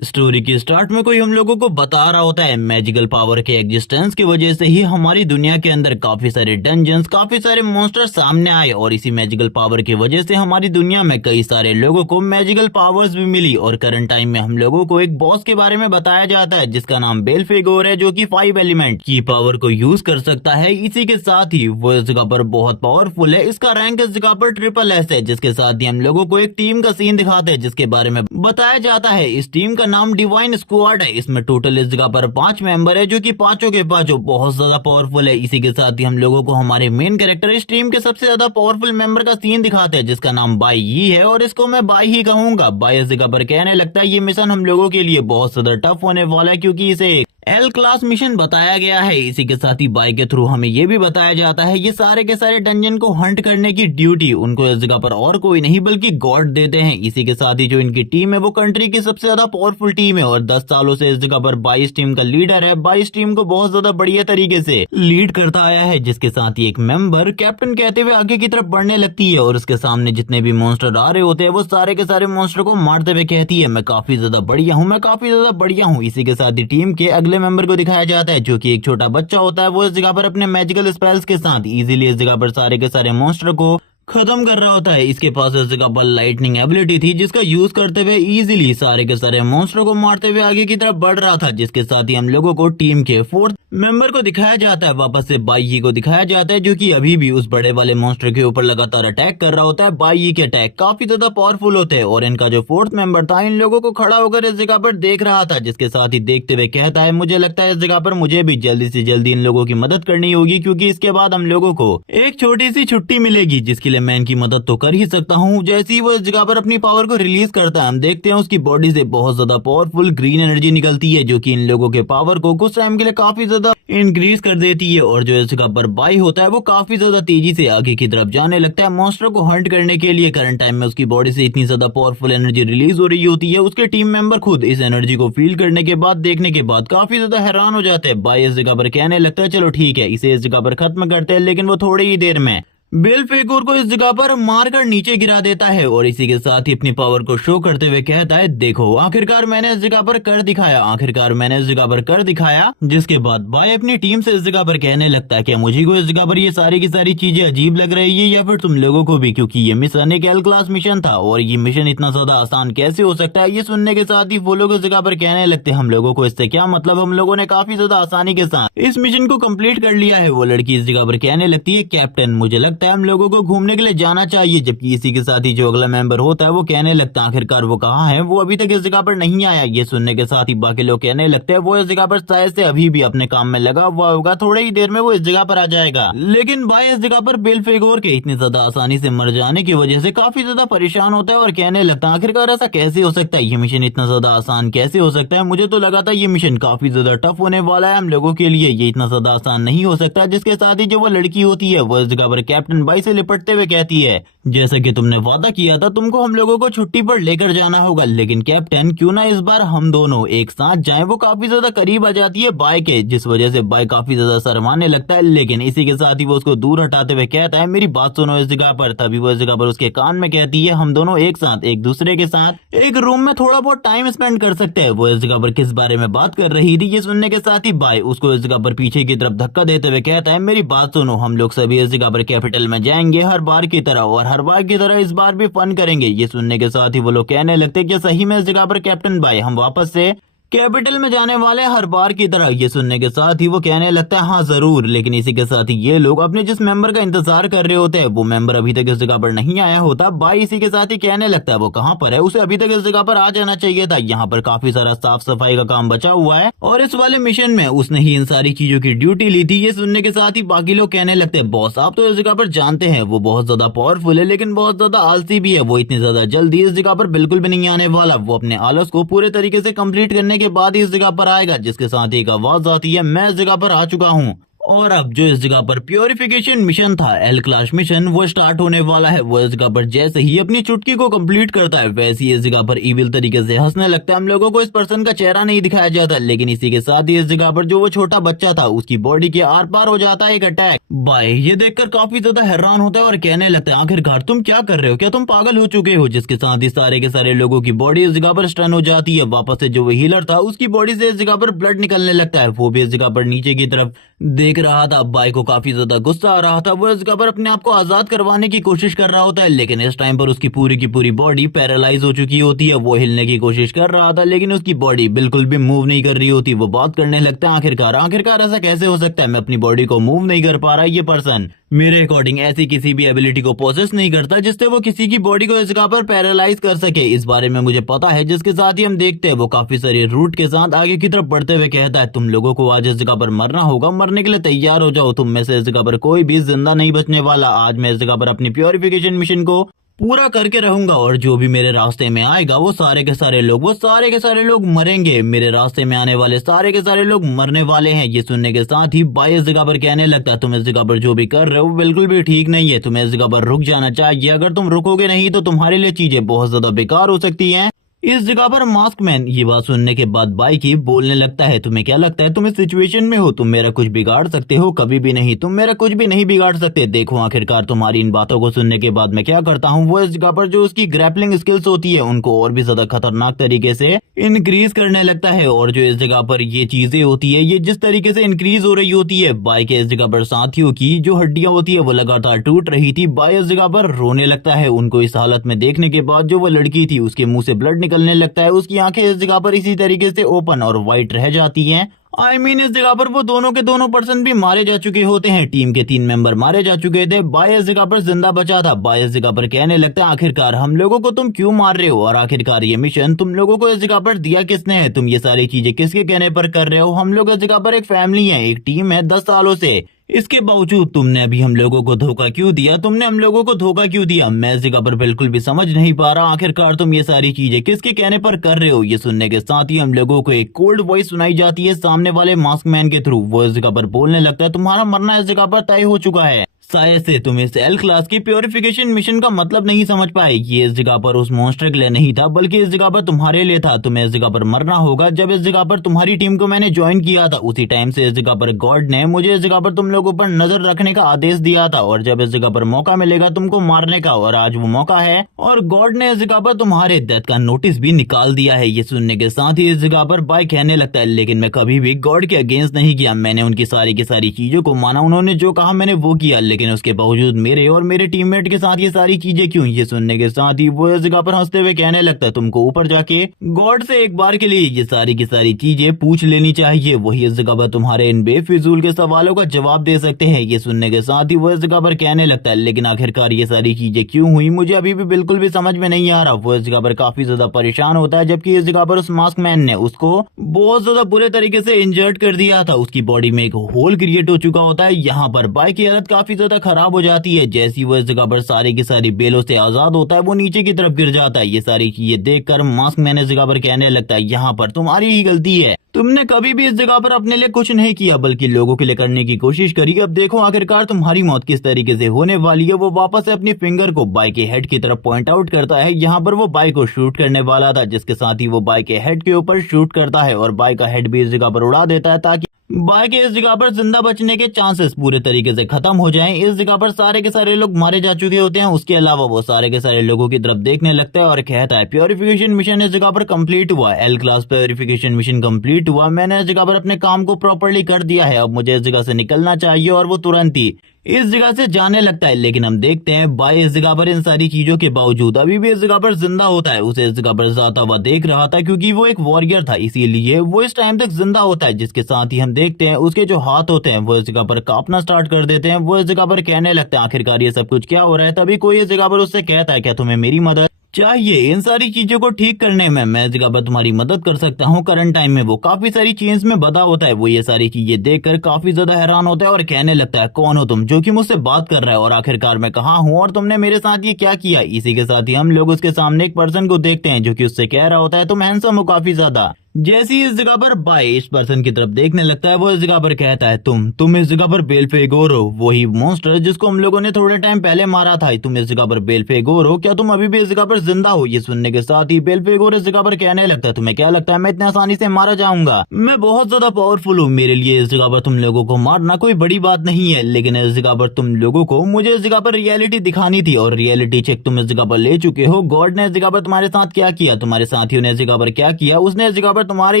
Story के start में कोई हम लोगों को बता रहा होता है मैजिकल पावर के एग्जिस्टेंस की वजह से ही हमारी दुनिया के अंदर काफी सारे डंजन्स, काफी सारे मॉन्स्टर सामने आए और इसी मैजिकल पावर की वजह से हमारी दुनिया में कई सारे लोगों को मैजिकल पावर्स भी मिली। और करंट टाइम में हम लोगों को एक बॉस के बारे में बताया जाता है जिसका नाम बेल्फेगोर है, जो कि 5 एलिमेंट की पावर को यूज कर सकता है। इसी के साथ ही वो इस जगह पर बहुत पावरफुल है। इसका रैंक इस जगह पर ट्रिपल एस है, जिसके साथ ही हम लोगों को एक टीम का सीन दिखाते हैं जिसके बारे में बताया जाता है। इस टीम का नाम डिवाइन स्क्वाड है। इसमें टोटल इस जगह पर 5 मेंबर है, जो कि पांचों के पांचों बहुत ज्यादा पावरफुल है। इसी के साथ ही हम लोगों को हमारे मेन कैरेक्टर इस टीम के सबसे ज्यादा पावरफुल मेंबर का सीन दिखाते हैं जिसका नाम बाई ही है, और इसको मैं बाई ही कहूंगा। बाई इस जगह पर कहने लगता है ये मिशन हम लोगों के लिए बहुत ज्यादा टफ होने वाला है, क्योंकि इसे एल क्लास मिशन बताया गया है। इसी के साथ ही बाई के थ्रू हमें ये भी बताया जाता है ये सारे के सारे डंजन को हंट करने की ड्यूटी उनको इस जगह पर और कोई नहीं बल्कि गॉड देते हैं। इसी के साथ ही जो इनकी टीम है वो कंट्री की सबसे ज्यादा पावरफुल टीम है और 10 सालों से इस जगह पर 22 टीम का लीडर है। 22 टीम को बहुत ज्यादा बढ़िया तरीके से लीड करता आया है, जिसके साथ ही एक मेंबर कैप्टन कहते हुए आगे की तरफ बढ़ने लगती है और उसके सामने जितने भी मॉन्स्टर आ रहे होते हैं वो सारे के सारे मॉन्स्टर को मारते हुए कहती है मैं काफी ज्यादा बढ़िया हूँ, मैं काफी ज्यादा बढ़िया हूँ। इसी के साथ ही टीम के अगले मेंबर को दिखाया जाता है जो कि एक छोटा बच्चा होता है। वो इस जगह पर अपने मैजिकल स्पेल्स के साथ इजीली इस जगह पर सारे के सारे मॉन्स्टर को खत्म कर रहा होता है। इसके पास इस जगह पर लाइटनिंग एबिलिटी थी जिसका यूज करते हुए इजीली सारे के सारे मॉन्स्टर को मारते हुए आगे की तरफ बढ़ रहा था। जिसके साथ ही हम लोगों को टीम के 4th मेंबर को दिखाया जाता है, वापस से बाई ही को दिखाया जाता है, जो कि अभी भी उस बड़े वाले मॉन्स्टर के ऊपर लगातार अटैक कर रहा होता है। बाई ही के अटैक काफी ज्यादा पावरफुल होते हैं और इनका जो 4th मेंबर था इन लोगों को खड़ा होकर इस जगह पर देख रहा था, जिसके साथ ही देखते हुए कहता है मुझे लगता है इस जगह पर मुझे भी जल्दी से जल्दी इन लोगों की मदद करनी होगी, क्योंकि इसके बाद हम लोगों को एक छोटी सी छुट्टी मिलेगी जिसके लिए मैं इनकी मदद तो कर ही सकता हूँ। जैसे ही वो इस जगह पर अपनी पावर को रिलीज करता है हम देखते हैं उसकी बॉडी से बहुत ज्यादा पावरफुल ग्रीन एनर्जी निकलती है, जो कि इन लोगों के पावर को कुछ टाइम के लिए काफी ज्यादा इंक्रीज कर देती है। और जो इस जगह पर बाई होता है वो काफी ज्यादा तेजी से आगे की तरफ जाने लगता है मॉन्स्टर को हंट करने के लिए। करंट टाइम में उसकी बॉडी से इतनी ज्यादा पावरफुल एनर्जी रिलीज हो रही होती है, उसके टीम मेंबर खुद इस एनर्जी को फील करने के बाद देखने के बाद काफी ज्यादा हैरान हो जाते हैं। बाई इस जगह पर कहने लगता है चलो ठीक है इसे इस जगह पर खत्म करते हैं, लेकिन वो थोड़ी ही देर में बेल्फेगोर को इस जगह पर मारकर नीचे गिरा देता है और इसी के साथ ही अपनी पावर को शो करते हुए कहता है देखो आखिरकार मैंने इस जगह पर कर दिखाया, आखिरकार मैंने इस जगह पर कर दिखाया। जिसके बाद बाय अपनी टीम से इस जगह पर कहने लगता है क्या मुझे को इस जगह पर ये सारी की सारी चीजें अजीब लग रही है या फिर तुम लोगों को भी, क्योंकि ये मिशन एक एल क्लास मिशन था और ये मिशन इतना ज्यादा आसान कैसे हो सकता है। ये सुनने के साथ ही वो लोग इस जगह पर कहने लगते हैं हम लोगों को इससे क्या मतलब, हम लोगों ने काफी ज्यादा आसानी के साथ इस मिशन को कंप्लीट कर लिया है। वो लड़की इस जगह पर कहने लगती है कैप्टन मुझे लगता है हम लोगों को घूमने के लिए जाना चाहिए, जबकि इसी के साथ ही जो अगला मेंबर होता है वो कहने लगता है आखिरकार वो कहाँ है, वो अभी तक इस जगह पर नहीं आया। ये सुनने के साथ ही बाकी लोग कहने लगते हैं वो इस जगह पर शायद से अभी भी अपने काम में लगा हुआ होगा, थोड़ी ही देर में वो इस जगह पर आ जाएगा। लेकिन भाई इस जगह पर बेल्फेगोर के इतनी ज्यादा आसानी से मर जाने की वजह से काफी ज्यादा परेशान होता है और कहने लगता है आखिरकार ऐसा कैसे हो सकता है, ये मिशन इतना ज्यादा आसान कैसे हो सकता है, मुझे तो लगा था ये मिशन काफी ज्यादा टफ होने वाला है हम लोगों के लिए, ये इतना ज्यादा आसान नहीं हो सकता। जिसके साथ ही जो वो लड़की होती है वो इस जगह पर कैप्टन बाई से लिपटते हुए कहती है जैसा कि तुमने वादा किया था तुमको हम लोगों को छुट्टी पर लेकर जाना होगा, लेकिन कैप्टन क्यों ना इस बार हम दोनों एक साथ जाएं। वो काफी ज्यादा करीब आ जाती है बाय के, जिस वजह से बाय काफी ज्यादा शर्माने लगता है, लेकिन इसी के साथ ही वो उसको दूर हटाते हुए कहता है मेरी बात सुनो इस जगह पर। तभी वो इस जगह पर उसके कान में कहती है हम दोनों एक साथ एक दूसरे के साथ एक रूम में थोड़ा बहुत टाइम स्पेंड कर सकते हैं। वो इस जगह पर किस बारे में बात कर रही थी ये सुनने के साथ ही बाय उसको इस जगह पर पीछे की तरफ धक्का देते हुए कहता है मेरी बात सुनो, हम लोग सभी इस जगह पर कैपिटल में जाएंगे हर बार की तरह, और हर बार की तरह इस बार भी फन करेंगे। ये सुनने के साथ ही वो लोग कहने लगते कि सही में इस जगह पर कैप्टन बाय हम वापस से कैपिटल में जाने वाले हर बार की तरह। ये सुनने के साथ ही वो कहने लगता है हाँ जरूर, लेकिन इसी के साथ ही ये लोग अपने जिस मेंबर का इंतजार कर रहे होते हैं वो मेंबर अभी तक इस जगह पर नहीं आया होता। बाई इसी के साथ ही कहने लगता है वो कहाँ पर है, उसे अभी तक इस जगह पर आ जाना चाहिए था, यहाँ पर काफी सारा साफ सफाई का काम बचा हुआ है और इस वाले मिशन में उसने ही इन सारी चीजों की ड्यूटी ली थी। ये सुनने के साथ ही बाकी लोग कहने लगते हैं बॉस आप तो इस जगह पर जानते हैं वो बहुत ज्यादा पावरफुल है लेकिन बहुत ज्यादा आलसी भी है, वो इतनी ज्यादा जल्दी इस जगह पर बिल्कुल भी नहीं आने वाला, वो अपने आलस को पूरे तरीके से कंप्लीट करने के बाद ही इस जगह पर आएगा। जिसके साथ ही एक आवाज आती है मैं इस जगह पर आ चुका हूँ और अब जो इस जगह पर प्योरिफिकेशन मिशन था, एल क्लास मिशन, वो स्टार्ट होने वाला है। वो इस जगह पर जैसे ही अपनी चुटकी को कंप्लीट करता है वैसे ही इस जगह पर इविल तरीके से हंसने लगता है। हम लोगों को इस पर्सन का चेहरा नहीं दिखाया जाता, लेकिन इसी के साथ ही इस जगह पर जो वो छोटा बच्चा था उसकी बॉडी के आर पार हो जाता है एक अटैक। भाई ये देखकर काफी ज्यादा हैरान होता है और कहने लगता है आखिरकार तुम क्या कर रहे हो, क्या तुम पागल हो चुके हो। जिसके साथ ही सारे के सारे लोगों की बॉडी इस जगह पर स्टन हो जाती है। वापस से जो वो हीलर था उसकी बॉडी से इस जगह पर ब्लड निकलने लगता है। वो भी इस जगह पर नीचे की तरफ देख रहा था। बाई को काफी ज्यादा गुस्सा आ रहा था। वो इस जगह पर अपने आप को आजाद करवाने की कोशिश कर रहा होता है, लेकिन इस टाइम पर उसकी पूरी की पूरी बॉडी पैरालाइज हो चुकी होती है। वो हिलने की कोशिश कर रहा था लेकिन उसकी बॉडी बिल्कुल भी मूव नहीं कर रही होती। वो बात करने लगता है आखिरकार ऐसा कैसे हो सकता है, मैं अपनी बॉडी को मूव नहीं कर पा रहा। ये पर्सन मेरे अकॉर्डिंग ऐसी किसी भी एबिलिटी को पोसेस नहीं करता जिससे वो किसी की बॉडी को इस जगह पर पैरालाइज कर सके। इस बारे में मुझे पता है। जिसके साथ ही हम देखते हैं वो काफी सारे रूट के साथ आगे की तरफ बढ़ते हुए कहता है तुम लोगों को आज इस जगह पर मरना होगा, मरने के लिए तैयार हो जाओ। तुम में से इस जगह पर कोई भी जिंदा नहीं बचने वाला। आज मैं इस जगह पर अपनी प्योरिफिकेशन मिशन को पूरा करके रहूंगा और जो भी मेरे रास्ते में आएगा वो सारे के सारे लोग मरेंगे। मेरे रास्ते में आने वाले सारे के सारे लोग मरने वाले हैं। ये सुनने के साथ ही बाई इस जगह पर कहने लगता है तुम इस जगह पर जो भी कर रहे हो बिल्कुल भी ठीक नहीं है। तुम्हें इस जगह पर रुक जाना चाहिए। अगर तुम रुकोगे नहीं तो तुम्हारे लिए चीजें बहुत ज्यादा बेकार हो सकती हैं। इस जगह पर मास्क मैन ये बात सुनने के बाद बाई की बोलने लगता है तुम्हें क्या लगता है तुम इस सिचुएशन में हो, तुम मेरा कुछ बिगाड़ सकते हो? कभी भी नहीं, तुम मेरा कुछ भी नहीं बिगाड़ सकते। देखो आखिरकार तुम्हारी इन बातों को सुनने के बाद मैं क्या करता हूँ। वो इस जगह पर जो उसकी ग्रैपलिंग स्किल्स होती है उनको और भी ज्यादा खतरनाक तरीके से इंक्रीज करने लगता है। और जो इस जगह पर ये चीजें होती है ये जिस तरीके से इंक्रीज हो रही होती है, बाई के इस जगह पर साथियों की जो हड्डियां होती है वो लगातार टूट रही थी। बाई इस जगह पर रोने लगता है। उनको इस हालत में देखने के बाद जो वो लड़की थी उसके मुंह से ब्लड निकलने लगता है। उसकी आंखें इस जगह पर इसी तरीके से ओपन और व्हाइट रह जाती हैं। इस जगह पर वो दोनों के दोनों पर्सन भी मारे जा चुके होते हैं। टीम के 3 मेंबर मारे जा चुके थे। बाई इस जगह पर जिंदा बचा था। बाई इस जगह पर कहने लगता है आखिरकार हम लोगों को तुम क्यों मार रहे हो और आखिरकार ये मिशन तुम लोगों को इस जगह पर दिया किसने है? तुम ये सारी चीजें किसके कहने पर कर रहे हो? हम लोग इस जगह पर एक फैमिली है, एक टीम है 10 सालों से। इसके बावजूद तुमने अभी हम लोगों को धोखा क्यों दिया? तुमने हम लोगों को धोखा क्यों दिया? मैं इस जगह पर बिल्कुल भी समझ नहीं पा रहा। आखिरकार तुम ये सारी चीजें किसके कहने पर कर रहे हो? ये सुनने के साथ ही हम लोगों को एक कोल्ड वॉइस सुनाई जाती है सामने वाले मास्क मैन के थ्रू। वो इस जगह पर बोलने लगता है तुम्हारा मरना इस जगह पर तय हो चुका है। शायद से तुम इस एल क्लास की प्योरिफिकेशन मिशन का मतलब नहीं समझ पाए। ये इस जगह पर उस मॉन्स्टर के लिए नहीं था बल्कि इस जगह पर तुम्हारे लिए था। तुम्हें इस जगह पर मरना होगा। जब इस जगह पर तुम्हारी टीम को मैंने ज्वाइन किया था उसी टाइम से इस जगह पर गॉड ने मुझे इस जगह पर तुम लोगों पर नजर रखने का आदेश दिया था और जब इस जगह पर मौका मिलेगा तुमको मारने का और आज वो मौका है और गॉड ने इस जगह पर तुम्हारे डेथ का नोटिस भी निकाल दिया है। ये सुनने के साथ ही इस जगह पर बाई कहने लगता है लेकिन मैं कभी भी गॉड के अगेंस्ट नहीं किया। मैंने उनकी सारी की सारी चीजों को माना, उन्होंने जो कहा मैंने वो किया, लेकिन उसके बावजूद मेरे और मेरे टीममेट के साथ ये सारी चीजें क्यों? ये सुनने के साथ ही वो इस जगह पर हंसते हुए कहने लगता है तुमको ऊपर जाके गॉड से एक बार के लिए ये सारी की सारी चीजें पूछ लेनी चाहिए। वही इस जगह पर तुम्हारे इन बेफिजूल के सवालों का जवाब दे सकते हैं। ये सुनने के साथ ही वो इस जगह पर कहने लगता है लेकिन आखिरकार ये सारी चीजें क्यों हुई मुझे अभी भी बिल्कुल भी समझ में नहीं आ रहा। वो इस जगह पर काफी ज्यादा परेशान होता है जबकि इस जगह पर उस मास्क मैन ने उसको बहुत ज्यादा बुरे तरीके से इंजर्ड कर दिया था। उसकी बॉडी में एक होल क्रिएट हो चुका होता है। यहाँ पर बाई की हालत काफी ज्यादा खराब हो जाती है। जैसी वो इस जगह पर सारी की सारी बेलों से आजाद होता है वो नीचे की तरफ गिर जाता है। ये सारी चीजें देखकर मास्क मैन इस जगह पर कहने लगता है यहाँ पर तुम्हारी ही गलती है। तुमने कभी भी इस जगह पर अपने लिए कुछ नहीं किया बल्कि लोगों के लिए करने की कोशिश करी। अब देखो आखिरकार तुम्हारी मौत किस तरीके से होने वाली है। वो वापस से अपनी फिंगर को बाई के हेड की तरफ पॉइंट आउट करता है। यहाँ पर वो बाई को शूट करने वाला था जिसके साथ ही वो बाई के हेड के ऊपर शूट करता है और बाई का हेड भी इस जगह पर उड़ा देता है ताकि बाई के इस जगह पर जिंदा बचने के चांसेस पूरे तरीके से खत्म हो जाएं। इस जगह पर सारे के सारे लोग मारे जा चुके होते हैं। उसके अलावा वो सारे के सारे लोगों की तरफ देखने लगता है और कहता है प्योरिफिकेशन मिशन इस जगह पर कंप्लीट हुआ। L class purification mission complete हुआ। मैंने इस जगह पर अपने काम को प्रॉपर्ली कर दिया है। अब मुझे इस जगह से निकलना चाहिए और वो तुरंत ही इस जगह से जाने लगता है। लेकिन हम देखते हैं बाई इस जगह पर इन सारी चीजों के बावजूद अभी भी इस जगह पर जिंदा होता है। उसे इस जगह पर जाता हुआ देख रहा था क्योंकि वो एक वॉरियर था, इसीलिए वो इस टाइम तक जिंदा होता है। जिसके साथ ही हम देखते हैं उसके जो हाथ होते हैं वो इस जगह पर कांपना स्टार्ट कर देते हैं। वो इस जगह पर कहने लगते हैं आखिरकार ये सब कुछ क्या हो रहा है। तभी कोई इस जगह पर उससे कहता है क्या तुम्हें मेरी मदद चाहिए इन सारी चीजों को ठीक करने में? मैं इस जगह पर तुम्हारी मदद कर सकता हूँ। करंट टाइम में वो काफी सारी चेंज में बधा होता है। वो ये सारी चीजें देखकर काफी ज्यादा हैरान होता है और कहने लगता है कौन हो तुम जो कि मुझसे बात कर रहा है और आखिरकार मैं कहाँ हूँ और तुमने मेरे साथ ये क्या किया? इसी के साथ ही हम लोग उसके सामने एक पर्सन को देखते हैं जो कि उससे कह रहा होता है तुम हैंडसम हो काफी ज्यादा। जैसे ही इस जगह पर बाय इस पर्सन की तरफ देखने लगता है, वो इस जगह पर कहता है तुम इस जगह पर बेल्फेगोर हो, वही मॉन्स्टर जिसको हम लोगों ने थोड़े टाइम पहले मारा था। तुम इस जगह पर बेल्फेगोर हो, क्या तुम अभी भी इस जगह पर जिंदा हो? ये सुनने के साथ ही बेल्फेगोर इस जगह पर कहने लगता है तुम्हें क्या लगता है मैं इतनी आसानी से मारा जाऊंगा? मैं बहुत ज्यादा पावरफुल हूँ, मेरे लिए इस जगह पर तुम लोगों को मारना कोई बड़ी बात नहीं है, लेकिन इस जगह पर तुम लोगों को मुझे इस जगह पर रियलिटी दिखानी थी और रियलिटी चेक तुम इस जगह पर ले चुके हो। गॉड ने इस जगह पर तुम्हारे साथ क्या किया, तुम्हारे साथियों ने इस जगह पर क्या किया? उसने इस जगह पर तुम्हारे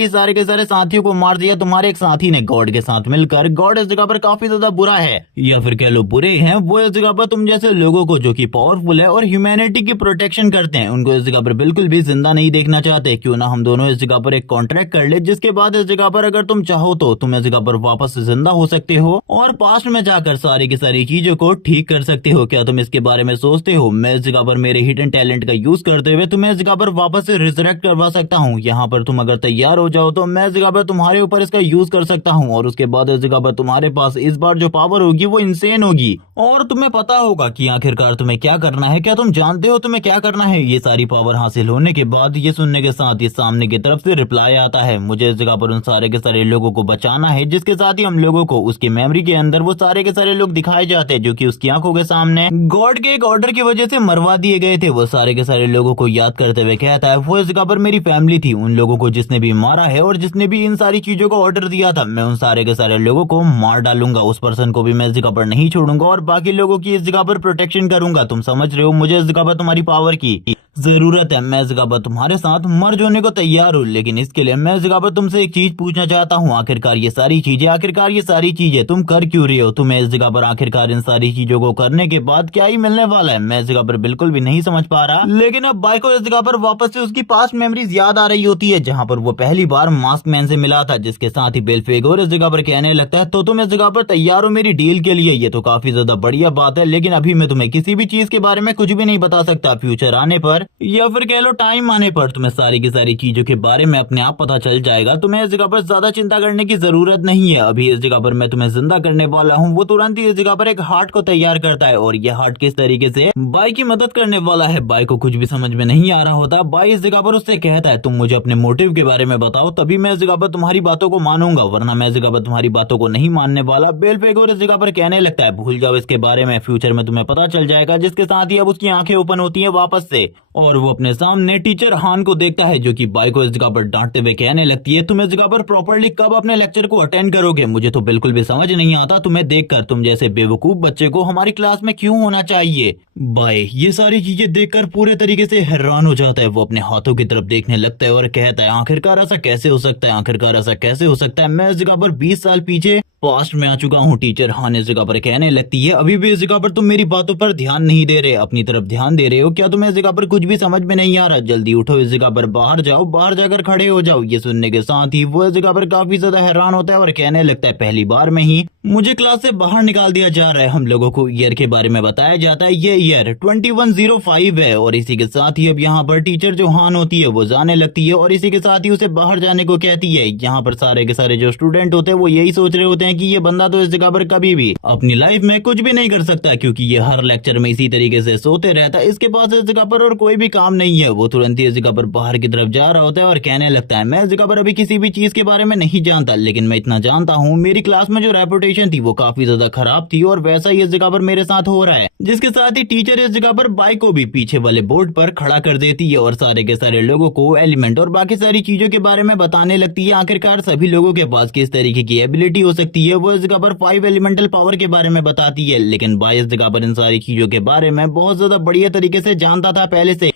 ही सारे के सारे साथियों को मार दिया। तुम्हारे एक साथी ने गॉड के साथ मिलकर, गॉड इस जगह पर काफी ज्यादा बुरा है या फिर कह लो बुरे हैं, वो इस जगह पर तुम जैसे लोगों को जो कि पावरफुल है और ह्यूमैनिटी की प्रोटेक्शन करते हैं उनको इस जगह पर बिल्कुल भी जिंदा नहीं देखना चाहते। क्यों ना हम दोनों इस जगह पर एक कॉन्ट्रैक्ट कर ले, जिसके बाद इस जगह पर अगर तुम चाहो तो तुम इस जगह पर वापस से जिंदा हो सकते हो और पास्ट में जाकर सारी की सारी चीजों को ठीक कर सकते हो। क्या तुम इसके बारे में सोचते हो? मैं इस जगह पर मेरे हिडन टैलेंट का यूज करते हुए तुम्हें इस जगह पर वापस से रिजरेक्ट करवा सकता हूँ। यहाँ पर तुम अगर तैयार हो जाओ तो मैं इस जगह पर तुम्हारे ऊपर इसका यूज कर सकता हूँ और उसके बाद इस जगह पर तुम्हारे पास इस बार जो पावर होगी वो इंसेन होगी और तुम्हें पता होगा कि आखिरकार तुम्हें क्या करना है। क्या तुम जानते हो तुम्हें क्या करना है? ये सारी पावर हासिल होने के बाद ये सुनने के साथ ही सामने की तरफ से रिप्लाई आता है, मुझे इस जगह पर उन सारे के सारे लोगों को बचाना है, जिसके साथ ही हम लोगों को उसकी मेमोरी के अंदर वो सारे के सारे लोग दिखाए जाते हैं जो कि उसकी आंखों के सामने गॉड के एक ऑर्डर की वजह से मरवा दिए गए थे। वो सारे के सारे लोगों को याद करते हुए कहता है वो इस जगह पर मेरी फैमिली थी, उन लोगों को जिसने भी मारा है और जिसने भी इन सारी चीजों को ऑर्डर दिया था मैं उन सारे के सारे लोगों को मार डालूंगा, उस पर्सन को भी मैं इस जगह पर नहीं छोड़ूंगा और बाकी लोगों की इस जगह पर प्रोटेक्शन करूंगा। तुम समझ रहे हो मुझे इस जगह पर तुम्हारी पावर की जरूरत है। मैं इस जगह पर तुम्हारे साथ मर जाने को तैयार हूँ, लेकिन इसके लिए मैं इस जगह पर तुमसे एक चीज पूछना चाहता हूँ। आखिरकार ये सारी चीजें तुम कर क्यों रहे हो? तुम्हें इस जगह पर आखिरकार इन सारी चीजों को करने के बाद क्या ही मिलने वाला है? मैं इस जगह पर बिल्कुल भी नहीं समझ पा रहा, लेकिन अब बाय को इस जगह पर वापस से उसकी पास्ट मेमोरीज याद आ रही होती है जहाँ पर वो पहली बार मास्क मैन से मिला था, जिसके साथ ही बेल्फेगोर इस जगह पर कहने लगता है तो तुम इस जगह पर तैयार हो मेरी डील के लिए? ये तो काफी ज्यादा बढ़िया बात है, लेकिन अभी मैं तुम्हें किसी भी चीज के बारे में कुछ भी नहीं बता सकता। फ्यूचर आने पर या फिर कह लो टाइम आने पर तुम्हें सारी की सारी चीजों के बारे में अपने आप पता चल जाएगा। तुम्हें इस जगह पर ज्यादा चिंता करने की जरूरत नहीं है। अभी इस जगह पर मैं तुम्हें जिंदा करने वाला हूँ। वो तुरंत ही इस जगह पर एक हार्ट को तैयार करता है और ये हार्ट किस तरीके से बाय की मदद करने वाला है बाय को कुछ भी समझ में नहीं आ रहा होता। बाय इस जगह पर उससे कहता है तुम मुझे अपने मोटिव के बारे में बताओ, तभी मैं इस जगह पर तुम्हारी बातों को मानूंगा, वरना मैं इस जगह पर तुम्हारी बातों को नहीं मानने वाला। बेल्फेगोर इस जगह पर कहने लगता है भूल जाओ इसके बारे में, फ्यूचर में तुम्हें पता चल जाएगा। जिसके साथ ही अब उसकी आंखें ओपन होती है वापस से और वो अपने सामने टीचर हान को देखता है जो कि बाय को इस जगह पर डांटते हुए कहने लगती है तुम इस जगह पर प्रॉपर्ली कब अपने लेक्चर को अटेंड करोगे? मुझे तो बिल्कुल भी समझ नहीं आता तुम्हें देखकर तुम जैसे बेवकूफ बच्चे को हमारी क्लास में क्यों होना चाहिए। बाय ये सारी चीजें देखकर पूरे तरीके से हैरान हो जाता है। वो अपने हाथों की तरफ देखने लगता है और कहता है आखिरकार ऐसा कैसे हो सकता है, आखिरकार ऐसा कैसे हो सकता है? मैं इस जगह पर 20 साल पीछे पास्ट में आ चुका हूँ। टीचर हान इस जगह पर कहने लगती है अभी भी इस जगह पर तुम मेरी बातों पर ध्यान नहीं दे रहे, अपनी तरफ ध्यान दे रहे हो। क्या तुम्हें इस जगह पर कुछ भी समझ में नहीं आ रहा? जल्दी उठो, इस जगह पर बाहर जाओ, बाहर जाकर खड़े हो जाओ। ये सुनने के साथ ही वो इस जगह पर काफी ज्यादा हैरान होता है और कहने लगता है पहली बार में ही मुझे क्लास से बाहर निकाल दिया जा रहा है। हम लोगों को ईयर के बारे में बताया जाता है, ये ईयर 2105 है और इसी के साथ ही अब यहाँ पर टीचर जो हान होती है वो जाने लगती है और इसी के साथ ही उसे बाहर जाने को कहती है। यहाँ पर सारे के सारे जो स्टूडेंट होते हैं वो यही सोच रहे होते हैं कि ये बंदा तो इस जगह पर कभी भी अपनी लाइफ में कुछ भी नहीं कर सकता, क्योंकि ये हर लेक्चर में इसी तरीके से सोते रहता है, इसके पास इस जगह पर और कोई भी काम नहीं है। वो तुरंत ही इस जगह पर बाहर की तरफ जा रहा होता है और कहने लगता है मैं इस जगह पर अभी किसी भी चीज के बारे में नहीं जानता, लेकिन मैं इतना जानता हूँ मेरी क्लास में जो रेपुटेशन थी वो काफी ज्यादा खराब थी और वैसा ही इस जगह पर मेरे साथ हो रहा है। जिसके साथ ही टीचर इस जगह पर बाय को भी पीछे वाले बोर्ड पर खड़ा कर देती है और सारे के सारे लोगों को एलिमेंट और बाकी सारी चीजों के बारे में बताने लगती है। आखिरकार सभी लोगों के पास किस तरीके की एबिलिटी हो सकती है। वो इस जगह पर 5 एलिमेंटल पावर के बारे में बताती है, लेकिन बाय इस जगह पर इन सारी चीजों के बारे में बहुत ज्यादा बढ़िया तरीके से जानता था पहले से,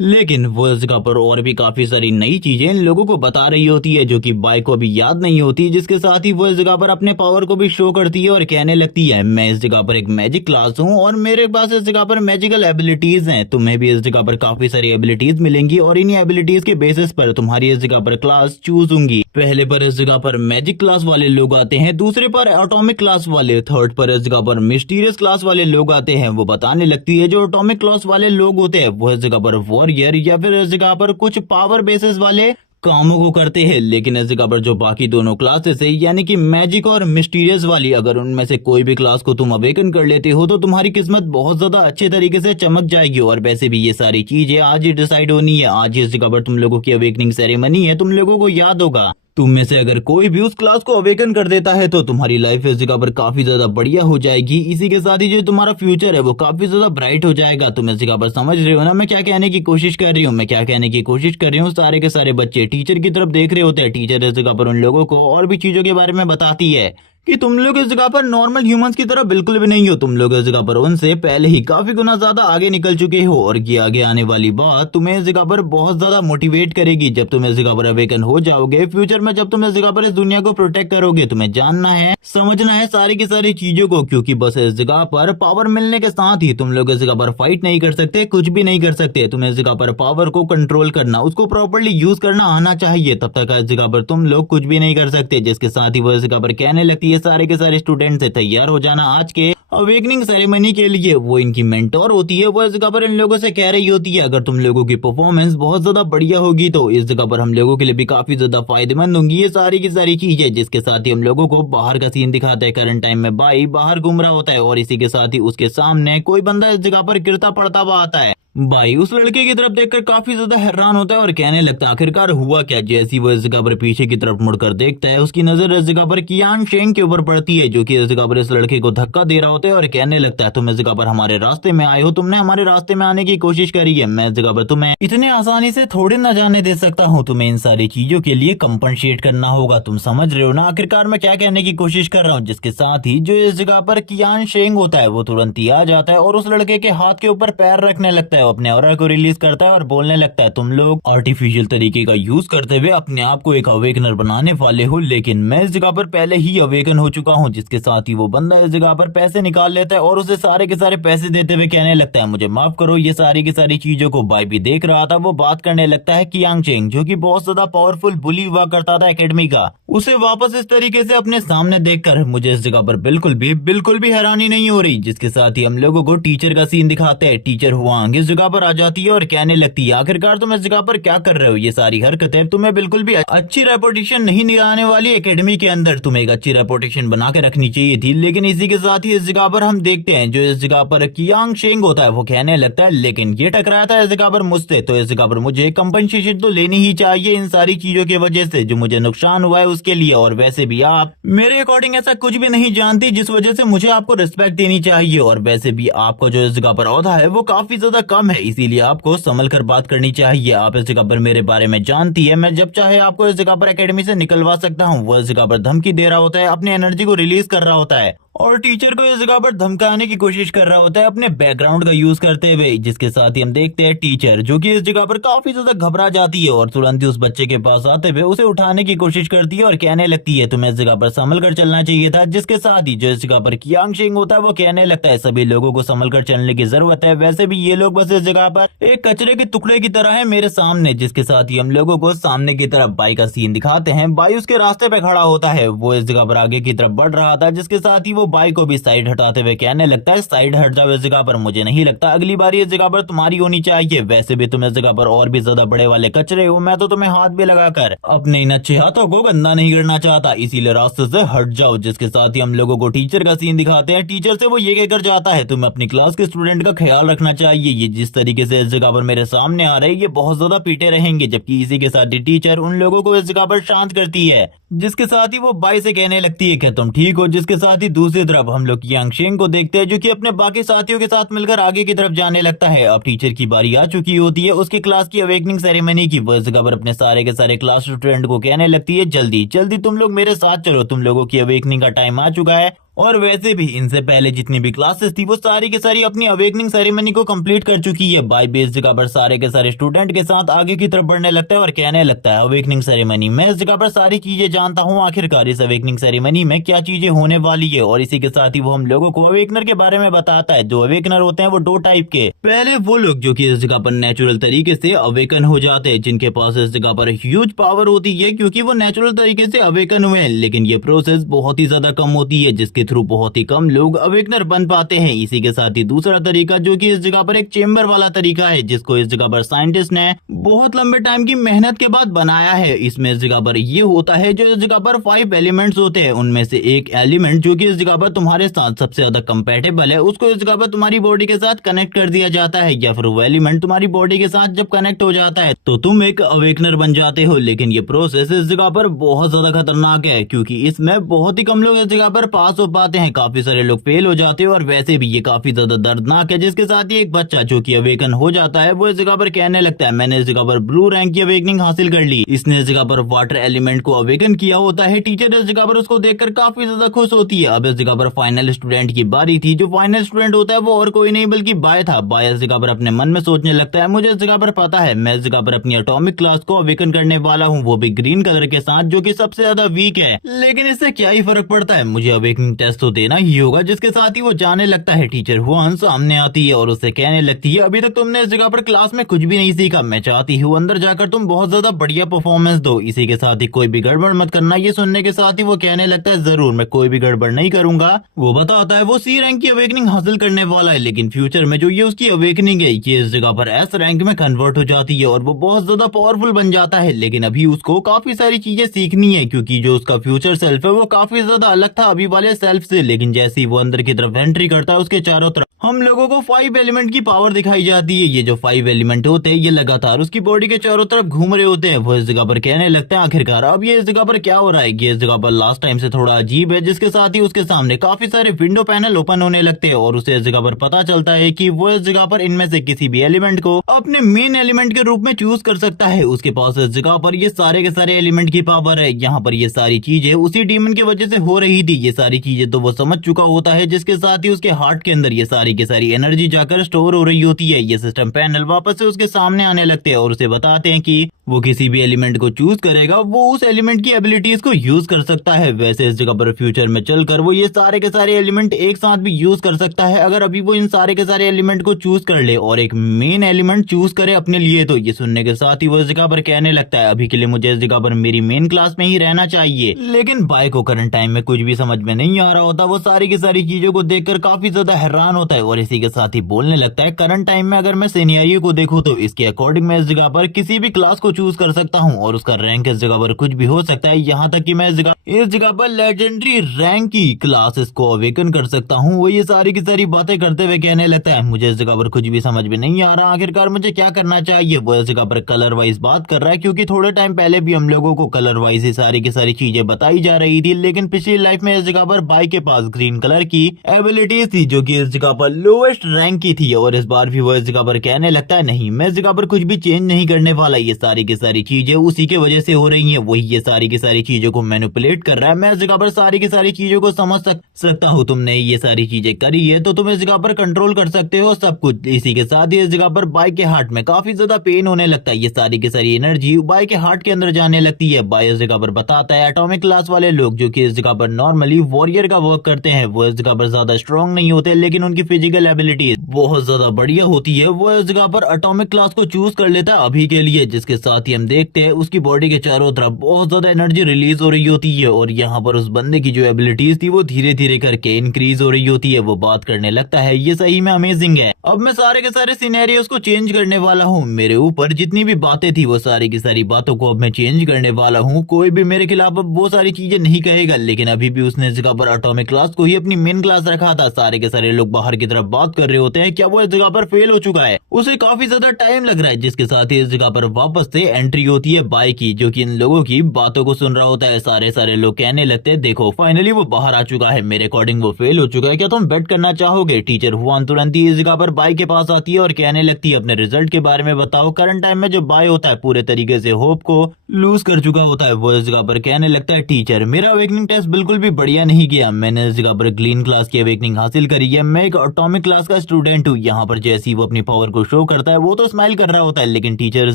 लेकिन वो इस जगह पर और भी काफी सारी नई चीजें इन लोगों को बता रही होती है जो कि बाय को अभी याद नहीं होती। जिसके साथ ही वो इस जगह पर अपने पावर को भी शो करती है और कहने लगती है मैं इस जगह पर एक मैजिक क्लास हूँ और मेरे पास इस जगह पर मैजिकल एबिलिटीज हैं। तुम्हें भी इस जगह पर काफी सारी एबिलिटीज मिलेंगी और इन्हीं एबिलिटीज के बेसिस पर तुम्हारी इस जगह पर क्लास चूज होंगी। पहले पर इस जगह पर मैजिक क्लास वाले लोग आते हैं, दूसरे पर एटॉमिक क्लास वाले, थर्ड पर इस जगह पर मिस्टीरियस क्लास वाले लोग आते हैं। वो बताने लगती है जो एटॉमिक क्लास वाले लोग होते हैं वो इस जगह पर वॉरियर या फिर इस जगह पर कुछ पावर बेसिस वाले कामों को करते हैं। लेकिन इस जगह पर जो बाकी दोनों क्लासेस है यानी कि मैजिक और मिस्टीरियस वाली, अगर उनमें से कोई भी क्लास को तुम अवेकन कर लेते हो तो तुम्हारी किस्मत बहुत ज्यादा अच्छे तरीके से चमक जाएगी। और वैसे भी ये सारी चीजें आज ही डिसाइड होनी है। आज ही इस जगह पर तुम लोगों की अवेकनिंग सेरेमनी है। तुम लोगों को याद होगा, तुम में से अगर कोई भी उस क्लास को अवेकन कर देता है तो तुम्हारी लाइफ इस जगह पर काफी ज्यादा बढ़िया हो जाएगी। इसी के साथ ही जो तुम्हारा फ्यूचर है वो काफी ज्यादा ब्राइट हो जाएगा। तुम इस जगह पर समझ रहे हो ना मैं क्या कहने की कोशिश कर रही हूँ? मैं क्या कहने की कोशिश कर रही हूँ, सारे के सारे बच्चे टीचर की तरफ देख रहे होते हैं। टीचर इस जगह पर उन लोगों को और भी चीजों के बारे में बताती है कि तुम लोग इस जगह पर नॉर्मल ह्यूमंस की तरह बिल्कुल भी नहीं हो। तुम लोग इस जगह पर उनसे पहले ही काफी गुना ज्यादा आगे निकल चुके हो। और ये आगे आने वाली बात तुम्हें इस जगह पर बहुत ज्यादा मोटिवेट करेगी। जब तुम इस जगह पर अवेकन हो जाओगे फ्यूचर में, जब तुम इस जगह पर इस दुनिया को प्रोटेक्ट करोगे, तुम्हें जानना है, समझना है सारी की सारी चीजों को। क्योंकि बस इस जगह पर पावर मिलने के साथ ही तुम लोग इस जगह पर फाइट नहीं कर सकते, कुछ भी नहीं कर सकते। तुम्हें इस जगह पर पावर को कंट्रोल करना, उसको प्रॉपर्ली यूज करना आना चाहिए। तब तक इस जगह पर तुम लोग कुछ भी नहीं कर सकते। जिसके साथ ही वो इस जगह पर कहने लगती है सारे के सारे स्टूडेंट से तैयार हो जाना आज के अवेकनिंग सेरेमनी के लिए। वो इनकी मेंटोर होती है। वो इस जगह पर इन लोगों से कह रही होती है अगर तुम लोगों की परफॉर्मेंस बहुत ज्यादा बढ़िया होगी तो इस जगह पर हम लोगों के लिए भी काफी ज्यादा फायदेमंद होंगी ये सारी की सारी चीजें। जिसके साथ ही हम लोगों को बाहर का सीन दिखाता है। करंट टाइम में भाई बाहर घूम रहा होता है और इसी के साथ ही उसके सामने कोई बंदा इस जगह पर गिरता पड़ता हुआ आता है। भाई उस लड़के की तरफ देखकर काफी ज्यादा हैरान होता है और कहने लगता है आखिरकार हुआ क्या। जैसी वो इस जगह पर पीछे की तरफ मुड़कर देखता है, उसकी नजर इस जगह पर कियान शेंग के ऊपर पड़ती है, जो कि इस जगह पर इस लड़के को धक्का दे रहा होता है और कहने लगता है तुम इस जगह पर हमारे रास्ते में आए हो, तुमने हमारे रास्ते में आने की कोशिश करी है, मैं इस जगह पर तुम्हें इतने आसानी से थोड़ी न जाने दे सकता हूँ, तुम्हें इन सारी चीजों के लिए कंपनसेट करना होगा। तुम समझ रहे हो ना आखिरकार मैं क्या कहने की कोशिश कर रहा हूँ। जिसके साथ ही जो इस जगह पर कियान शेंग होता है वो तुरंत ही आ जाता है और उस लड़के के हाथ के ऊपर पैर रखने लगता है, अपने ऑरा को करता है और बोलने लगता है तुम लोग आर्टिफिशियल तरीके का यूज करते हुए अपने आप को एक अवेकनर बनाने वाले हो, लेकिन मैं इस जगह पर पहले ही अवेकन हो चुका हूं। जिसके साथ ही वो बंदा इस जगह पर पैसे निकाल लेता है और उसे सारे के सारे पैसे देते हुए कहने लगता है मुझे माफ करो, ये सारी की सारी चीजों को भाई भी देख रहा था। वो बात करने लगता है कियांग चेंग, जो कि बहुत ज्यादा पावरफुल बुली हुआ करता था एकेडमी का, उसे वापस इस तरीके से अपने सामने देखकर मुझे इस जगह पर बिल्कुल भी हैरानी नहीं हो रही। जिसके साथ ही हम लोगों को टीचर का सीन दिखाते हैं। टीचर हुआंग इस जगह पर आ जाती है और कहने लगती है आखिरकार तुम इस जगह पर क्या कर रहे हो, ये सारी हरकतें तुम्हें बिल्कुल भी अच्छी रेपुटेशन नहीं दिलाने वाली। एकेडमी के अंदर तुम्हें एक अच्छी रेपुटेशन बना के रखनी चाहिए थी। लेकिन इसी के साथ ही इस जगह पर हम देखते हैं जो इस जगह पर कियांग शेंग होता है वो कहने लगता है लेकिन ये टकराया था इस जगह पर मुझसे, तो इस जगह पर मुझे कंपनसेशन तो लेनी ही चाहिए इन सारी चीजों की वजह से जो मुझे नुकसान हुआ है उसके लिए। और वैसे भी आप मेरे अकॉर्डिंग ऐसा कुछ भी नहीं जानती जिस वजह से मुझे आपको रिस्पेक्ट देनी चाहिए। और वैसे भी आपको जो इस जगह पर औहदा है वो काफी ज्यादा कम है, इसीलिए आपको संभल कर बात करनी चाहिए। आप इस जगह पर मेरे बारे में जानती है, मैं जब चाहे आपको इस जगह पर एकेडमी से निकलवा सकता हूँ। वो इस जगह पर धमकी दे रहा होता है, अपनी एनर्जी को रिलीज कर रहा होता है और टीचर को इस जगह पर धमकाने की कोशिश कर रहा होता है अपने बैकग्राउंड का यूज करते हुए। जिसके साथ ही हम देखते हैं टीचर जो कि इस जगह पर काफी ज्यादा घबरा जाती है और तुरंत ही उस बच्चे के पास आते हुए उसे उठाने की कोशिश करती है और कहने लगती है तुम्हें इस जगह पर संभल कर चलना चाहिए था। जिसके साथ ही जो इस जगह पर कियांग शेंग होता है वो कहने लगता है सभी लोगों को संभल कर चलने की जरूरत है, वैसे भी ये लोग बस इस जगह पर एक कचरे के टुकड़े की तरह है मेरे सामने। जिसके साथ ही हम लोगों को सामने की तरफ बाई का सीन दिखाते हैं। बाई उसके रास्ते पे खड़ा होता है, वो इस जगह पर आगे की तरफ बढ़ रहा था। जिसके साथ ही वो बाई को भी साइड हटाते हुए कहने लगता है साइड हट जाओ इस जगह पर, मुझे नहीं लगता अगली बारी इस जगह पर तुम्हारी होनी चाहिए, वैसे भी तुम इस जगह पर और भी ज्यादा बड़े वाले कचरे हो, मैं तो तुम्हें हाथ भी लगाकर अपने इन अच्छे हाथों को गंदा नहीं करना चाहता, इसीलिए रास्ते से हट जाओ। जिसके साथ ही हम लोगों को टीचर का सीन दिखाते हैं। टीचर से वो ये कहकर जाता है तुम्हें अपनी क्लास के स्टूडेंट का ख्याल रखना चाहिए, ये जिस तरीके से इस जगह पर मेरे सामने आ रहे हैं ये बहुत ज्यादा पीटे रहेंगे। जबकि इसी के साथ ही टीचर उन लोगों को इस जगह पर शांत करती है। जिसके साथ ही वो बाई से कहने लगती है क्या तुम ठीक हो। जिसके साथ ही दूसरी तरफ हम लोग कियांग शेंग को देखते हैं जो कि अपने बाकी साथियों के साथ मिलकर आगे की तरफ जाने लगता है। अब टीचर की बारी आ चुकी होती है उसकी क्लास की अवेकनिंग सेरेमनी की। वो इस जगह पर अपने सारे के सारे क्लास स्टूडेंट को कहने लगती है जल्दी जल्दी तुम लोग मेरे साथ चलो, तुम लोगों की अवेकनिंग का टाइम आ चुका है। और वैसे भी इनसे पहले जितनी भी क्लासेस थी वो सारी की सारी अपनी अवेकनिंग सेरेमनी को कंप्लीट कर चुकी है। बाई भी इस जगह पर सारे के सारे स्टूडेंट के साथ आगे की तरफ बढ़ने लगता है और कहने लगता है अवेकनिंग सेरेमनी, मैं इस जगह पर सारी चीजें जानता हूँ, आखिरकार इस अवेकनिंग सेरेमनी में क्या चीजें होने वाली है। और इसी के साथ ही वो हम लोगों को अवेकनर के बारे में बताता है। जो अवेकनर होते हैं वो दो टाइप के, पहले वो लोग जो कि इस जगह पर नेचुरल तरीके से अवेकन हो जाते हैं, जिनके पास इस जगह पर ह्यूज पावर होती है क्योंकि वो नेचुरल तरीके से अवेकन हुए हैं, लेकिन ये प्रोसेस बहुत ही ज्यादा कम होती है जिसके थ्रू बहुत ही कम लोग अवेकनर बन पाते हैं। इसी के साथ ही दूसरा तरीका जो कि इस जगह पर एक चेम्बर वाला तरीका है, जिसको इस जगह पर साइंटिस्ट ने बहुत लंबे टाइम की मेहनत के बाद बनाया है। इसमें इस जगह पर ये होता है, जो इस जगह पर 5 एलिमेंट्स होते हैं, उनमें से एक एलिमेंट जो कि इस जगह पर तुम्हारे साथ सबसे ज्यादा कंपेटेबल है, उसको इस जगह पर तुम्हारी बॉडी के साथ कनेक्ट कर दिया जाता है, या फिर वो एलिमेंट तुम्हारी बॉडी के साथ जब कनेक्ट हो जाता है तो तुम एक अवेकनर बन जाते हो। लेकिन ये प्रोसेस इस जगह पर बहुत ज्यादा खतरनाक है, क्योंकि इसमें बहुत ही कम लोग इस जगह पर पास हो पाते हैं, काफी सारे लोग फेल हो जाते हैं, और वैसे भी ये काफी ज्यादा दर्दनाक है। जिसके साथ ही एक बच्चा जो कि अवेकन हो जाता है, वो इस जगह पर कहने लगता है मैंने इस जगह पर ब्लू रैंक की अवेकनिंग हासिल कर ली। इसने इस जगह पर वाटर एलिमेंट को अवेकन किया होता है। टीचर इस जगह पर उसको देखकर काफी ज्यादा खुश होती है। अब इस जगह पर फाइनल स्टूडेंट की बारी थी। जो फाइनल स्टूडेंट होता है वो और कोई नहीं बल्कि बाय था। बाय इस जगह पर अपने मन में सोचने लगता है मुझे इस जगह पर पता है, मैं इस जगह पर अपनी एटॉमिक क्लास को अवेकन करने वाला हूँ, वो भी ग्रीन कलर के साथ, जो कि सबसे ज्यादा वीक है। लेकिन इससे क्या ही फर्क पड़ता है, मुझे अवेकनिंग टेस्ट तो देना ही होगा। जिसके साथ ही वो जाने लगता है। टीचर हुआन सामने आती है और उससे कहने लगती है अभी तक तुमने इस जगह पर क्लास में कुछ भी नहीं सीखा, मैं चाहती हूँ अंदर जाकर तुम बहुत ज्यादा बढ़िया परफॉर्मेंस दो। इसी के साथ ही कोई भी गड़बड़ मत करना। ये सुनने के साथ ही वो कहने लगता है जरूर, मैं कोई भी गड़बड़ नहीं करूंगा। वो बताता है वो सी रैंक की अवेकनिंग हासिल करने वाला है, लेकिन फ्यूचर में जो ये उसकी अवेकनिंग है ये इस जगह पर एस रैंक में कन्वर्ट हो जाती है और वो बहुत ज्यादा पावरफुल बन जाता है। लेकिन अभी उसको काफी सारी चीजें सीखनी है, क्योंकि जो उसका फ्यूचर सेल्फ है वो काफी ज्यादा अलग था अभी वाले सेल्फ से। लेकिन जैसे ही वो अंदर की तरफ एंट्री करता है, उसके चारों तरफ हम लोगों को 5 एलिमेंट की पावर दिखाई जाती है। ये जो 5 एलिमेंट होते हैं ये लगातार उसकी बॉडी के चारों तरफ घूम रहे होते हैं। वो इस जगह पर कहने लगते हैं आखिरकार अब ये इस जगह पर क्या हो रहा है। ये इस जगह पर लास्ट टाइम से थोड़ा अजीब है। जिसके साथ ही उसके सामने काफी सारे विंडो पैनल ओपन होने लगते हैं और उसे इस जगह पर पता चलता है कि वो इस जगह पर इनमें से किसी भी एलिमेंट को अपने मेन एलिमेंट के रूप में चूज कर सकता है। उसके पास इस जगह पर ये सारे के सारे एलिमेंट की पावर है। यहाँ पर ये सारी चीजें उसी डीमन की वजह से हो रही थी। ये सारी चीजें तो वो समझ चुका होता है। जिसके साथ ही उसके हार्ट के अंदर ये सारी की सारी एनर्जी जाकर स्टोर हो रही होती है। ये सिस्टम पैनल वापस से उसके सामने आने लगते हैं और उसे बताते हैं कि वो किसी भी एलिमेंट को चूज करेगा वो उस एलिमेंट की एबिलिटीज को यूज कर सकता है। वैसे इस जगह पर फ्यूचर में चलकर वो ये सारे के सारे एलिमेंट एक साथ भी यूज कर सकता है। अगर अभी वो इन सारे के सारे एलिमेंट को चूज कर ले और एक मेन एलिमेंट चूज करे अपने लिए, तो ये सुनने के साथ ही वो इस जगह पर कहने लगता है अभी के लिए मुझे इस जगह पर मेरी मेन क्लास में ही रहना चाहिए। लेकिन बाय को करंट टाइम में कुछ भी समझ में नहीं आ रहा होता। वो सारी की सारी चीजों को देखकर काफी ज्यादा हैरान होता है और इसी के साथ ही बोलने लगता है करंट टाइम में अगर मैं सिनेरियो को देखूं तो इसके अकॉर्डिंग मैं इस जगह पर किसी भी क्लास को चूज कर सकता हूं और उसका रैंक इस जगह पर कुछ भी हो सकता है। यहाँ तक कि मैं इस जगह पर लेजेंडरी रैंक की क्लासेस को अवेकन कर सकता हूँ। वो ये सारी की सारी बातें करते हुए कहने लगता है मुझे इस जगह पर कुछ भी समझ में नहीं आ रहा, आखिरकार मुझे क्या करना चाहिए। वो इस जगह पर कलर वाइज बात कर रहा है, क्योंकि थोड़े टाइम पहले भी हम लोगों को कलर वाइज ही सारी की सारी चीजें बताई जा रही थी। लेकिन पिछली लाइफ में इस जगह पर बाई के पास ग्रीन कलर की एबिलिटीज थी जो कि इस जगह पर लोएस्ट रैंक की थी। और इस बार भी वो इस जगह पर कहने लगता है नहीं, मैं इस जगह पर कुछ भी चेंज नहीं करने वाला। ये सारी की सारी चीजें उसी के वजह से हो रही हैं, वही ये सारी की सारी चीजों को मैनिपुलेट कर रहा है। मैं इस जगह पर सारी की सारी चीजों को समझ सकता हूँ। तुमने ये सारी चीजें करी है तो तुम इस जगह पर कंट्रोल कर सकते हो सब कुछ। इसी के साथ ही इस जगह पर बाई के हार्ट में काफी ज्यादा पेन होने लगता है। ये सारी की सारी एनर्जी बाई के हार्ट के अंदर जाने लगती है। बाई इस जगह पर बताता है एटॉमिक क्लास वाले लोग जो कि इस जगह पर नॉर्मली वॉरियर का वर्क करते हैं, वो इस जगह पर ज्यादा स्ट्रॉन्ग नहीं होते, लेकिन उनकी फिजिकल एबिलिटी बहुत ज्यादा बढ़िया होती है। वो इस जगह पर एटॉमिक क्लास को चूज कर लेता है अभी के लिए। जिसके साथ ही हम देखते हैं उसकी बॉडी के चारों तरफ बहुत ज्यादा एनर्जी रिलीज हो रही होती है और यहाँ पर उस बंदे की जो एबिलिटीज थी वो धीरे धीरे करके इंक्रीज हो रही होती है। वो बात करने लगता है ये सही में अमेजिंग है, अब मैं सारे के सारे सिनेरियोस को चेंज करने वाला हूँ। मेरे ऊपर जितनी भी बातें थी वो सारी की सारी बातों को अब मैं चेंज करने वाला हूँ। कोई भी मेरे खिलाफ अब वो सारी चीजें नहीं कहेगा। लेकिन अभी भी उसने इस जगह पर एटॉमिक क्लास को ही अपनी मेन क्लास रखा था। सारे के सारे लोग बाहर की तरफ बात कर रहे होते हैं क्या वो इस जगह पर फेल हो चुका है, उसे काफी ज्यादा टाइम लग रहा है। जिसके साथ ही इस जगह पर वापस से एंट्री होती है बाई की, जो कि इन लोगों की बातों को सुन रहा होता है। सारे लोग कहने लगते हैं देखो फाइनली वो बाहर आ चुका है, मेरे अकॉर्डिंग वो फेल हो चुका है, क्या तुम बेट करना चाहोगे। टीचर हुआन तुरंत ही इस जगह पर बाई के पास आती है और कहने लगती है अपने रिजल्ट के बारे में बताओ। करंट टाइम में जो बाई होता है पूरे तरीके से होप को लूज कर चुका होता है। वो इस जगह पर कहने लगता है टीचर मेरा अवेकनिंग टेस्ट बिल्कुल भी बढ़िया नहीं गया, मैंने इस जगह पर ग्रीन क्लास की अवेकनिंग हासिल करी है, मैं एक एटॉमिक क्लास का स्टूडेंट हूँ। यहाँ पर जैसे ही वो अपनी पावर को शो करता है वो तो स्माइल कर रहा होता है, लेकिन टीचर इस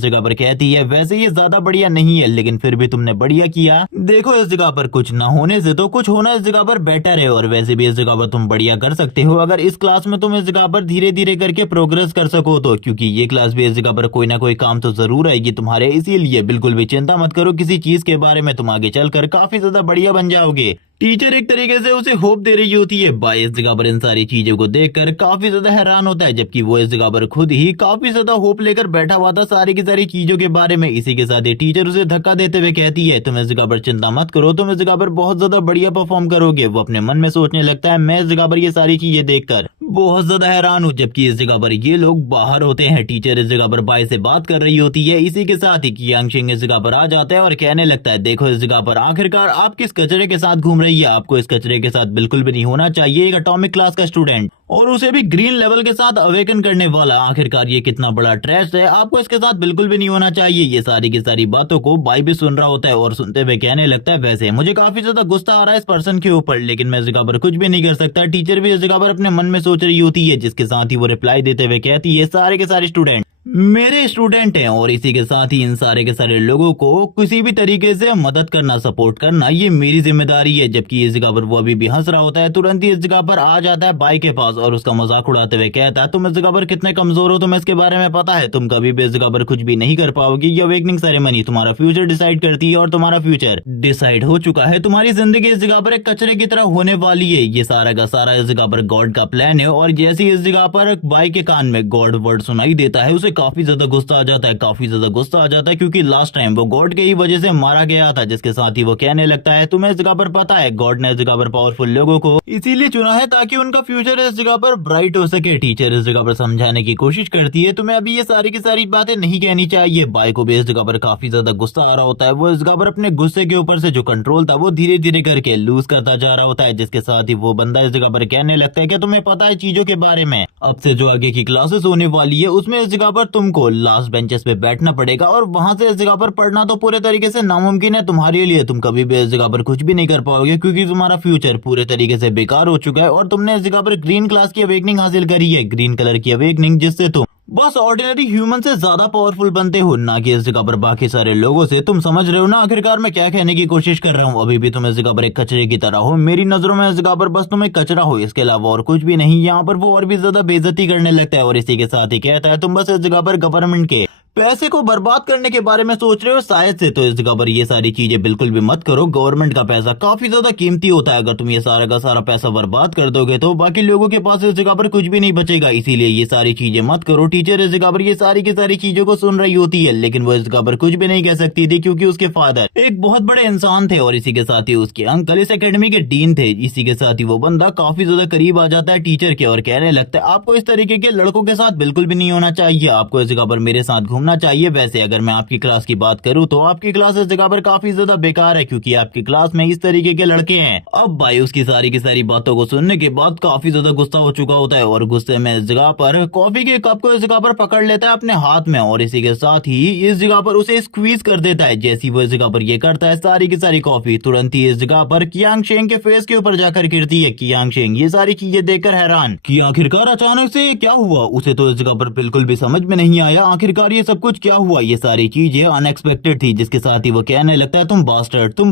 जगह पर कहती है वैसे ये ज्यादा बढ़िया नहीं है लेकिन फिर भी तुमने बढ़िया किया। देखो इस जगह पर कुछ ना होने से तो कुछ होना इस जगह पर बेटर है, और वैसे भी इस जगह पर तुम बढ़िया कर सकते हो अगर इस क्लास में तुम इस जगह पर धीरे धीरे करके प्रोग्रेस कर सको तो, क्योंकि ये क्लास भी इस जगह पर कोई ना कोई काम तो जरूर आएगी तुम्हारे। इसीलिए बिल्कुल भी चिंता मत करो किसी चीज के बारे में, तुम आगे चलकर काफी ज्यादा बढ़िया बन जाओगे। टीचर एक तरीके से उसे होप दे रही होती है। भाई इस जगह पर इन सारी चीजों को देखकर काफी ज्यादा हैरान होता है, जबकि वो इस जगह पर खुद ही काफी ज्यादा होप लेकर बैठा हुआ था सारी की सारी चीजों के बारे में। इसी के साथ ही टीचर उसे धक्का देते हुए कहती है, तुम इस जगह पर चिंता मत करो, तुम इस जगह पर बहुत ज्यादा बढ़िया परफॉर्म करोगे। वो अपने मन में सोचने लगता है, मैं इस जगह पर ये सारी चीजें देखकर बहुत ज्यादा हैरान हूँ। जबकि इस जगह पर ये लोग बाहर होते हैं। टीचर इस जगह पर भाई से बात कर रही होती है। इसी के साथ ही कियांग शेंग इस जगह पर आ जाता है और कहने लगता है, देखो इस जगह पर आखिरकार आप किस कचरे के साथ घूम रही है, आपको इस कचरे के साथ बिल्कुल भी नहीं होना चाहिए। एक एटॉमिक क्लास का स्टूडेंट और उसे भी ग्रीन लेवल के साथ अवेकन करने वाला, आखिरकार ये कितना बड़ा ट्रैश है, आपको इसके साथ बिल्कुल भी नहीं होना चाहिए। ये सारी की सारी बातों को बाई भी सुन रहा होता है और सुनते हुए कहने लगता है, वैसे मुझे काफी ज्यादा गुस्सा आ रहा है इस पर्सन के ऊपर, लेकिन मैं इस जगह पर कुछ भी नहीं कर सकता। टीचर भी इस जगह पर अपने मन में सोच रही होती है, जिसके साथ ही वो रिप्लाई देते हुए कहती है, सारे के सारे स्टूडेंट मेरे स्टूडेंट हैं और इसी के साथ ही इन सारे के सारे लोगों को किसी भी तरीके से मदद करना, सपोर्ट करना, ये मेरी जिम्मेदारी है। जबकि इस जगह पर वो अभी भी हंस रहा होता है। तुरंत ही इस जगह पर आ जाता है बाई के पास और उसका मजाक उड़ाते हुए कहता है, तुम इस जगह पर कितने कमजोर हो, तुम्हें इसके बारे में पता है, तुम कभी भी इस जगह पर कुछ भी नहीं कर पाओगी। ये अवेकनिंग सेरेमनी तुम्हारा फ्यूचर डिसाइड करती है और तुम्हारा फ्यूचर डिसाइड हो चुका है। तुम्हारी जिंदगी इस जगह पर एक कचरे की तरह होने वाली है। ये सारा का सारा इस जगह पर गॉड का प्लान है। और जैसे इस जगह पर बाई के कान में गॉड वर्ड सुनाई देता है, उसे काफी ज्यादा गुस्सा आ जाता है, काफी ज्यादा गुस्सा आ जाता है, क्योंकि लास्ट टाइम वो गॉड के ही वजह से मारा गया था। जिसके साथ ही वो कहने लगता है, तुम्हें इस जगह पर पता है, गॉड ने इस जगह पर पावरफुल लोगों को इसीलिए चुना है ताकि उनका फ्यूचर इस जगह पर ब्राइट हो सके। टीचर इस जगह पर समझाने की कोशिश करती है, तुम्हें अभी ये सारी की सारी बातें नहीं कहनी चाहिए। बाई को भी इस जगह पर काफी ज्यादा गुस्सा आ रहा होता है। वो इस जगह पर अपने गुस्से के ऊपर से जो कंट्रोल था वो धीरे धीरे करके लूज करता जा रहा होता है। जिसके साथ ही वो बंदा इस जगह पर कहने लगता है, क्या तुम्हें पता है चीजों के बारे में, अब से जो आगे की क्लासेस होने वाली है उसमें इस जगह पर तुमको लास्ट बेंचेस पे बैठना पड़ेगा और वहां से इस जगह पर पढ़ना तो पूरे तरीके से नामुमकिन है तुम्हारे लिए। तुम कभी भी इस जगह पर कुछ भी नहीं कर पाओगे, क्योंकि तुम्हारा फ्यूचर पूरे तरीके से बेकार हो चुका है और तुमने इस जगह पर ग्रीन क्लास की अवेकनिंग हासिल करी है, ग्रीन कलर की अवेकनिंग, जिससे तुम बस ऑर्डिनरी ह्यूमन से ज्यादा पावरफुल बनते हो, ना कि इस जगह पर बाकी सारे लोगों से। तुम समझ रहे हो ना आखिरकार मैं क्या कहने की कोशिश कर रहा हूँ। अभी भी तुम इस जगह पर एक कचरे की तरह हो, मेरी नजरों में इस जगह पर बस तुम एक कचरा हो, इसके अलावा और कुछ भी नहीं। यहाँ पर वो और भी ज्यादा बेइज्जती करने लगता है और इसी के साथ ही कहता है, तुम बस इस जगह पर गवर्नमेंट के पैसे को बर्बाद करने के बारे में सोच रहे हो शायद से, तो इस जगह पर ये सारी चीजें बिल्कुल भी मत करो। गवर्नमेंट का पैसा काफी ज्यादा कीमती होता है, अगर तुम ये सारा का सारा पैसा बर्बाद कर दोगे तो बाकी लोगों के पास इस जगह पर कुछ भी नहीं बचेगा, इसीलिए ये सारी चीजें मत करो। टीचर इस जगह पर ये सारी की सारी चीजों को सुन रही होती है, लेकिन वो इस जगह पर कुछ भी नहीं कह सकती थी, क्योंकि उसके फादर एक बहुत बड़े इंसान थे और इसी के साथ ही उसके अंकल इस एकेडमी के डीन थे। इसी के साथ ही वो बंदा काफी ज्यादा करीब आ जाता है टीचर के और कहने लगता है, आपको इस तरीके के लड़कों के साथ बिल्कुल भी नहीं होना चाहिए, आपको इस जगह पर मेरे साथ घूमना चाहिए। वैसे अगर मैं आपकी क्लास की बात करूं तो आपकी क्लास इस जगह पर काफी ज्यादा बेकार है, क्योंकि आपकी क्लास में इस तरीके के लड़के हैं। अब भाई उसकी सारी की सारी बातों को सुनने के बाद काफी ज्यादा गुस्सा हो चुका होता है और गुस्से में इस जगह पर कॉफी के कप को इस जगह पर पकड़ लेता है अपने हाथ में और इसी के साथ ही इस जगह पर उसे स्क्वीज कर देता है। जैसी वो इस जगह पर ये करता है, सारी की सारी कॉफी तुरंत ही इस जगह पर कियांग शेंग के फेस के ऊपर जाकर गिरती है। कियांग शेंग ये सारी चीजें देखकर हैरान कि आखिरकार अचानक से क्या हुआ, उसे तो इस जगह पर बिल्कुल भी समझ में नहीं आया आखिरकार ये सब कुछ क्या हुआ। ये सारी चीजें अनएक्सपेक्टेड थी। जिसके साथ ही वो कहने लगता है, तुम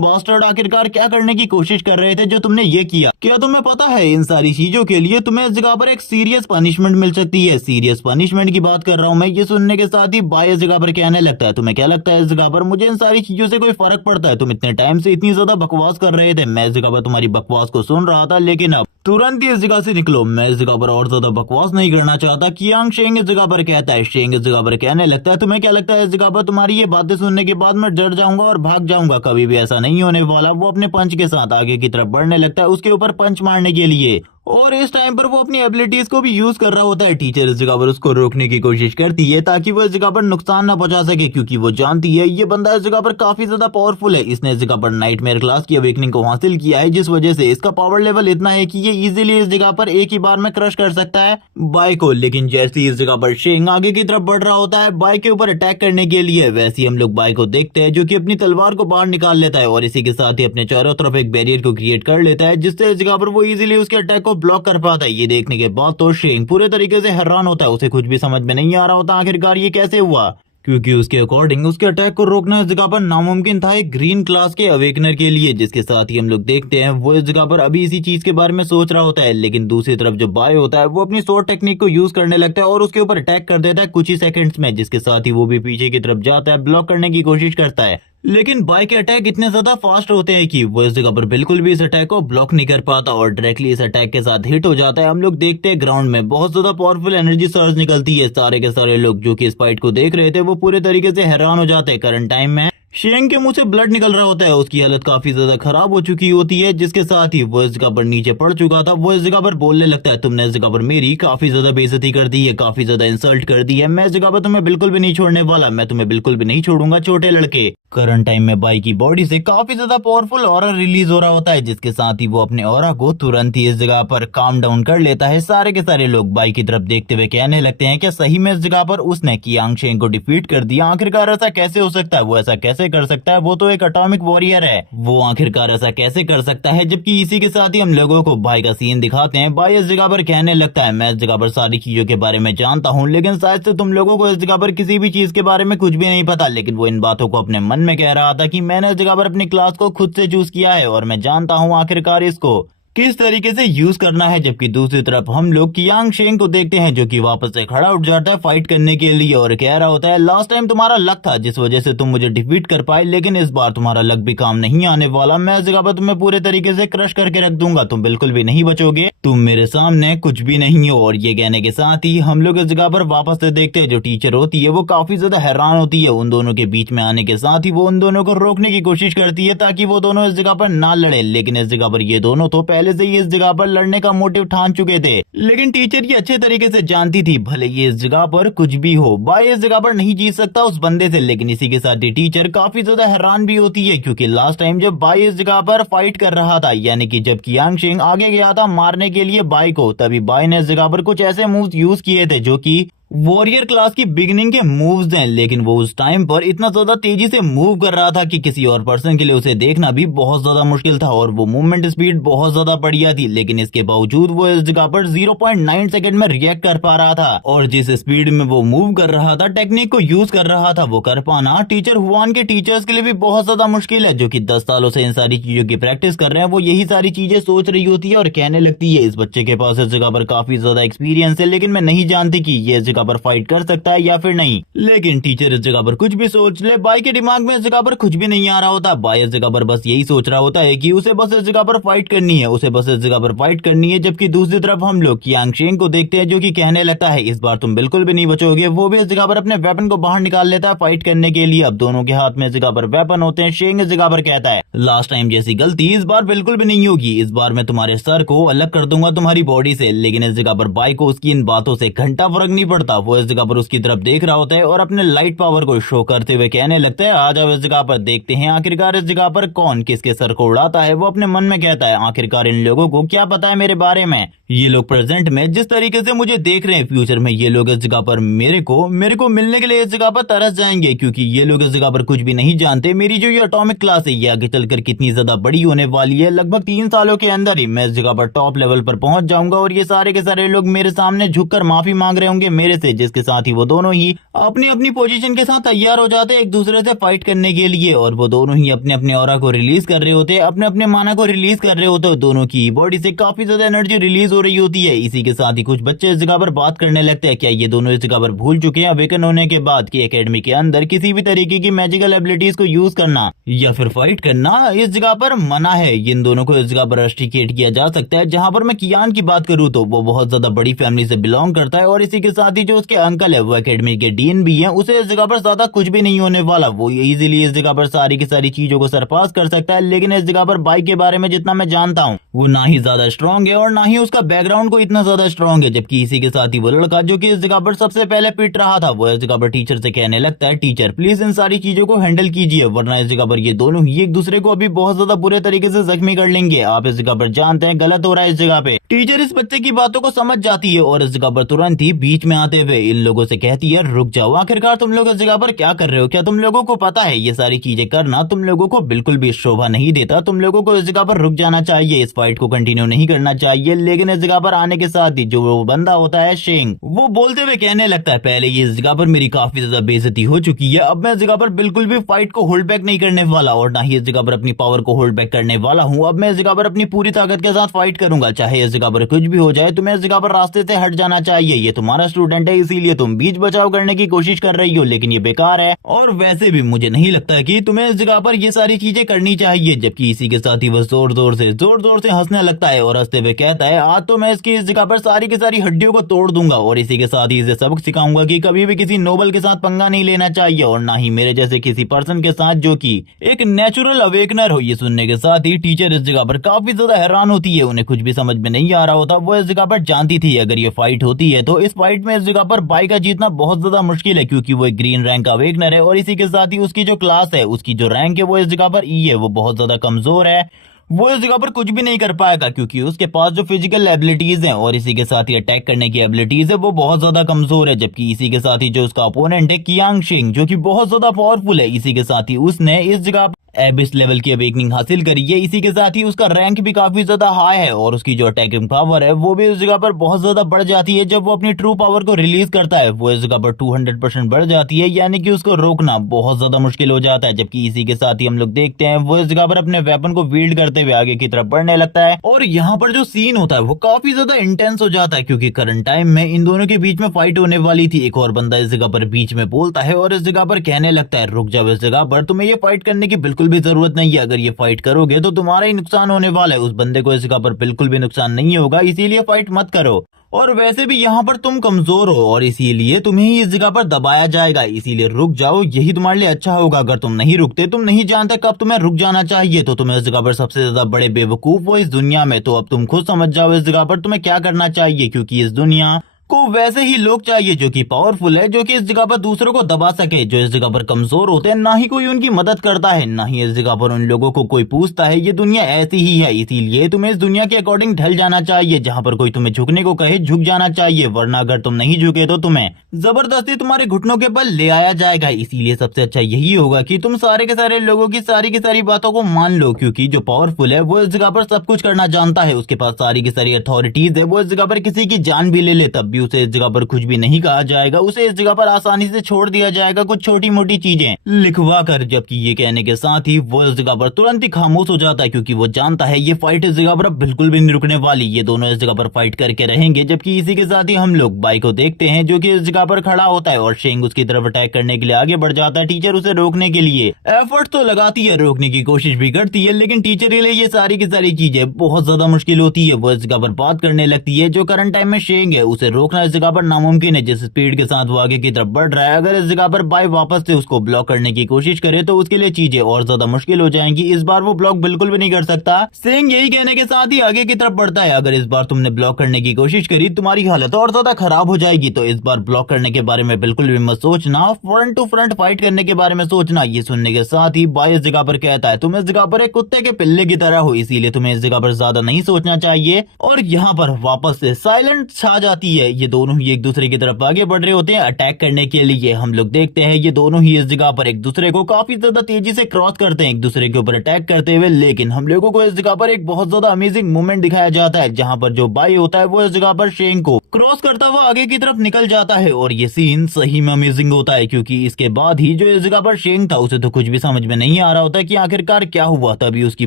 बास्टर्ड आखिरकार क्या करने की कोशिश कर रहे थे जो तुमने ये किया। क्या तुम्हें पता है इन सारी चीजों के लिए तुम्हें इस जगह पर एक सीरियस पनिशमेंट मिल सकती है। सीरियस पनिशमेंट की बात कर रहा हूँ मैं। ये सुनने के साथ ही बाय इस जगह पर कहने लगता है, तुम्हें क्या लगता है इस जगह पर मुझे इन सारी चीजों से कोई फर्क पड़ता है? तुम इतने टाइम से इतनी ज्यादा बकवास कर रहे थे, मैं इस जगह पर तुम्हारी बकवास को सुन रहा था, लेकिन अब तुरंत ही इस जगह से निकलो, मैं इस जगह पर और ज्यादा बकवास नहीं करना चाहता। कियांग शेंग इस जगह पर कहता है। शेंग इस जगह पर कहने लगता है, तुम्हें क्या लगता है इस जगह पर तुम्हारी ये बातें सुनने के बाद मैं डर जाऊंगा और भाग जाऊंगा? कभी भी ऐसा नहीं होने वाला। वो अपने पंच के साथ आगे की तरफ बढ़ने लगता है उसके ऊपर पंच मारने के लिए और इस टाइम पर वो अपनी एबिलिटीज को भी यूज कर रहा होता है। टीचर इस जगह पर उसको रोकने की कोशिश करती है ताकि वो इस जगह पर नुकसान ना पहुंचा सके, क्योंकि वो जानती है ये बंदा इस जगह पर काफी ज्यादा पावरफुल है। इसने इस जगह पर नाइटमेयर क्लास की अवेकनिंग को हासिल किया है, जिस वजह से इसका पावर लेवल इतना है कि ये इजीली इस जगह पर एक ही बार में क्रश कर सकता है बाय को। लेकिन जैसे ही इस जगह पर शेंग आगे की तरफ बढ़ रहा होता है बाय के ऊपर अटैक करने के लिए, वैसे ही हम लोग बाय को देखते हैं जो कि अपनी तलवार को बाहर निकाल लेता है और इसी के साथ ही अपने चारों तरफ एक बैरियर को क्रिएट कर लेता है, जिससे इस जगह पर वो इजीली उसके अटैक को ब्लॉक कर पाता है। ये देखने के बाद तो शेंग पूरे तरीके से हैरान होता है, उसे कुछ भी समझ में नहीं आ रहा होता आखिरकार ये कैसे हुआ, क्योंकि उसके अकॉर्डिंग उसके अटैक को रोकना इस जगह पर नामुमकिन था एक ग्रीन क्लास के अवेकनर के लिए। जिसके साथ ही हम लोग देखते हैं वो इस जगह पर अभी इसी चीज के बारे में सोच रहा होता है, लेकिन दूसरी तरफ जो बाय होता है वो अपनी स्वॉर्ड टेक्निक को यूज करने लगता है और उसके ऊपर अटैक कर देता है कुछ ही सेकंड्स में। जिसके साथ ही वो भी पीछे की तरफ जाता है, ब्लॉक करने की कोशिश करता है। लेकिन बाई के अटैक इतने ज्यादा फास्ट होते हैं कि वो इस जगह पर बिल्कुल भी इस अटैक को ब्लॉक नहीं कर पाता और डायरेक्टली इस अटैक के साथ हिट हो जाता है। हम लोग देखते हैं ग्राउंड में बहुत ज्यादा पावरफुल एनर्जी सर्ज निकलती है। सारे के सारे लोग जो कि इस फाइट को देख रहे थे वो पूरे तरीके से हैरान हो जाते हैं। करंट टाइम में शेंग के मुंह से ब्लड निकल रहा होता है, उसकी हालत काफी ज्यादा खराब हो चुकी होती है, जिसके साथ ही वो इस जगह पर नीचे पड़ चुका था। वो इस जगह पर बोलने लगता है, तुमने इस जगह पर मेरी काफी ज्यादा बेइज्जती कर दी है, काफी ज्यादा इंसल्ट कर दी है, मैं इस जगह पर तुम्हें बिल्कुल भी नहीं छोड़ने वाला, मैं तुम्हें बिल्कुल भी नहीं छोड़ूंगा छोटे लड़के। करंट टाइम में बाई की बॉडी से काफी ज्यादा पावरफुल ऑरा रिलीज हो रहा होता है, जिसके साथ ही वो अपने ऑरा को तुरंत ही इस जगह पर काम डाउन कर लेता है। सारे के सारे लोग बाई की तरफ देखते हुए कहने लगते हैं कि सही में इस जगह पर उसने कियांग शेंग को डिफीट कर दिया। आखिरकार ऐसा कैसे हो सकता है, वो ऐसा कैसे कर सकता है, वो तो एक एटॉमिक वॉरियर है, वो आखिरकार ऐसा कैसे कर सकता है। जबकि इसी के साथ ही हम लोगों को बाई का सीन दिखाते हैं। बाई इस जगह पर कहने लगता है, मैं इस जगह पर सारी चीजों के बारे में जानता हूँ, लेकिन शायद से तुम लोगों को इस जगह पर किसी भी चीज के बारे में कुछ भी नहीं पता। लेकिन वो इन बातों को अपने मन में कह रहा था कि मैंने इस जगह पर अपनी क्लास को खुद से चूज किया है और मैं जानता हूँ आखिरकार इसको किस तरीके से यूज करना है। जबकि दूसरी तरफ हम लोग कियांग शेंग को देखते हैं, जो कि वापस से खड़ा उठ जाता है फाइट करने के लिए और कह रहा होता है, लास्ट टाइम तुम्हारा लक था जिस वजह से तुम मुझे डिफीट कर पाए, लेकिन इस बार तुम्हारा लक भी काम नहीं आने वाला। मैं इस जगह पर तुम्हें पूरे तरीके से क्रश करके रख दूंगा, तुम बिल्कुल भी नहीं बचोगे, तुम मेरे सामने कुछ भी नहीं हो। और ये कहने के साथ ही हम लोग इस जगह पर वापस से देखते हैं, जो टीचर होती है वो काफी ज्यादा हैरान होती है उन दोनों के बीच में आने के साथ ही वो उन दोनों को रोकने की कोशिश करती है ताकि वो दोनों इस जगह पर ना लड़े। लेकिन इस जगह पर ये दोनों तो पहले से ही इस जगह पर लड़ने का मोटिव ठान चुके थे, लेकिन टीचर ये अच्छे तरीके से जानती थी भले ये इस जगह पर कुछ भी हो, बाई इस जगह पर नहीं जीत सकता उस बंदे से। लेकिन इसी के साथ ही टीचर काफी ज्यादा हैरान भी होती है, क्योंकि लास्ट टाइम जब बाई इस जगह पर फाइट कर रहा था, यानी कि जब कियांग शेंग आगे गया था मारने के लिए बाई को, तभी बाई ने इस जगह पर कुछ ऐसे मूव्स यूज किए थे जो कि वॉरियर क्लास की बिगिनिंग के मूव्स हैं। लेकिन वो उस टाइम पर इतना ज्यादा तेजी से मूव कर रहा था कि किसी और पर्सन के लिए उसे देखना भी बहुत ज्यादा मुश्किल था और वो मूवमेंट स्पीड बहुत ज्यादा बढ़िया थी। लेकिन इसके बावजूद वो इस जगह पर 0.9 सेकंड में रिएक्ट कर पा रहा था और जिस स्पीड में वो मूव कर रहा था, टेक्निक को यूज कर रहा था, वो कर पाना टीचर हुआन के टीचर्स के लिए भी बहुत ज्यादा मुश्किल है, जो कि 10 सालों से इन सारी चीजों की प्रैक्टिस कर रहे हैं। वो यही सारी चीजें सोच रही होती है और कहने लगती है, इस बच्चे के पास इस जगह पर काफी ज्यादा एक्सपीरियंस है, लेकिन मैं नहीं जानती कि ये इस जगह पर फाइट कर सकता है या फिर नहीं। लेकिन टीचर इस जगह पर कुछ भी सोच ले, बाई के दिमाग में इस जगह पर कुछ भी नहीं आ रहा होता। बाई इस जगह पर बस यही सोच रहा होता है कि उसे बस इस जगह पर फाइट करनी है, उसे बस इस जगह पर फाइट करनी है। जबकि दूसरी तरफ हम लोग कियांग शेंग को देखते हैं, जो कि कहने लगता है, इस बार तुम बिल्कुल भी नहीं बचोगे। वो भी इस जगह पर अपने वेपन को बाहर निकाल लेता है फाइट करने के लिए। अब दोनों के हाथ में इस जगह पर वेपन होते हैं। शेंग इस जगह पर कहता है, लास्ट टाइम जैसी गलती इस बार बिल्कुल भी नहीं होगी, इस बार मैं तुम्हारे सर को अलग कर दूंगा तुम्हारी बॉडी से। लेकिन इस जगह पर बाई को उसकी इन बातों से घंटा फर्क नहीं पड़ता। वो इस जगह पर उसकी तरफ देख रहा होता है और अपने लाइट पावर को शो करते हुए कहने लगता है, आ जाओ इस जगह पर देखते हैं आखिरकार इस जगह पर कौन किसके सर को उड़ाता है। वो अपने मन में कहता है, आखिरकार इन लोगों को क्या पता है मेरे बारे में, ये लोग प्रेजेंट में जिस तरीके से मुझे देख रहे हैं, फ्यूचर में ये लोग इस जगह पर मेरे को मिलने के लिए इस जगह पर तरस जाएंगे, क्योंकि ये लोग इस जगह पर कुछ भी नहीं जानते। मेरी जो ये एटॉमिक क्लास है ये आगे चलकर कितनी ज्यादा बड़ी होने वाली है। लगभग 3 सालों के अंदर ही मैं इस जगह पर टॉप लेवल पर पहुंच जाऊंगा और ये सारे के सारे लोग मेरे सामने झुककर माफी मांग रहे होंगे मेरे से। जिसके साथ ही वो दोनों ही अपनी अपनी पोजीशन के साथ तैयार हो जाते हैं एक दूसरे से फाइट करने के लिए और वो दोनों ही अपने अपने ऑरा को रिलीज कर रहे होते हैं, अपने अपने माना को रिलीज कर रहे होते हैं। दोनों की बॉडी से काफी ज्यादा एनर्जी रिलीज हो रही होती है। इसी के साथ ही कुछ बच्चे इस जगह पर बात करने लगते हैं, क्या ये दोनों इस जगह पर भूल चुके हैं अवेकन होने के बाद कि एकेडमी के अंदर किसी भी तरीके की मैजिकल एबिलिटीज को यूज करना या फिर फाइट करना इस जगह पर मना है। इन दोनों को इस जगह पर रस्टिकेट किया जा सकता है। जहां पर मैं कियान की बात करूं तो वो बहुत ज्यादा बड़ी फैमिली से बिलोंग करता है और इसी के साथ ही जो उसके अंकल है वो एकेडमी के डीन भी हैं। उसे इस जगह पर ज्यादा कुछ भी नहीं होने वाला, वो इजीली इस जगह पर सारी की सारी चीजों को सरपास कर सकता है। लेकिन इस जगह पर बाइक के बारे में जितना मैं जानता हूँ वो ना ही ज्यादा स्ट्रॉन्ग है और ना ही उसका बैकग्राउंड को इतना ज्यादा स्ट्रॉन्ग है। जबकि इसी के साथ ही वो लड़का जो कि इस जगह पर सबसे पहले पिट रहा था वो इस जगह पर टीचर से कहने लगता है, टीचर प्लीज इन सारी चीजों को हैंडल कीजिए, वरना इस जगह पर ये दोनों ही एक दूसरे को अभी बहुत ज्यादा बुरे तरीके से जख्मी कर लेंगे। आप इस जगह पर जानते हैं गलत हो रहा है इस जगह पे। टीचर इस बच्चे की बातों को समझ जाती है और इस जगह पर तुरंत ही बीच में आते हुए इन लोगों से कहती है, रुक जाओ, आखिरकार तुम लोग इस जगह पर क्या कर रहे हो? क्या तुम लोगों को पता है ये सारी चीजें करना तुम लोगों को बिल्कुल भी शोभा नहीं देता? तुम लोगों को इस जगह पर रुक जाना चाहिए, इस फाइट फाइट को कंटिन्यू नहीं करना चाहिए। लेकिन इस जगह पर आने के साथ ही जो वो बंदा होता है शेंग, वो बोलते हुए कहने लगता है पहले ये इस जगह पर मेरी काफी ज्यादा बेइज्जती हो चुकी है, अब मैं इस जगह पर बिल्कुल भी फाइट को होल्ड बैक नहीं करने वाला और ना ही इस जगह पर अपनी पावर को होल्ड बैक करने वाला हूँ। अब मैं इस जगह पर अपनी पूरी ताकत के साथ फाइट करूंगा, चाहे इस जगह पर कुछ भी हो जाए। तुम्हें इस जगह पर रास्ते से हट जाना चाहिए, ये तुम्हारा स्टूडेंट है इसीलिए तुम बीच बचाव करने की कोशिश कर रही हो, लेकिन ये बेकार है और वैसे भी मुझे नहीं लगता कि तुम्हें इस जगह पर ये सारी चीजें करनी चाहिए। जबकि इसी के साथ ही वह जोर जोर से हंसने लगता है और हंसते हुए कहता है आज तो मैं इसकी इस जगह पर सारी की सारी हड्डियों को तोड़ दूंगा और इसी के साथ ही इसे सबक सिखाऊंगा कि कभी भी किसी नोबल के साथ पंगा नहीं लेना चाहिए और ना ही मेरे जैसे किसी पर्सन के साथ जो कि एक नेचुरल अवेकनर हो। ये सुनने के साथ ही टीचर इस जगह पर काफी ज्यादा हैरान होती है, उन्हें कुछ भी समझ में नहीं आ रहा होता। वो इस जगह पर जानती थी अगर ये फाइट होती है तो इस फाइट में इस जगह पर बाई का जीतना बहुत ज्यादा मुश्किल है, क्योंकि वो एक ग्रीन रैंक का अवेकनर है और इसी के साथ ही उसकी जो क्लास है, उसकी जो रैंक है वो इस जगह पर ई है, वो बहुत ज्यादा कमजोर है। वो इस जगह पर कुछ भी नहीं कर पाएगा क्योंकि उसके पास जो फिजिकल एबिलिटीज हैं और इसी के साथ ही अटैक करने की एबिलिटीज है वो बहुत ज्यादा कमजोर है। जबकि इसी के साथ ही जो उसका अपोनेंट है कियांग शिंग, जो कि बहुत ज्यादा पावरफुल है, इसी के साथ ही उसने इस जगह एबिस लेवल की अवेकनिंग हासिल करी है। इसी के साथ ही उसका रैंक भी काफी ज्यादा हाई है और उसकी जो अटैकिंग पावर है वो भी इस जगह पर बहुत ज्यादा बढ़ जाती है। जब वो अपनी ट्रू पावर को रिलीज करता है वो इस जगह पर 200% बढ़ जाती है, यानी कि उसको रोकना बहुत ज्यादा मुश्किल हो जाता है। जबकि इसी के साथ ही हम लोग देखते हैं वो इस जगह पर अपने वेपन को वील्ड करते हुए आगे की तरफ बढ़ने लगता है और यहाँ पर जो सीन होता है वो काफी ज्यादा इंटेंस हो जाता है क्योंकि करंट टाइम में इन दोनों के बीच में फाइट होने वाली थी। एक और बंदा इस जगह पर बीच में बोलता है और इस जगह पर कहने लगता है रुक जाओ, इस जगह पर तुम्हें ये फाइट करने की बिल्कुल भी जरूरत नहीं है, अगर ये फाइट करोगे तो तुम्हारा ही नुकसान होने वाला है, उस बंदे को इस जगह पर बिल्कुल भी नुकसान नहीं होगा, इसीलिए फाइट मत करो। और वैसे भी यहाँ पर तुम कमजोर हो और इसीलिए तुम्हें ही इस जगह पर दबाया जाएगा, इसीलिए रुक जाओ, यही तुम्हारे लिए अच्छा होगा। अगर तुम नहीं रुकते, तुम नहीं जानते कब तुम्हें रुक जाना चाहिए, तो तुम्हें इस जगह पर सबसे ज्यादा बड़े बेवकूफ वो इस दुनिया में। तो अब तुम खुद समझ जाओ इस जगह पर तुम्हें क्या करना चाहिए, क्योंकि इस दुनिया को वैसे ही लोग चाहिए जो कि पावरफुल है, जो कि इस जगह पर दूसरों को दबा सके। जो इस जगह पर कमजोर होते हैं ना ही कोई उनकी मदद करता है, ना ही इस जगह पर उन लोगों को कोई पूछता है। ये दुनिया ऐसी ही है, इसीलिए तुम्हें इस दुनिया के अकॉर्डिंग ढल जाना चाहिए। जहाँ पर कोई तुम्हें झुकने को कहे झुक जाना चाहिए, वरना अगर तुम नहीं झुके तो तुम्हें जबरदस्ती तुम्हारे घुटनों के बल ले आया जाएगा। इसीलिए सबसे अच्छा यही होगा कि तुम सारे के सारे लोगों की सारी बातों को मान लो, क्योंकि जो पावरफुल है वो इस जगह पर सब कुछ करना जानता है, उसके पास सारी की सारी अथॉरिटीज है। वो इस जगह पर किसी की जान भी ले ले तब भी उसे इस जगह पर कुछ भी नहीं कहा जाएगा, उसे इस जगह पर आसानी से छोड़ दिया जाएगा कुछ छोटी मोटी चीजें लिखवा कर। जबकि ये कहने के साथ ही वो इस जगह पर तुरंत ही खामोश हो जाता है, क्योंकि वो जानता है ये फाइट इस जगह पर बिल्कुल भी नहीं रुकने वाली, ये दोनों इस जगह पर फाइट करके रहेंगे। जबकि इसी के साथ ही हम लोग बाई को देखते हैं जो कि इस जगह पर खड़ा होता है और शेंग उसकी तरफ अटैक करने के लिए आगे बढ़ जाता है। टीचर उसे रोकने के लिए एफर्ट तो लगाती है, रोकने की कोशिश भी करती है, लेकिन टीचर के लिए ये सारी की सारी चीजें बहुत ज्यादा मुश्किल होती है। वो इस जगह पर बात करने लगती है जो करंट टाइम में शेंग है उसे रोकना इस जगह पर नामुमकिन है, जिस स्पीड के साथ वो आगे की तरफ बढ़ रहा है। अगर इस जगह पर बाई वापस से उसको ब्लॉक करने की कोशिश करे तो उसके लिए चीजें और ज्यादा मुश्किल हो जाएंगी। इस बार वो ब्लॉक बिल्कुल भी नहीं कर सकता। शेंग यही कहने के साथ ही आगे की तरफ बढ़ता है, अगर इस बार तुमने ब्लॉक करने की कोशिश करी तुम्हारी हालत और ज्यादा खराब हो जाएगी, तो इस बार ब्लॉक करने के बारे में बिल्कुल भी मत सोचना, फ्रंट टू फ्रंट फाइट करने के बारे में सोचना। ये सुनने के साथ ही बाई इस जगह पर कहता है तुम इस जगह पर एक कुत्ते के पिल्ले की तरह हो, इसीलिए तुम्हें इस जगह पर ज्यादा नहीं सोचना चाहिए। और यहाँ पर वापस से साइलेंट छा जाती है। ये दोनों ही एक दूसरे की तरफ आगे बढ़ रहे होते हैं अटैक करने के लिए। हम लोग देखते हैं ये दोनों ही इस जगह पर एक दूसरे को काफी ज्यादा तेजी से क्रॉस करते हैं, एक दूसरे के ऊपर अटैक करते हुए। लेकिन हम लोगों को इस जगह पर एक बहुत ज्यादा अमेजिंग मूवमेंट दिखाया जाता है, जहां पर जो बाई होता है वो इस जगह पर शेंग को क्रॉस करता हुआ आगे की तरफ निकल जाता है। और ये सीन सही में अमेजिंग होता है, क्योंकि इसके बाद ही जो इस जगह पर शेंग था उसे तो कुछ भी समझ में नहीं आ रहा होता कि आखिरकार क्या हुआ। तभी उसकी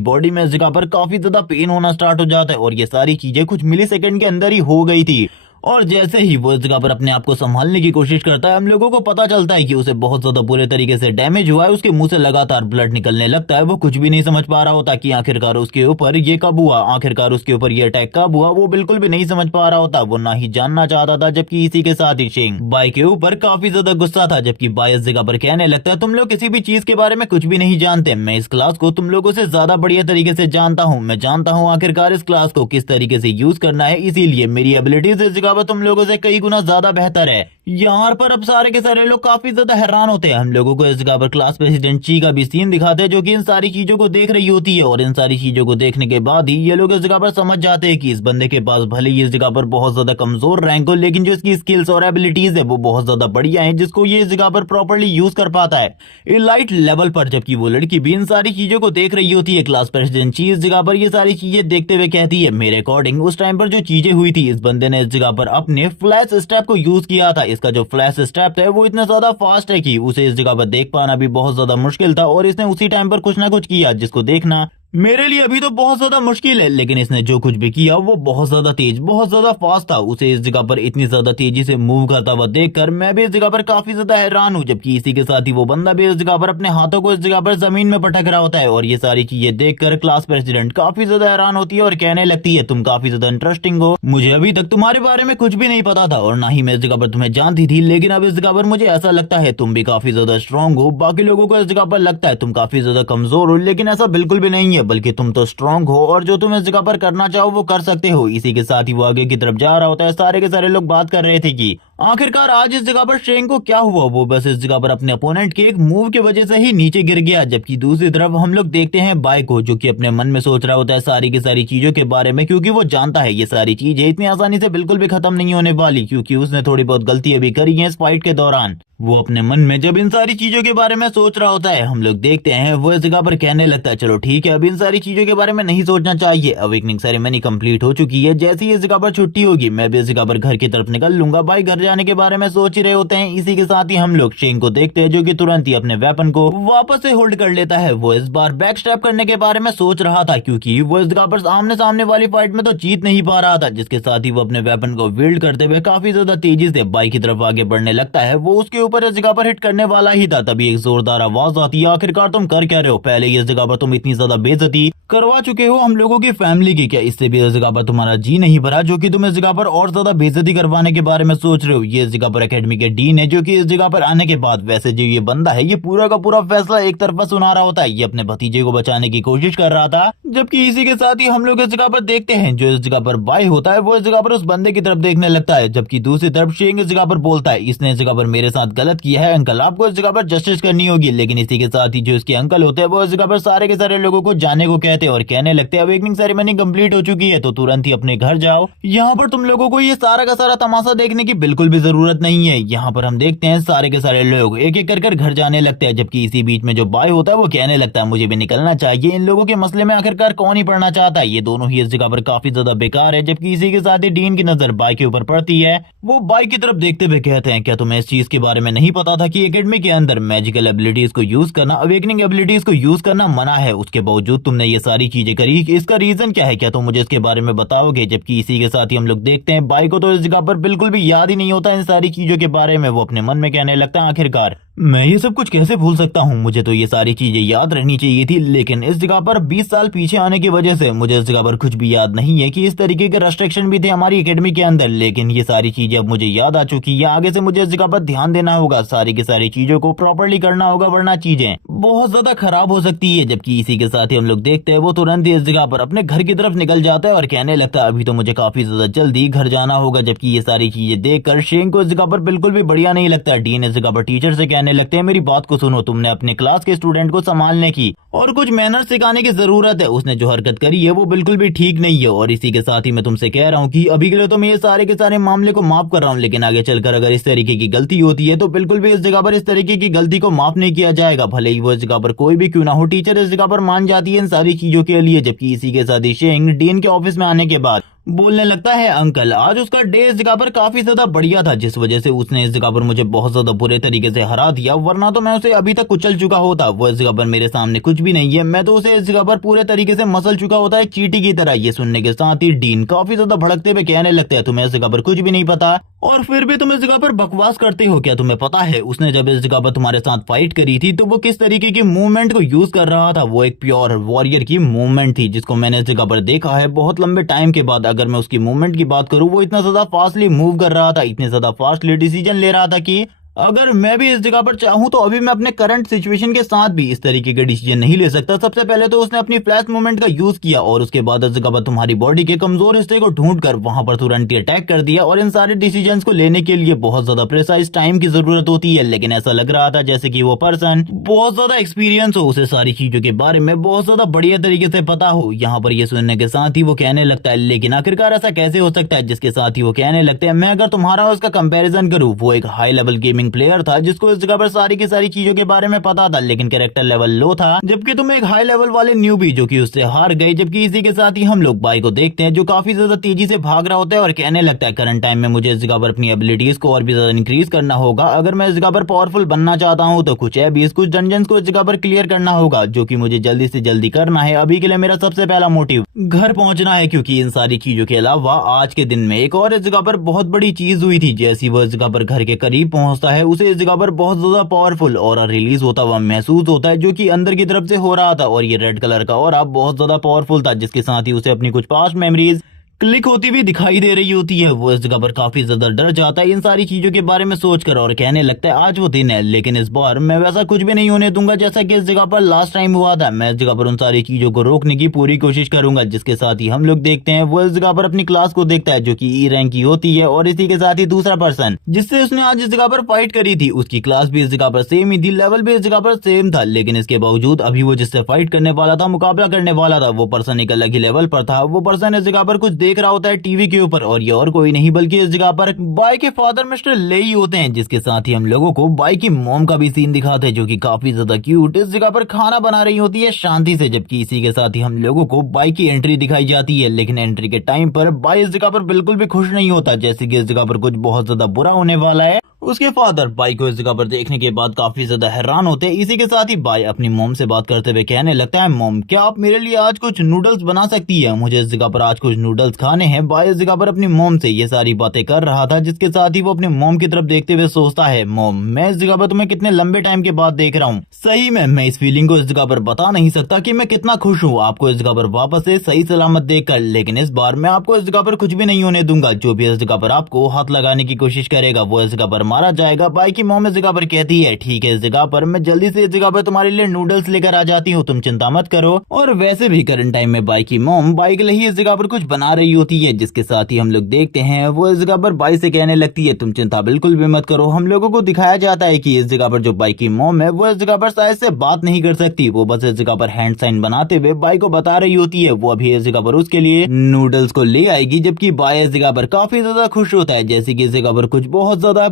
बॉडी में इस जगह पर काफी ज्यादा पेन होना स्टार्ट हो जाता है और ये सारी चीजें कुछ मिली सेकंड के अंदर ही हो गई थी। और जैसे ही वो इस जगह पर अपने आप को संभालने की कोशिश करता है, हम लोगों को पता चलता है कि उसे बहुत ज्यादा बुरे तरीके से डैमेज हुआ है। उसके मुंह से लगातार ब्लड निकलने लगता है। वो कुछ भी नहीं समझ पा रहा होता कि आखिरकार उसके ऊपर ये कब हुआ, आखिरकार उसके ऊपर ये अटैक कब हुआ, वो बिल्कुल भी नहीं समझ पा रहा होता, वो ना ही जानना चाहता था। जबकि इसी के साथ ही शेंग बाई के ऊपर काफी ज्यादा गुस्सा था। जबकि बाई इस जगह पर कहने लगता है तुम लोग किसी भी चीज के बारे में कुछ भी नहीं जानते, मैं इस क्लास को तुम लोगों से ज्यादा बढ़िया तरीके से जानता हूँ। मैं जानता हूँ आखिरकार इस क्लास को किस तरीके से यूज करना है, इसीलिए मेरी एबिलिटीज इस जगह जगह पर तुम लोगों से कई गुना ज्यादा बेहतर है। यहाँ पर अब सारे के सारे लोग काफी ज्यादा हैरान होते हैं। हम लोगों को इस जगह पर क्लास प्रेसिडेंट ची का भी सीन दिखाते हैं जो कि इन सारी चीजों को देख रही होती है, और इन सारी चीजों को देखने के बाद ही ये लोग इस जगह पर समझ जाते हैं कि इस बंदे के पास भले ही इस जगह पर बहुत ज्यादा कमजोर रैंक हो, लेकिन जो इसकी स्किल्स और एबिलिटीज है वो बहुत ज्यादा बढ़िया है, जिसको ये इस जगह पर प्रॉपर्ली यूज कर पाता है इलाइट लेवल पर। जबकि वो लड़की भी इन सारी चीजों को देख रही होती है। क्लास प्रेसिडेंट ची इस जगह पर ये सारी चीजें देखते हुए कहती है, मेरे अकॉर्डिंग उस टाइम पर जो चीजें हुई थी, इस बंदे ने इस जगह पर अपने फ्लैश स्टेप को यूज किया था। इसका जो फ्लैश स्टेप है वो इतना ज्यादा फास्ट है कि उसे इस जगह पर देख पाना भी बहुत ज्यादा मुश्किल था, और इसने उसी टाइम पर कुछ ना कुछ किया जिसको देखना मेरे लिए अभी तो बहुत ज्यादा मुश्किल है। लेकिन इसने जो कुछ भी किया वो बहुत ज्यादा तेज, बहुत ज्यादा फास्ट था। उसे इस जगह पर इतनी ज्यादा तेजी से मूव करता हुआ देखकर मैं भी इस जगह पर काफी ज्यादा हैरान हूँ। जबकि इसी के साथ ही वो बंदा भी इस जगह पर अपने हाथों को इस जगह पर जमीन में पटक रहा होता है, और ये सारी चीजें देखकर क्लास प्रेसिडेंट काफी ज्यादा हैरान होती है और कहने लगती है, तुम काफी ज्यादा इंटरेस्टिंग हो, मुझे अभी तक तुम्हारे बारे में कुछ भी नहीं पता था और ना ही मैं इस जगह पर तुम्हें जानती थी, लेकिन अब इस जगह पर मुझे ऐसा लगता है तुम भी काफी ज्यादा स्ट्रांग हो। बाकी लोगों को इस जगह पर लगता है तुम काफी ज्यादा कमजोर हो, लेकिन ऐसा बिल्कुल भी नहीं है, बल्कि तुम तो स्ट्रांग हो और जो तुम इस जगह पर करना चाहो वो कर सकते हो। इसी के साथ ही वो आगे की तरफ जा रहा होता है। सारे के सारे लोग बात कर रहे थे कि आखिरकार आज इस जगह पर शेंग को क्या हुआ। वो बस इस जगह पर अपने अपोनेंट के एक मूव की वजह से ही नीचे गिर गया। जबकि दूसरी तरफ हम लोग देखते हैं बाई को, जो कि अपने मन में सोच रहा होता है सारी की सारी चीजों के बारे में, क्योंकि वो जानता है ये सारी चीजें इतनी आसानी से बिल्कुल भी खत्म नहीं होने वाली, क्योंकि उसने थोड़ी बहुत गलतियां भी करी हैं इस फाइट के दौरान। वो अपने मन में जब इन सारी चीजों के बारे में सोच रहा होता है, हम लोग देखते हैं वो इस जगह पर कहने लगता है, चलो ठीक है अब इन सारी चीजों के बारे में नहीं सोचना चाहिए, अवेकनिंग सेरेमनी कंप्लीट हो चुकी है, जैसे ही इस जगह पर छुट्टी होगी मैं भी इस जगह पर घर की तरफ निकल लूंगा। भाई घर जाने के बारे में सोच ही रहे होते हैं। इसी के साथ ही हम लोग शेंग को देखते हैं जो कि तुरंत ही अपने वेपन को वापस से होल्ड कर लेता है। वो इस बार बैक स्टेप करने के बारे में सोच रहा था, क्योंकि वो इस जगह पर आमने सामने वाली फाइट में तो जीत नहीं पा रहा था। जिसके साथ ही वो अपने वेपन को विल्ड करते हुए काफी ज्यादा तेजी से बाई की तरफ आगे बढ़ने लगता है। वो उसके ऊपर इस जगह पर हिट करने वाला ही था, तभी एक जोरदार आवाज आती है, आखिरकार तुम कर क्या रहे हो, पहले इस जगह पर तुम इतनी ज्यादा बेइज्जती करवा चुके हो हम लोगों की फैमिली की, क्या इससे भी इस जगह पर तुम्हारा जी नहीं भरा जो कि तुम इस जगह पर और ज्यादा बेइज्जती करवाने के बारे में सोच रहे हो। ये इस जगह पर एकेडमी के डीन है जो कि इस जगह पर आने के बाद वैसे जो ये बंदा है ये पूरा का पूरा फैसला एक तरफा सुना रहा होता है। ये अपने भतीजे को बचाने की कोशिश कर रहा था। जबकि इसी के साथ ही हम लोग इस जगह पर देखते हैं जो इस जगह पर बाई होता है वो इस जगह पर उस बंदे की तरफ देखने लगता है। जबकि दूसरी तरफ शेंग इस जगह पर बोलता है, इसने इस जगह पर मेरे साथ गलत किया है अंकल, आपको इस जगह पर जस्टिस करनी होगी। लेकिन इसी के साथ ही जो इसके अंकल होते हैं वो इस जगह पर सारे के सारे लोगों को जाने को कहते हैं और कहने लगते हैं अवेकनिंग सेरेमनी कंप्लीट हो चुकी है तो तुरंत ही अपने घर जाओ। यहाँ पर तुम लोगों को ये सारा का सारा तमाशा देखने की बिल्कुल भी जरूरत नहीं है। यहाँ पर हम देखते हैं सारे के सारे लोग एक एक कर घर जाने लगते हैं। जबकि इसी बीच में जो बाय होता है वो कहने लगता है मुझे भी निकलना चाहिए, इन लोगों के मसले में आखिरकार कौन ही पड़ना चाहता है, ये दोनों ही इस जगह पर काफी ज्यादा बेकार है। जबकि इसी के साथ ही डीन की नजर बाय के ऊपर पड़ती है। वो बाय की तरफ देखते हुए कहते हैं, क्या तुम्हें इस चीज के बारे में नहीं पता था कि एकेडमी के अंदर मैजिकल एबिलिटीज को यूज करना, अवेकनिंग एबिलिटीज को यूज करना मना है, उसके बावजूद तुमने ये सारी चीजें करी, इसका रीजन क्या है, क्या तुम मुझे इसके बारे में बताओगे। जबकि इसी के साथ ही हम लोग देखते हैं बाई को तो इस जगह पर बिल्कुल भी याद ही नहीं होता इन सारी चीजों के बारे में। वो अपने मन में कहने लगता है आखिरकार मैं ये सब कुछ कैसे भूल सकता हूँ, मुझे तो ये सारी चीजें याद रहनी चाहिए थी, लेकिन इस जगह पर 20 साल पीछे आने की वजह से मुझे इस जगह पर कुछ भी याद नहीं है कि इस तरीके के रेस्ट्रिक्शन भी थे हमारी एकेडमी के अंदर। लेकिन ये सारी चीजें अब मुझे याद आ चुकी है, आगे से मुझे इस जगह पर ध्यान देना होगा, सारी की सारी चीजों को प्रॉपर्ली करना होगा, वरना चीजें बहुत ज्यादा खराब हो सकती है। जबकि इसी के साथ ही हम लोग देखते हैं वो तुरंत ही इस जगह पर अपने घर की तरफ निकल जाता है और कहने लगता है अभी तो मुझे काफी ज्यादा जल्दी घर जाना होगा। जबकि ये सारी चीजें देखकर शेंग को इस जगह पर बिल्कुल भी बढ़िया नहीं लगता। डीन इस जगह पर टीचर से कहने लगते हैं मेरी बात को सुनो, तुमने अपने क्लास के स्टूडेंट को संभालने की और कुछ मैनर्स सिखाने की जरूरत है, उसने जो हरकत करी है वो बिल्कुल भी ठीक नहीं है। और इसी के साथ ही मैं तुमसे कह रहा हूँ कि अभी के लिए तो मैं ये सारे के सारे मामले को माफ कर रहा हूँ, लेकिन आगे चलकर अगर इस तरीके की गलती होती है तो बिल्कुल भी इस जगह पर इस तरीके की गलती को माफ नहीं किया जाएगा, भले ही वो इस जगह पर कोई भी क्यों ना हो। टीचर इस जगह पर मान जाती है इन सारी चीजों के लिए। जबकि इसी के साथ ही शेंग डीन के ऑफिस में आने के बाद बोलने लगता है अंकल आज उसका डे इस जगह पर काफी ज्यादा बढ़िया था, जिस वजह से उसने इस जगह पर मुझे बहुत ज्यादा बुरे तरीके से हरा दिया, वरना तो मैं उसे अभी तक कुचल चुका होता। वो इस जगह पर मेरे सामने कुछ भी नहीं है, मैं तो उसे इस जगह पर पूरे तरीके से मसल चुका होता है चींटी की तरह। ये सुनने के साथ ही डीन काफी ज्यादा भड़कते हुए कहने लगते हैं तुम्हें इस जगह पर कुछ भी नहीं पता और फिर भी तुम इस जगह पर बकवास करते हो, क्या तुम्हें पता है उसने जब इस जगह पर तुम्हारे साथ फाइट करी थी तो वो किस तरीके की मूवमेंट को यूज कर रहा था, वो एक प्योर वॉरियर की मूवमेंट थी जिसको मैंने इस जगह पर देखा है बहुत लंबे टाइम के बाद। अगर मैं उसकी मूवमेंट की बात करूं वो इतना ज्यादा फास्टली मूव कर रहा था, इतने ज्यादा फास्टली डिसीजन ले रहा था कि अगर मैं भी इस जगह पर चाहूँ तो अभी मैं अपने करंट सिचुएशन के साथ भी इस तरीके के डिसीजन नहीं ले सकता। सबसे पहले तो उसने अपनी फ्लैश मूवमेंट का यूज किया और उसके बाद इस जगह पर तुम्हारी बॉडी के कमजोर हिस्से को ढूंढकर वहां पर तुरंत ही अटैक कर दिया। और इन सारे डिसीजंस को लेने के लिए बहुत ज्यादा प्रिसाइज टाइम की जरूरत होती है, लेकिन ऐसा लग रहा था जैसे कि वो पर्सन बहुत ज्यादा एक्सपीरियंस हो, उसे सारी चीजों के बारे में बहुत ज्यादा बढ़िया तरीके से पता हो। यहाँ पर ये सुनने के साथ ही वो कहने लगता है, लेकिन आखिरकार ऐसा कैसे हो सकता है? जिसके साथ ही वो कहने लगते हैं, मैं अगर तुम्हारा उसका कंपैरिजन करूं, वो एक हाई लेवल गेमिंग प्लेयर था जिसको इस जगह पर सारी की सारी चीजों के बारे में पता था, लेकिन कैरेक्टर लेवल लो था, जबकि तुम एक हाई लेवल वाले न्यूबी जो कि उससे हार गई। जबकि इसी के साथ ही हम लोग बाई को देखते हैं जो काफी ज्यादा तेजी से भाग रहा होता है और कहने लगता है, करंट टाइम में मुझे इस जगह पर अपनी एबिलिटीज को और भी ज्यादा इंक्रीज करना होगा। अगर मैं इस जगह पर पावरफुल बनना चाहता हूँ तो कुछ एबीज, कुछ डंजन को इस जगह पर क्लियर करना होगा, जो कि मुझे जल्दी से जल्दी करना है। अभी के लिए मेरा सबसे पहला मोटिव घर पहुंचना है, क्योंकि इन सारी चीजों के अलावा आज के दिन में एक और इस जगह पर बहुत बड़ी चीज हुई थी। जैसी वह इस जगह पर घर के करीब पहुंचता है, उसे इस जगह पर बहुत ज्यादा पावरफुल और रिलीज होता हुआ महसूस होता है, जो कि अंदर की तरफ से हो रहा था। और ये रेड कलर का और बहुत ज्यादा पावरफुल था, जिसके साथ ही उसे अपनी कुछ पास्ट मेमोरीज क्लिक होती भी दिखाई दे रही होती है। वो इस जगह पर काफी ज्यादा डर जाता है इन सारी चीजों के बारे में सोचकर और कहने लगता है, आज वो दिन है, लेकिन इस बार मैं वैसा कुछ भी नहीं होने दूंगा जैसा कि इस जगह पर लास्ट टाइम हुआ था। मैं इस जगह पर उन सारी चीजों को रोकने की पूरी कोशिश करूंगा। जिसके साथ ही हम लोग देखते हैं वो इस जगह पर अपनी क्लास को देखता है, जो कि ई रैंक की होती है। और इसी के साथ ही दूसरा पर्सन जिससे उसने आज इस जगह पर फाइट करी थी, उसकी क्लास भी इस जगह पर सेम ही थी, लेवल भी इस जगह पर सेम था, लेकिन इसके बावजूद अभी वो जिससे फाइट करने वाला था, मुकाबला करने वाला था, वो पर्सन एक अलग ही लेवल पर था। वो पर्सन इस जगह पर कुछ देख रहा होता है टीवी के ऊपर, और ये और कोई नहीं बल्कि इस जगह पर बाई के फादर मिस्टर लेई होते हैं। जिसके साथ ही हम लोगों को बाई की मॉम का भी सीन दिखाते हैं, जो कि काफी ज्यादा क्यूट इस जगह पर खाना बना रही होती है शांति से। जबकि इसी के साथ ही हम लोगों को बाई की एंट्री दिखाई जाती है, लेकिन एंट्री के टाइम पर बाई इस जगह पर बिल्कुल भी खुश नहीं होता, जैसे कि इस जगह पर कुछ बहुत ज्यादा बुरा होने वाला है। उसके फादर बाई को इस जगह पर देखने के बाद काफी ज्यादा हैरान होते हैं। इसी के साथ ही बाई अपनी मॉम से बात करते हुए कहने लगता है, मॉम क्या आप मेरे लिए आज कुछ नूडल्स बना सकती है? मुझे इस जगह पर आज कुछ नूडल्स खाने हैं। बाई इस जगह पर अपनी मॉम से ये सारी बातें कर रहा था, जिसके साथ ही वो अपने मॉम की तरफ देखते हुए सोचता है, मॉम मैं इस जगह पर तुम्हें कितने लंबे टाइम के बाद देख रहा हूँ। सही में मैं इस फीलिंग को इस जगह पर बता नहीं सकता कि मैं कितना खुश हूँ आपको इस जगह पर वापस से सही सलामत देखकर। लेकिन इस बार मैं आपको इस जगह पर कुछ भी नहीं होने दूंगा। जो भी इस जगह पर आपको हाथ लगाने की कोशिश करेगा वो इस जगह पर मारा जाएगा। बाई की मॉम इस जगह पर कहती है, ठीक है इस जगह पर मैं जल्दी से इस जगह पर तुम्हारे लिए नूडल्स लेकर आ जाती हूँ, तुम चिंता मत करो। और वैसे भी करंट टाइम में बाई की मॉम बाई के लिए ही इस जगह पर कुछ बना रही होती है। जिसके साथ ही हम लोग देखते हैं वो इस जगह पर बाई से कहने लगती है, तुम चिंता बिल्कुल भी मत करो। हम लोगों को दिखाया जाता है कि इस जगह पर जो बाई की मॉम है वो इस जगह पर शायद से बात नहीं कर सकती, वो बस इस जगह पर हैंड साइन बनाते हुए बाई को बता रही होती है वो अभी इस जगह पर उसके लिए नूडल्स को ले आएगी। जबकि बाई इस जगह पर काफी ज्यादा खुश होता है, जैसे कि इस जगह पर कुछ बहुत ज्यादा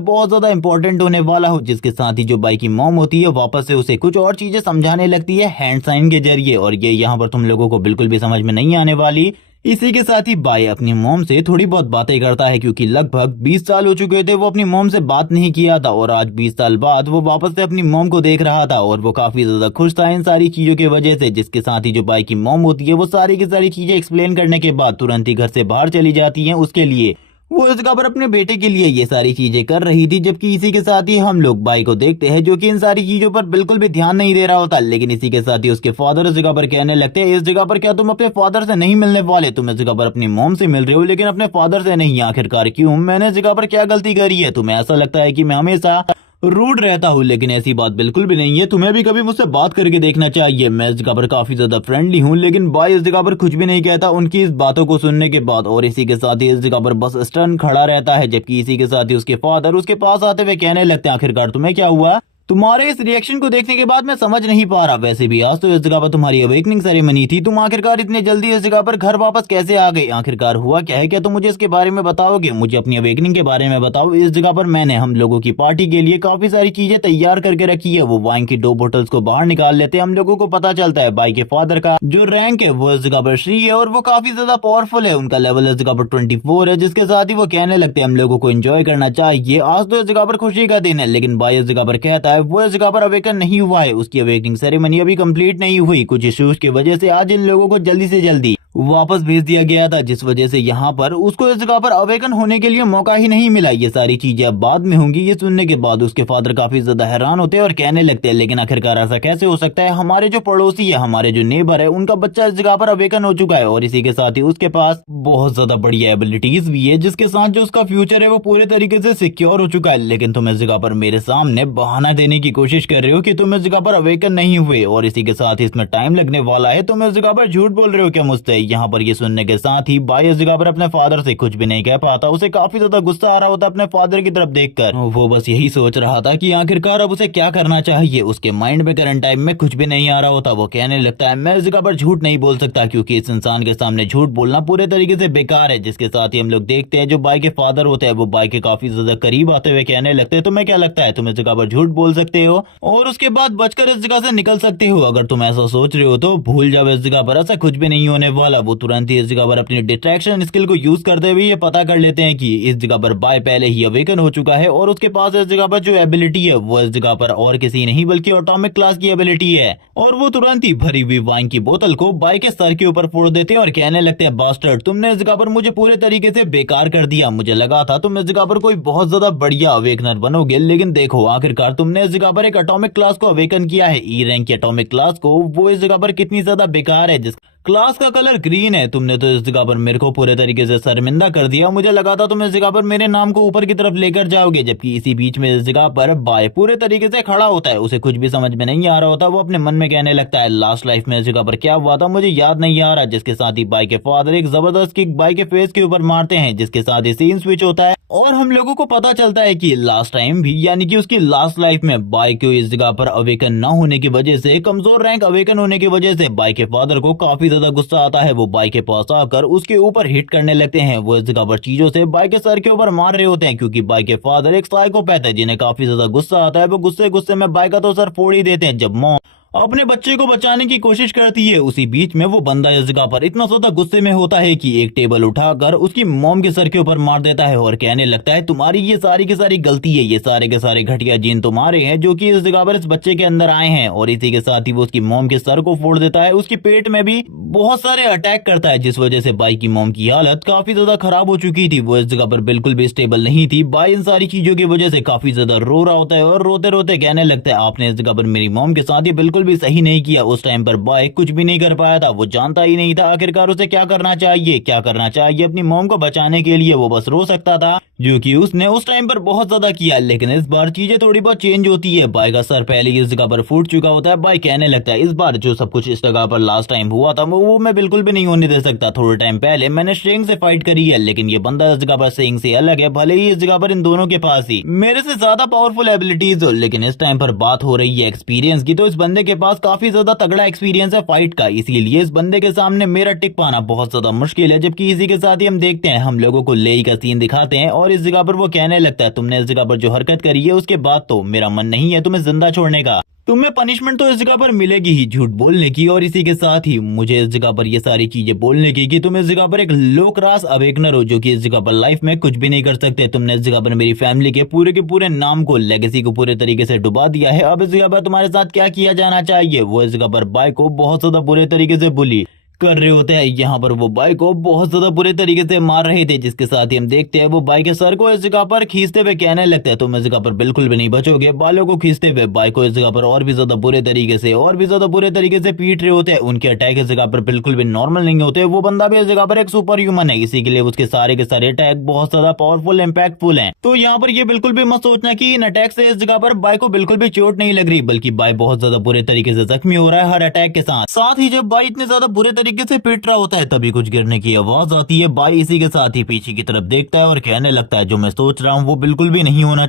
इंपॉर्टेंट होने वाला हो। जिसके साथ ही जो बाई की मॉम होती है वापस से उसे कुछ और चीजें समझाने लगती है हैंड साइन के जरिए, और ये यहाँ पर तुम लोगों को बिल्कुल भी समझ में नहीं आने वाली। इसी के साथ ही बाई अपनी मॉम से थोड़ी बहुत बातें करता है, क्योंकि लगभग 20 साल हो चुके थे वो अपनी मॉम से बात नहीं किया था, और आज 20 साल बाद वो वापस से अपनी मॉम को देख रहा था, और वो काफी ज्यादा खुश था इन सारी चीजों की वजह से। जिसके साथ ही जो बाई की मॉम होती है वो सारी की सारी चीजें एक्सप्लेन करने के बाद तुरंत ही घर से बाहर चली जाती है उसके लिए। वो इस जगह पर अपने बेटे के लिए ये सारी चीजें कर रही थी। जबकि इसी के साथ ही हम लोग बाई को देखते हैं जो कि इन सारी चीजों पर बिल्कुल भी ध्यान नहीं दे रहा होता। लेकिन इसी के साथ ही उसके फादर इस जगह पर कहने लगते हैं, इस जगह पर क्या तुम अपने फादर से नहीं मिलने वाले? तुम इस जगह पर अपनी मॉम से मिल रहे हो लेकिन अपने फादर से नहीं, आखिरकार क्यों? मैंने इस जगह पर क्या गलती करी है? तुम्हें ऐसा लगता है कि मैं हमेशा रूड रहता हूँ, लेकिन ऐसी बात बिल्कुल भी नहीं है। तुम्हें भी कभी मुझसे बात करके देखना चाहिए। मैं इस जगह पर काफी ज्यादा फ्रेंडली हूँ, लेकिन बाई इस जगह पर कुछ भी नहीं कहता उनकी इस बातों को सुनने के बाद। और इसी के साथ ही इस जगह पर बस स्टन खड़ा रहता है। जबकि इसी के साथ ही उसके फादर उसके पास आते हुए कहने लगते हैं, आखिरकार तुम्हें क्या हुआ? तुम्हारे इस रिएक्शन को देखने के बाद मैं समझ नहीं पा रहा। वैसे भी आज तो इस जगह पर तुम्हारी अवेकनिंग सेरेमनी थी, तुम आखिरकार इतने जल्दी इस जगह पर घर वापस कैसे आ गए? आखिरकार हुआ क्या है? क्या तुम मुझे इसके बारे में बताओगे? मुझे अपनी अवेकनिंग के बारे में बताओ। इस जगह पर मैंने हम लोगों की पार्टी के लिए काफी सारी चीजें तैयार करके रखी है। वो वाइन की 2 बोतल्स को बाहर निकाल लेते हैं। हम लोगों को पता चलता है बाई के फादर का जो रैंक है वो इस जगह पर 3 है, और वो काफी ज्यादा पावरफुल है। उनका लेवल इस जगह पर 24 है। जिसके साथ ही वो कहने लगते हैं, हम लोगों को एंजॉय करना चाहिए, आज तो इस जगह पर खुशी का दिन है। लेकिन बाई इस जगह पर कहता है वो इस जगह पर नहीं हुआ है, उसकी अवेकनिंग सेरेमनी अभी कंप्लीट नहीं हुई। कुछ इश्यूज की वजह से आज इन लोगों को जल्दी से जल्दी वापस भेज दिया गया था, जिस वजह से यहाँ पर उसको इस जगह पर अवेकन होने के लिए मौका ही नहीं मिला। ये सारी चीजें अब बाद में होंगी। ये सुनने के बाद उसके फादर काफी ज्यादा हैरान होते हैं और कहने लगते हैं लेकिन आखिरकार ऐसा कैसे हो सकता है, हमारे जो पड़ोसी है, हमारे जो नेबर है, उनका बच्चा इस जगह पर अवेकन हो चुका है और इसी के साथ ही उसके पास बहुत ज्यादा बढ़िया एबिलिटीज भी है, जिसके साथ जो उसका फ्यूचर है वो पूरे तरीके से सिक्योर हो चुका है। लेकिन तुम इस जगह पर मेरे सामने बहाना देने की कोशिश कर रहे हो कि तुम इस जगह पर अवेकन नहीं हुए और इसी के साथ ही इसमें टाइम लगने वाला है। तुम इस जगह पर झूठ बोल रहे हो क्या मुझसे? यहाँ पर ये सुनने के साथ ही बाई इस जगह पर अपने फादर से कुछ भी नहीं कह पाता। उसे काफी ज्यादा गुस्सा आ रहा होता अपने फादर की तरफ देखकर। वो बस यही सोच रहा था कि आखिरकार अब उसे क्या करना चाहिए। उसके माइंड में करंट टाइम में कुछ भी नहीं आ रहा होता। वो कहने लगता है मैं इस जगह पर झूठ नहीं बोल सकता क्योंकि इस इंसान के सामने झूठ बोलना पूरे तरीके से बेकार है। जिसके साथ ही हम लोग देखते हैं जो बाई के फादर होते हैं वो बाई के काफी ज्यादा करीब आते हुए कहने लगते हैं तुम्हें क्या लगता है तुम इस जगह पर झूठ बोल सकते हो और उसके बाद बचकर इस जगह से निकल सकते हो? अगर तुम ऐसा सोच रहे हो तो भूल जाओ, इस जगह पर ऐसा कुछ भी नहीं होने वाला। वो तुरंत ही इस जगह पर अपनी डिस्ट्रैक्शन स्किल को यूज करते हुए ये पता कर लेते हैं कि इस जगह पर बाय पहले ही अवेकन हो चुका है और उसके पास इस जगह पर जो एबिलिटी है वो इस जगह पर और किसी नहीं बल्कि एटॉमिक क्लास की एबिलिटी है। और वो तुरंत ही भरी हुई वाइन की बोतल को बाय के सर के ऊपर फोड़ देते हैं और कहने लगते हैं बास्टर्ड, तुमने इस जगह पर मुझे पूरे तरीके से बेकार कर दिया। मुझे लगा था तुम इस जगह पर कोई बहुत ज्यादा बढ़िया अवेकनर बनोगे, लेकिन देखो आखिरकार तुमने इस जगह पर एक एटॉमिक क्लास को अवेकन किया है। ई रैंक की एटॉमिक क्लास को, वो इस जगह पर कितनी ज्यादा बेकार है। जिस क्लास का कलर ग्रीन है, तुमने तो इस जगह पर मेरे को पूरे तरीके से शर्मिंदा कर दिया। मुझे लगा था तुम इस जगह पर मेरे नाम को ऊपर की तरफ लेकर जाओगे, जबकि इसी बीच में इस जगह पर बाय पूरे तरीके से खड़ा होता है। उसे कुछ भी समझ में नहीं आ रहा होता। वो अपने मन में कहने लगता है लास्ट लाइफ में इस जगह पर क्या हुआ था मुझे याद नहीं आ रहा। जिसके साथ ही बाय के फादर एक जबरदस्त किक बाय के फेस के ऊपर मारते हैं, जिसके साथ ही सीन स्विच होता है और हम लोगों को पता चलता है कि लास्ट टाइम भी यानी कि उसकी लास्ट लाइफ में बाय को इस जगह पर अवेकन न होने की वजह से, कमजोर रैंक अवेकन होने की वजह से बाय के फादर को काफी ज्यादा गुस्सा आता है। वो बाई के पास आकर उसके ऊपर हिट करने लगते हैं। वो इस जगह पर चीजों से बाई के सर के ऊपर मार रहे होते हैं क्योंकि बाई के फादर एक साइकोपैथ है जिन्हें काफी ज्यादा गुस्सा आता है। वो गुस्से गुस्से में बाई का तो सर फोड़ ही देते हैं। जब मॉम अपने बच्चे को बचाने की कोशिश करती है, उसी बीच में वो बंदा इस जगह पर इतना ज्यादा गुस्से में होता है कि एक टेबल उठाकर उसकी मॉम के सर के ऊपर मार देता है और कहने लगता है तुम्हारी ये सारी की सारी गलती है, ये सारे के सारे घटिया जीन तुम्हारे हैं जो कि इस जगह पर इस बच्चे के अंदर आए हैं। और इसी के साथ ही वो उसकी मॉम के सर को फोड़ देता है। उसके पेट में भी बहुत सारे अटैक करता है, जिस वजह से बाई की मॉम की हालत काफी ज्यादा खराब हो चुकी थी। वो इस जगह पर बिल्कुल भी स्टेबल नहीं थी। बाई इन सारी चीजों की वजह से काफी ज्यादा रो रहा होता है और रोते रोते कहने लगता है आपने इस जगह पर मेरी मॉम के साथ ही बिल्कुल भी सही नहीं किया। उस टाइम पर बॉय कुछ भी नहीं कर पाया था। वो जानता ही नहीं था आखिरकार उसे क्या करना चाहिए अपनी मॉम को बचाने के लिए। वो बस रो सकता था जो कि उसने उस टाइम पर बहुत ज्यादा किया। लेकिन इस बार चीजें थोड़ी बहुत चेंज होती है। बॉय का सर पहले ही इस जगह पर फूट चुका होता है। बॉय कहने लगता है इस बार जो सब कुछ इस जगह पर लास्ट टाइम हुआ था वो मैं बिल्कुल भी नहीं होने दे सकता। थोड़े टाइम पहले मैंने स्ट्रिंग से फाइट करी है, लेकिन ये बंदा इस जगह पर स्ट्रिंग से अलग है। भले ही इस जगह पर इन दोनों के पास ही मेरे से ज्यादा पावरफुल एबिलिटीज हो, लेकिन इस टाइम पर बात हो रही है एक्सपीरियंस की, तो इस बंदे के पास काफी ज्यादा तगड़ा एक्सपीरियंस है फाइट का। इसीलिए इस बंदे के सामने मेरा टिक पाना बहुत ज्यादा मुश्किल है। जबकि इसी के साथ ही हम देखते हैं हम लोगों को लेई का सीन दिखाते हैं और इस जगह पर वो कहने लगता है तुमने इस जगह पर जो हरकत करी है उसके बाद तो मेरा मन नहीं है तुम्हें जिंदा छोड़ने का। तुम्हें पनिशमेंट तो इस जगह पर मिलेगी ही झूठ बोलने की, और इसी के साथ ही मुझे इस जगह पर ये सारी चीजें बोलने की कि तुम इस जगह पर एक लो क्लास अवेकनर हो जो कि इस जगह पर लाइफ में कुछ भी नहीं कर सकते। तुमने इस जगह पर मेरी फैमिली के पूरे नाम को, लेगेसी को पूरे तरीके से डुबा दिया है। अब इस जगह पर तुम्हारे साथ क्या किया जाना चाहिए? वो इस जगह पर बाय को बहुत ज्यादा बुरे तरीके से बुली कर रहे होते हैं। यहाँ पर वो बाई को बहुत ज्यादा बुरे तरीके से मार रहे थे, जिसके साथ ही हम देखते हैं वो बाई के सर को इस जगह पर खींचते हुए कहने लगते हैं तुम इस जगह पर बिल्कुल भी नहीं बचोगे। बालों को खींचते हुए बाई को इस जगह पर और भी ज्यादा बुरे तरीके से पीट रहे होते हैं। उनके अटैक इस जगह पर बिल्कुल भी नॉर्मल नहीं होते। वो बंदा भी इस जगह पर एक सुपर ह्यूमन है, इसी के लिए उसके सारे के सारे अटैक बहुत ज्यादा पावरफुल इम्पैक्टफुल है। तो यहाँ पर ये बिल्कुल भी मत सोचना की इन अटैक से इस जगह पर बाई को बिल्कुल भी चोट नहीं लग रही, बल्कि बाई बहुत ज्यादा बुरे तरीके से जख्मी हो रहा है हर अटैक के साथ ही जब बाई इतने ज्यादा बुरे तरीके से पीट रहा है तभी कुछ गिरने की आवाज आती है। बाई इसी के साथ ही पीछे की तरफ देखता है और कहने लगता है जो मैं सोच रहा हूँ वो बिल्कुल भी नहीं होना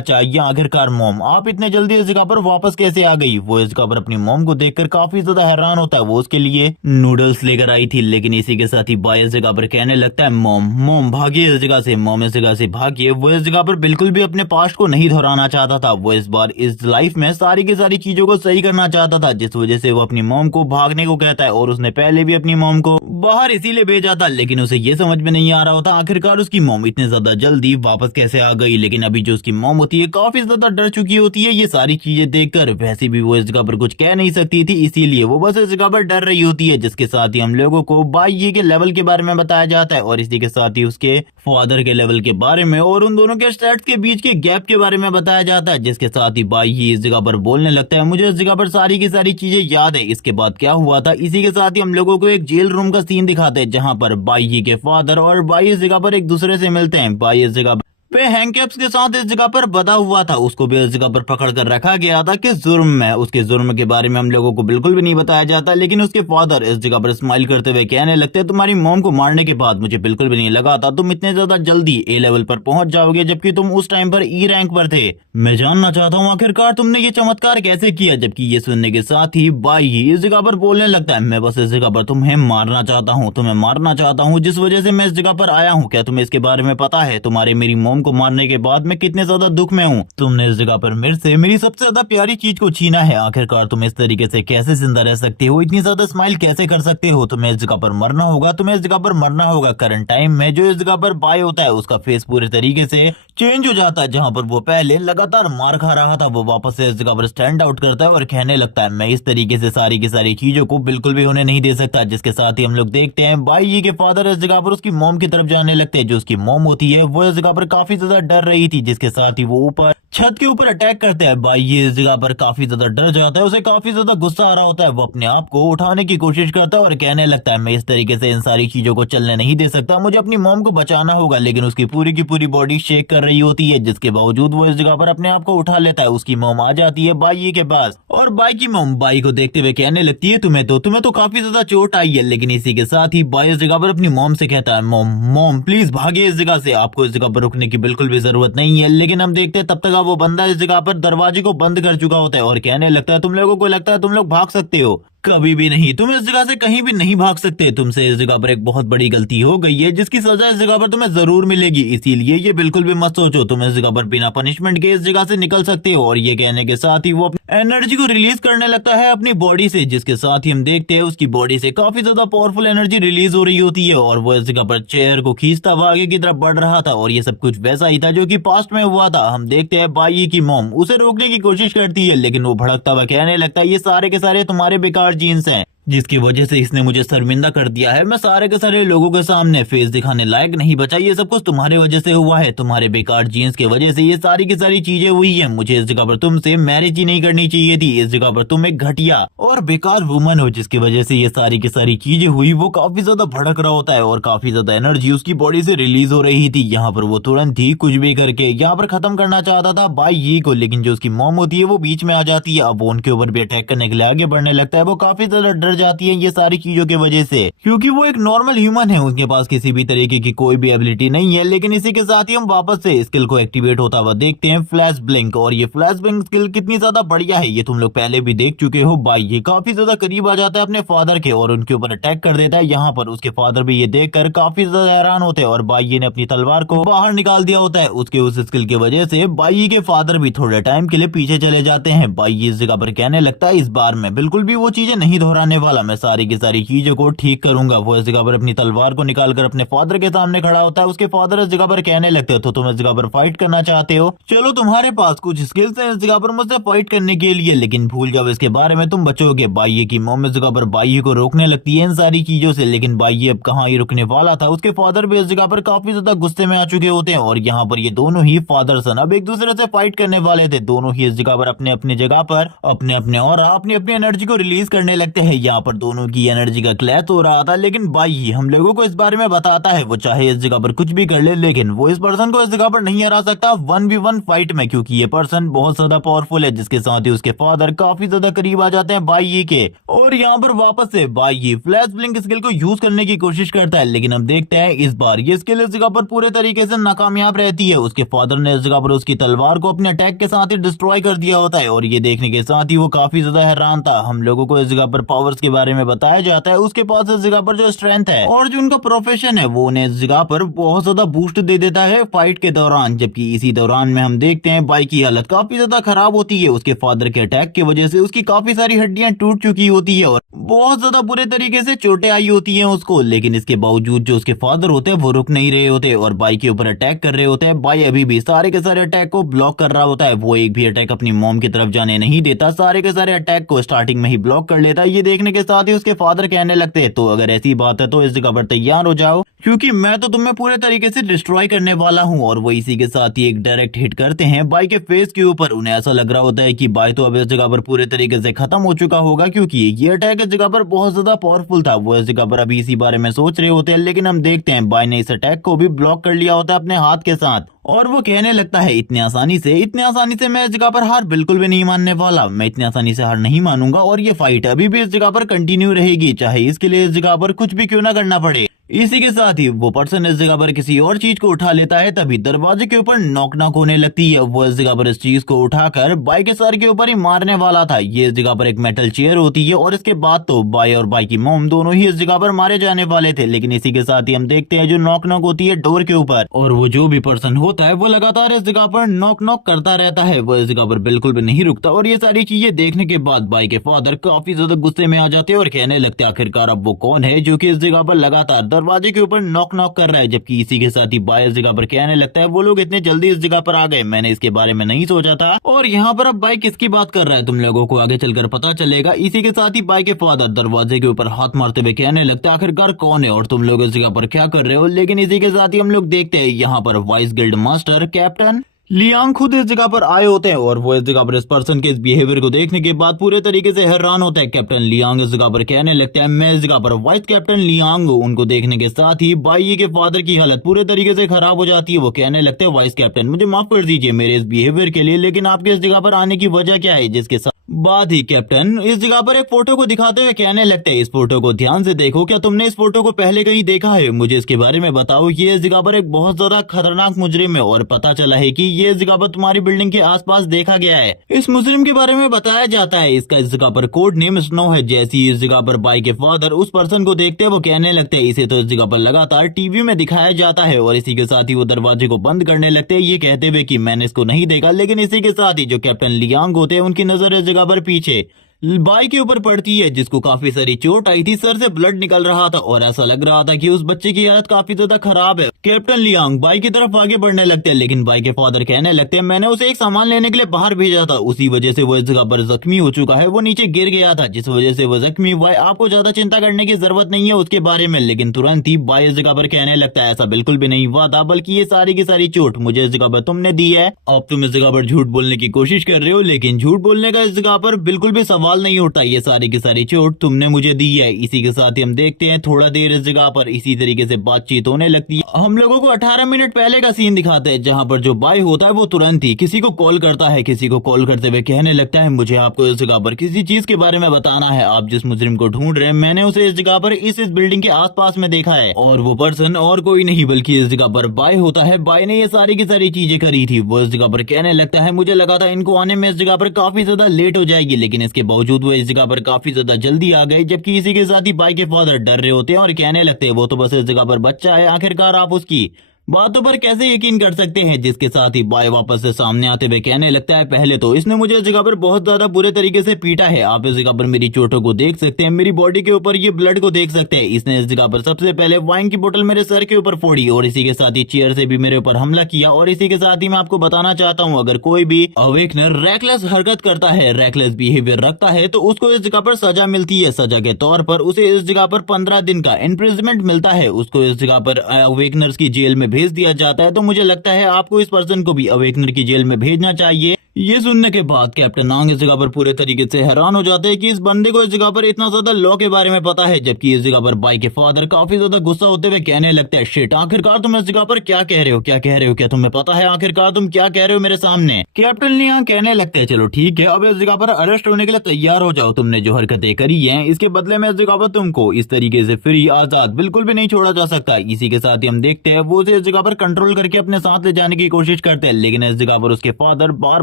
चाहिए। आखिरकार मॉम आप इतने जल्दी इस जगह पर वापस कैसे आ गई? वो इस जगह पर अपनी मॉम को देखकर काफी ज्यादा हैरान होता है। वो उसके लिए नूडल्स लेकर आई थी, लेकिन इसी के साथ ही बाई इस जगह पर कहने लगता है मॉम भागिए इस जगह से, मॉम इस जगह से भागिए। वो इस जगह पर बिल्कुल भी अपने पास्ट को नहीं दोहराना चाहता था। वो इस बार इस लाइफ में सारी की सारी चीजों को सही करना चाहता था, जिस वजह से वो अपनी मॉम को भागने को कहता है और उसने पहले भी अपनी मॉम को बाहर इसीलिए भेजा था, लेकिन उसे ये समझ में नहीं आ रहा होता आखिरकार उसकी मॉम इतने ज्यादा जल्दी वापस कैसे आ गई। लेकिन अभी जो उसकी मॉम होती है काफी ज्यादा डर चुकी होती है ये सारी चीजें देखकर। वैसे भी वो इस जगह पर कुछ कह नहीं सकती थी, इसीलिए वो बस इस जगह पर डर रही होती है। जिसके साथ ही हम लोगों को बाई जी के लेवल के बारे में बताया जाता है और इसी के साथ ही उसके फादर के लेवल के बारे में और उन दोनों के स्टैट्स के बीच के गैप के बारे में बताया जाता है। जिसके साथ ही बाई ही इस जगह पर बोलने लगता है, मुझे इस जगह पर सारी की सारी चीजें याद है, इसके बाद क्या हुआ था। इसी के साथ ही हम लोगों को एक जेल रूम का सीन दिखाते हैं जहां पर बाई ही के फादर और बाई इस जगह पर एक दूसरे से मिलते हैं। बाई इस जगह पे हैंडकैप्स के साथ इस जगह पर बंधा हुआ था, उसको भी इस जगह पर पकड़ कर रखा गया था कि जुर्म में। उसके जुर्म के बारे में हम लोगों को बिल्कुल भी नहीं बताया जाता, लेकिन उसके फादर इस जगह पर स्माइल करते हुए कहने लगते हैं, तुम्हारी मॉम को मारने के बाद मुझे बिल्कुल भी नहीं लगा था तुम इतने ज्यादा जल्दी ए लेवल पर पहुंच जाओगे, जबकि तुम उस टाइम पर ई रैंक पर थे। मैं जानना चाहता हूँ आखिरकार तुमने ये चमत्कार कैसे किया। जबकि ये सुनने के साथ ही बाई ही इस जगह पर बोलने लगता है, मैं बस इस जगह पर तुम्हें मारना चाहता हूँ, तुम्हें मारना चाहता हूँ जिस वजह से मैं इस जगह पर आया हूँ। क्या तुम्हें इसके बारे में पता है तुम्हारे मेरी मॉम को मारने के बाद मैं कितने ज्यादा दुख में हूँ। तुमने इस जगह पर मेरे से मेरी सबसे ज्यादा प्यारी चीज को छीना है। आखिरकार तुम इस तरीके से कैसे जिंदा रह सकते हो, इतनी ज्यादा स्माइल कैसे कर सकते हो। तुम्हें इस जगह पर मरना होगा, तुम्हें इस जगह पर मरना होगा। करंट टाइम में जो इस जगह पर बाय होता है उसका फेस पूरे तरीके से चेंज हो जाता है। जहां पर वो पहले लगातार मार खा रहा था वो वापस से इस जगह पर स्टैंड आउट करता है और कहने लगता है, मैं इस तरीके से सारी की सारी चीजों को बिल्कुल भी होने नहीं दे सकता। जिसके साथ ही हम लोग देखते हैं बाई जी के फादर इस जगह पर उसकी मॉम की तरफ जाने लगते हैं। जो उसकी मॉम होती है वो इस जगह पर काफी ज्यादा डर रही थी, जिसके साथ ही वो ऊपर छत के ऊपर अटैक करते हैं। बाई ये इस जगह पर काफी ज्यादा डर जाता है, उसे काफी ज्यादा गुस्सा आ रहा होता है। वो अपने आप को उठाने की कोशिश करता है और कहने लगता है, मैं इस तरीके से इन सारी चीजों को चलने नहीं दे सकता, मुझे अपनी मॉम को बचाना होगा। लेकिन उसकी पूरी की पूरी बॉडी शेक कर रही होती है, जिसके बावजूद वो इस जगह पर अपने आप को उठा लेता है। उसकी मॉम आ जाती है बाई के पास और बाई की मॉम बाई को देखते हुए कहने लगती है, तुम्हें तो काफी ज्यादा चोट आई है। लेकिन इसी के साथ ही बाई इस जगह पर अपनी मॉम से कहता है, मॉम प्लीज भागे इस जगह से, आपको इस जगह पर रुकने की बिल्कुल भी जरूरत नहीं है। लेकिन हम देखते हैं तब तक वो बंदा इस जगह पर दरवाजे को बंद कर चुका होता है और कहने लगता है, तुम लोगों को लगता है तुम लोग भाग सकते हो, कभी भी नहीं, तुम इस जगह से कहीं भी नहीं भाग सकते। तुमसे इस जगह पर एक बहुत बड़ी गलती हो गई है जिसकी सजा इस जगह पर तुम्हें जरूर मिलेगी, इसीलिए ये बिल्कुल भी मत सोचो, तुम इस जगह पर बिना पनिशमेंट के इस जगह से निकल सकते हो। और ये कहने के साथ ही वो एनर्जी को रिलीज करने लगता है अपनी बॉडी से, जिसके साथ ही हम देखते हैं उसकी बॉडी से काफी ज्यादा पावरफुल एनर्जी रिलीज हो रही होती है और वो इस जगह पर चेयर को खींचता हुआ आगे की तरफ बढ़ रहा था। और ये सब कुछ वैसा ही था जो कि पास्ट में हुआ था। हम देखते हैं बाई की मॉम उसे रोकने की कोशिश करती है, लेकिन वो भड़कता हुआ कहने लगता है, ये सारे के सारे तुम्हारे बेकार जीन्स हैं, जिसकी वजह से इसने मुझे शर्मिंदा कर दिया है। मैं सारे के सारे लोगों के सामने फेस दिखाने लायक नहीं बचा, ये सब कुछ तुम्हारे वजह से हुआ है, तुम्हारे बेकार जीन्स की वजह से ये सारी की सारी चीजें हुई है। मुझे इस जगह पर तुमसे मैरिज ही नहीं करनी चाहिए थी, इस जगह पर तुम एक घटिया और बेकार वुमन हो, जिसकी वजह से ये सारी की सारी चीजें हुई। वो काफी ज्यादा भड़क रहा होता है और काफी ज्यादा एनर्जी उसकी बॉडी से रिलीज हो रही थी। यहाँ पर वो तुरंत ही कुछ भी करके यहाँ पर खत्म करना चाहता था बाई ही को, लेकिन जो उसकी मॉम होती है वो बीच में आ जाती है। अब वो उनके ऊपर भी अटैक करने के लिए आगे बढ़ने लगता है। वो काफी ज्यादा डर जाती है ये सारी चीजों की वजह से, क्योंकि वो एक नॉर्मल ह्यूमन है, उसके पास किसी भी तरीके की कोई भी एबिलिटी नहीं है। लेकिन इसी के साथ ही हम वापस से स्किल को एक्टिवेट होता हुआ देखते हैं, फ्लैश ब्लिंक। और ये फ्लैश ब्लिंक स्किल कितनी ज्यादा बढ़िया है ये तुम लोग पहले भी देख चुके हो। बाई ये काफी ज्यादा करीब आ जाता है अपने फादर के और उनके ऊपर अटैक कर देता है। यहाँ पर उसके फादर भी ये देखकर काफी ज्यादा हैरान होते हैं और बाई ने अपनी तलवार को बाहर निकाल दिया होता है। उसके उस स्किल की वजह से बाई के फादर भी थोड़े टाइम के लिए पीछे चले जाते हैं। बाई इस जगह पर कहने लगता है, इस बार मैं बिल्कुल भी वो चीजें नहीं दोहराने वाला, मैं सारी की सारी चीजों को ठीक करूंगा। वो इस जगह पर अपनी तलवार को निकालकर अपने फादर के सामने खड़ा होता है। उसके फादर इस जगह पर कहने लगते हो, तो तुम इस जगह पर फाइट करना चाहते हो, चलो तुम्हारे पास कुछ स्किल्स हैं इस जगह पर मुझसे फाइट करने के लिए, लेकिन भूल जाओ इसके बारे में तुम बचोगे। बाई की मॉम इस जगह पर बाई को रोकने लगती है इन सारी चीजों से, लेकिन बाई अब कहाँ ही रुकने वाला था। उसके फादर भी इस जगह पर काफी ज्यादा गुस्से में आ चुके होते हैं और यहाँ पर ये दोनों ही फादर सन अब एक दूसरे से फाइट करने वाले थे। दोनों ही इस जगह पर अपने अपने जगह पर अपने अपने और अपनी अपनी एनर्जी को रिलीज करने लगते हैं। यहाँ पर दोनों की एनर्जी का क्लैश हो रहा था, लेकिन बाई ही हम लोगों को इस बारे में बताता है, वो चाहे इस जगह पर कुछ भी कर ले, लेकिन वो इस पर्सन को इस जगह पर नहीं हरा सकता 1v1 फाइट में, क्योंकि ये पर्सन बहुत ज्यादा पावरफुल है। जिसके साथ ही उसके फादर काफी ज्यादा करीब आ जाते हैं बाई के। और यहाँ पर वापस से बाई फ्लैश ब्लिंक स्किल को यूज करने की कोशिश करता है, लेकिन हम देखते हैं इस बार ये स्किल इस जगह पर पूरे तरीके से नाकामयाब रहती है। उसके फादर ने इस जगह पर उसकी तलवार को अपने अटैक के साथ ही डिस्ट्रॉय कर दिया होता है और ये देखने के साथ ही वो काफी ज्यादा हैरान था। हम लोगों को इस जगह पर पावर्स जिसके बारे में बताया जाता है उसके पास इस जगह पर जो स्ट्रेंथ है और जो उनका प्रोफेशन है वो उन्हें इस जगह पर बहुत ज्यादा बूस्ट दे देता है फाइट के दौरान। जबकि इसी दौरान में हम देखते हैं बाई की हालत काफी ज्यादा खराब होती है। उसके फादर के अटैक की वजह से उसकी काफी सारी हड्डियां टूट चुकी होती है और बहुत ज्यादा बुरे तरीके से चोटें आई होती हैं उसको। लेकिन इसके बावजूद जो उसके फादर होते हैं वो रुक नहीं रहे होते और बाई के ऊपर अटैक कर रहे होते हैं। बाई अभी भी सारे के सारे अटैक को ब्लॉक कर रहा होता है। वो एक भी अटैक अपनी मॉम की तरफ जाने नहीं देता, सारे के सारे अटैक को स्टार्टिंग में ही ब्लॉक कर लेता है। ये देखने के साथ ही उसके फादर कहने लगते हैं तो अगर ऐसी बात है तो इस जगह पर तैयार हो जाओ क्योंकि मैं तो तुम्हें पूरे तरीके से डिस्ट्रॉय करने वाला हूँ। और वो इसी के साथ ही एक डायरेक्ट हिट करते हैं बाई के फेस के ऊपर। उन्हें ऐसा लग रहा होता है कि बाई तो अब इस जगह पर पूरे तरीके से खत्म हो चुका होगा क्योंकि ये अटैक इस जगह पर बहुत ज्यादा पावरफुल था। वो इस जगह पर अभी इसी बारे में सोच रहे होते हैं लेकिन हम देखते हैं बाई ने इस अटैक को भी ब्लॉक कर लिया होता है अपने हाथ के साथ और वो कहने लगता है इतनी आसानी से मैं इस जगह पर हार बिल्कुल भी नहीं मानने वाला। मैं इतनी आसानी से हार नहीं मानूंगा और ये फाइट अभी भी इस जगह पर कंटिन्यू रहेगी, चाहे इसके लिए इस जगह पर कुछ भी क्यों ना करना पड़े। इसी के साथ ही वो पर्सन इस जगह पर किसी और चीज को उठा लेता है। तभी दरवाजे के ऊपर नॉक नॉक होने लगती है। वो इस जगह पर इस चीज को उठाकर बाई के सर के ऊपर ही मारने वाला था। ये इस जगह पर एक मेटल चेयर होती है और इसके बाद तो बाई और बाई की मॉम दोनों ही इस जगह पर मारे जाने वाले थे। लेकिन इसी के साथ ही हम देखते हैं जो नॉक नॉक होती है डोर के ऊपर और वो जो भी पर्सन होता है वो लगातार इस जगह पर नॉक नॉक करता रहता है। वो इस जगह पर बिल्कुल भी नहीं रुकता और ये सारी चीजें देखने के बाद बाई के फादर काफी ज्यादा गुस्से में आ जाते हैं और कहने लगते हैं आखिरकार अब वो कौन है जो कि इस जगह पर लगातार दरवाजे के ऊपर नॉक नॉक कर रहा है। जबकि इसी के साथ ही बाई इस जगह पर कहने लगता है वो लोग इतने जल्दी इस जगह पर आ गए, मैंने इसके बारे में नहीं सोचा था। और यहाँ पर अब बाई किसकी बात कर रहा है तुम लोगों को आगे चलकर पता चलेगा। इसी के साथ ही बाई के फादर दरवाजे के ऊपर हाथ मारते हुए कहने लगता है आखिरकार कौन है और तुम लोग इस जगह पर क्या कर रहे हो। लेकिन इसी के साथ ही हम लोग देखते हैं यहाँ पर vice guild master captain Liang खुद इस जगह पर आए होते हैं और वो इस जगह पर इस पर्सन के इस बिहेवियर को देखने के बाद पूरे तरीके से हैरान होता है। कैप्टन लियांग इस जगह पर कहने लगता है मैं इस जगह पर वाइस कैप्टन लियांग हूँ। उनको देखने के साथ ही बाई के फादर की हालत पूरे तरीके से खराब हो जाती है। वो कहने लगते हैं वाइस कैप्टन मुझे माफ कर दीजिए मेरे इस बिहेवियर के लिए, लेकिन आपके इस जगह पर आने की वजह क्या है। जिसके साथ बाद ही कैप्टन इस जगह पर एक फोटो को दिखाते हुए कहने लगते हैं इस फोटो को ध्यान से देखो, क्या तुमने इस फोटो को पहले कहीं देखा है, मुझे इसके बारे में बताओ। ये इस जगह पर एक बहुत ज्यादा खतरनाक मुजरिम है और पता चला है कि ये इस जगह पर तुम्हारी बिल्डिंग के आसपास देखा गया है। इस मुजरिम के बारे में बताया जाता है इसका इस जगह पर कोड नेम स्नो है। जैसी इस जगह पर बाई के फादर उस पर्सन को देखते हैं वो कहने लगते हैं इसे तो इस जगह पर लगातार टीवी में दिखाया जाता है। और इसी के साथ ही वो दरवाजे को बंद करने लगते हैं ये कहते हुए कि मैंने इसको नहीं देखा। लेकिन इसी के साथ ही जो कैप्टन लियांग होते हैं उनकी नजर इस जगह पर पीछे बाई के ऊपर पड़ती है जिसको काफी सारी चोट आई थी, सर से ब्लड निकल रहा था और ऐसा लग रहा था कि उस बच्चे की हालत काफी ज्यादा खराब है। कैप्टन लियांग बाई की तरफ आगे बढ़ने लगते हैं लेकिन बाई के फादर कहने लगते हैं मैंने उसे एक सामान लेने के लिए बाहर भेजा था, उसी वजह से वो इस जगह पर जख्मी हो चुका है, वो नीचे गिर गया था जिस वजह से वो जख्मी हुआ है। आपको ज्यादा चिंता करने की जरूरत नहीं है उसके बारे में। लेकिन तुरंत ही बाई इस जगह पर कहने लगता है ऐसा बिल्कुल भी नहीं हुआ था, बल्कि ये सारी की सारी चोट मुझे इस जगह पर तुमने दी है। अब तुम इस जगह पर झूठ बोलने की कोशिश कर रहे हो लेकिन झूठ बोलने का इस जगह पर बिल्कुल भी सवाल नहीं उठता, ये सारी की सारी चोट तुमने मुझे दी है। इसी के साथ ही हम देखते हैं थोड़ा देर इस जगह पर इसी तरीके से बातचीत होने लगती है। हम लोगों को 18 मिनट पहले का सीन दिखाते हैं जहां पर जो बाई होता है वो तुरंत ही किसी को कॉल करता है। किसी को कॉल करते हुए कहने लगता है मुझे आपको इस जगह पर किसी चीज के बारे में बताना है। आप जिस मुजरिम को ढूंढ रहे हैं मैंने उसे इस जगह पर इस बिल्डिंग के आसपास में देखा है और वो पर्सन और कोई नहीं बल्कि इस जगह पर बाई होता है। बाई ने ये सारी की सारी चीजें करी थी। वो इस जगह पर कहने लगता है मुझे लगा था इनको आने में इस जगह पर काफी ज्यादा लेट हो जाएगी, लेकिन इसके बावजूद वो इस जगह पर काफी ज्यादा जल्दी आ गए। जबकि इसी के साथ ही बाई के फादर डर रहे होते हैं और कहने लगते हैं वो तो बस इस जगह पर बच्चा है, आखिरकार आप उसकी बातों पर कैसे यकीन कर सकते हैं। जिसके साथ ही बाई वापस से सामने आते हुए कहने लगता है पहले तो इसने मुझे इस जगह पर बहुत ज्यादा बुरे तरीके से पीटा है, आप इस जगह पर मेरी चोटों को देख सकते हैं, मेरी बॉडी के ऊपर ये ब्लड को देख सकते हैं। इसने इस जगह पर सबसे पहले वाइन की बोतल मेरे सर के ऊपर फोड़ी और इसी के साथ ही चेयर से भी मेरे ऊपर हमला किया। और इसी के साथ ही मैं आपको बताना चाहता हूँ अगर कोई भी अवेकनर रैकलेस हरकत करता है, रैकलेस बिहेवियर रखता है तो उसको इस जगह पर सजा मिलती है। सजा के तौर पर उसे इस जगह पर 15 दिन का इम्प्रिजमेंट मिलता है। उसको इस जगह पर अवेकनर्स की जेल में भेज दिया जाता है। तो मुझे लगता है आपको इस पर्सन को भी अवेकनर की जेल में भेजना चाहिए। ये सुनने के बाद कैप्टन नांग इस जगह पर पूरे तरीके से हैरान हो जाते हैं कि इस बंदे को इस जगह पर इतना ज्यादा लॉ के बारे में पता है। जबकि इस जगह पर बाई के फादर काफी ज्यादा गुस्सा होते हुए कहने लगते हैं शिट, आखिरकार तुम इस जगह पर क्या कह रहे हो, क्या कह रहे हो, क्या तुम्हें पता है आखिरकार तुम क्या कह रहे हो मेरे सामने। कैप्टन लियांग कहने लगते हैं चलो ठीक है, अब इस जगह पर अरेस्ट होने के लिए तैयार हो जाओ। तुमने जो हरकतें करी है इसके बदले में इस जगह पर तुमको इस तरीके से फ्री आजाद बिल्कुल भी नहीं छोड़ा जा सकता। इसी के साथ ही हम देखते हैं वो उसे इस जगह पर कंट्रोल करके अपने साथ ले जाने की कोशिश करते हैं, लेकिन इस जगह पर उसके फादर बार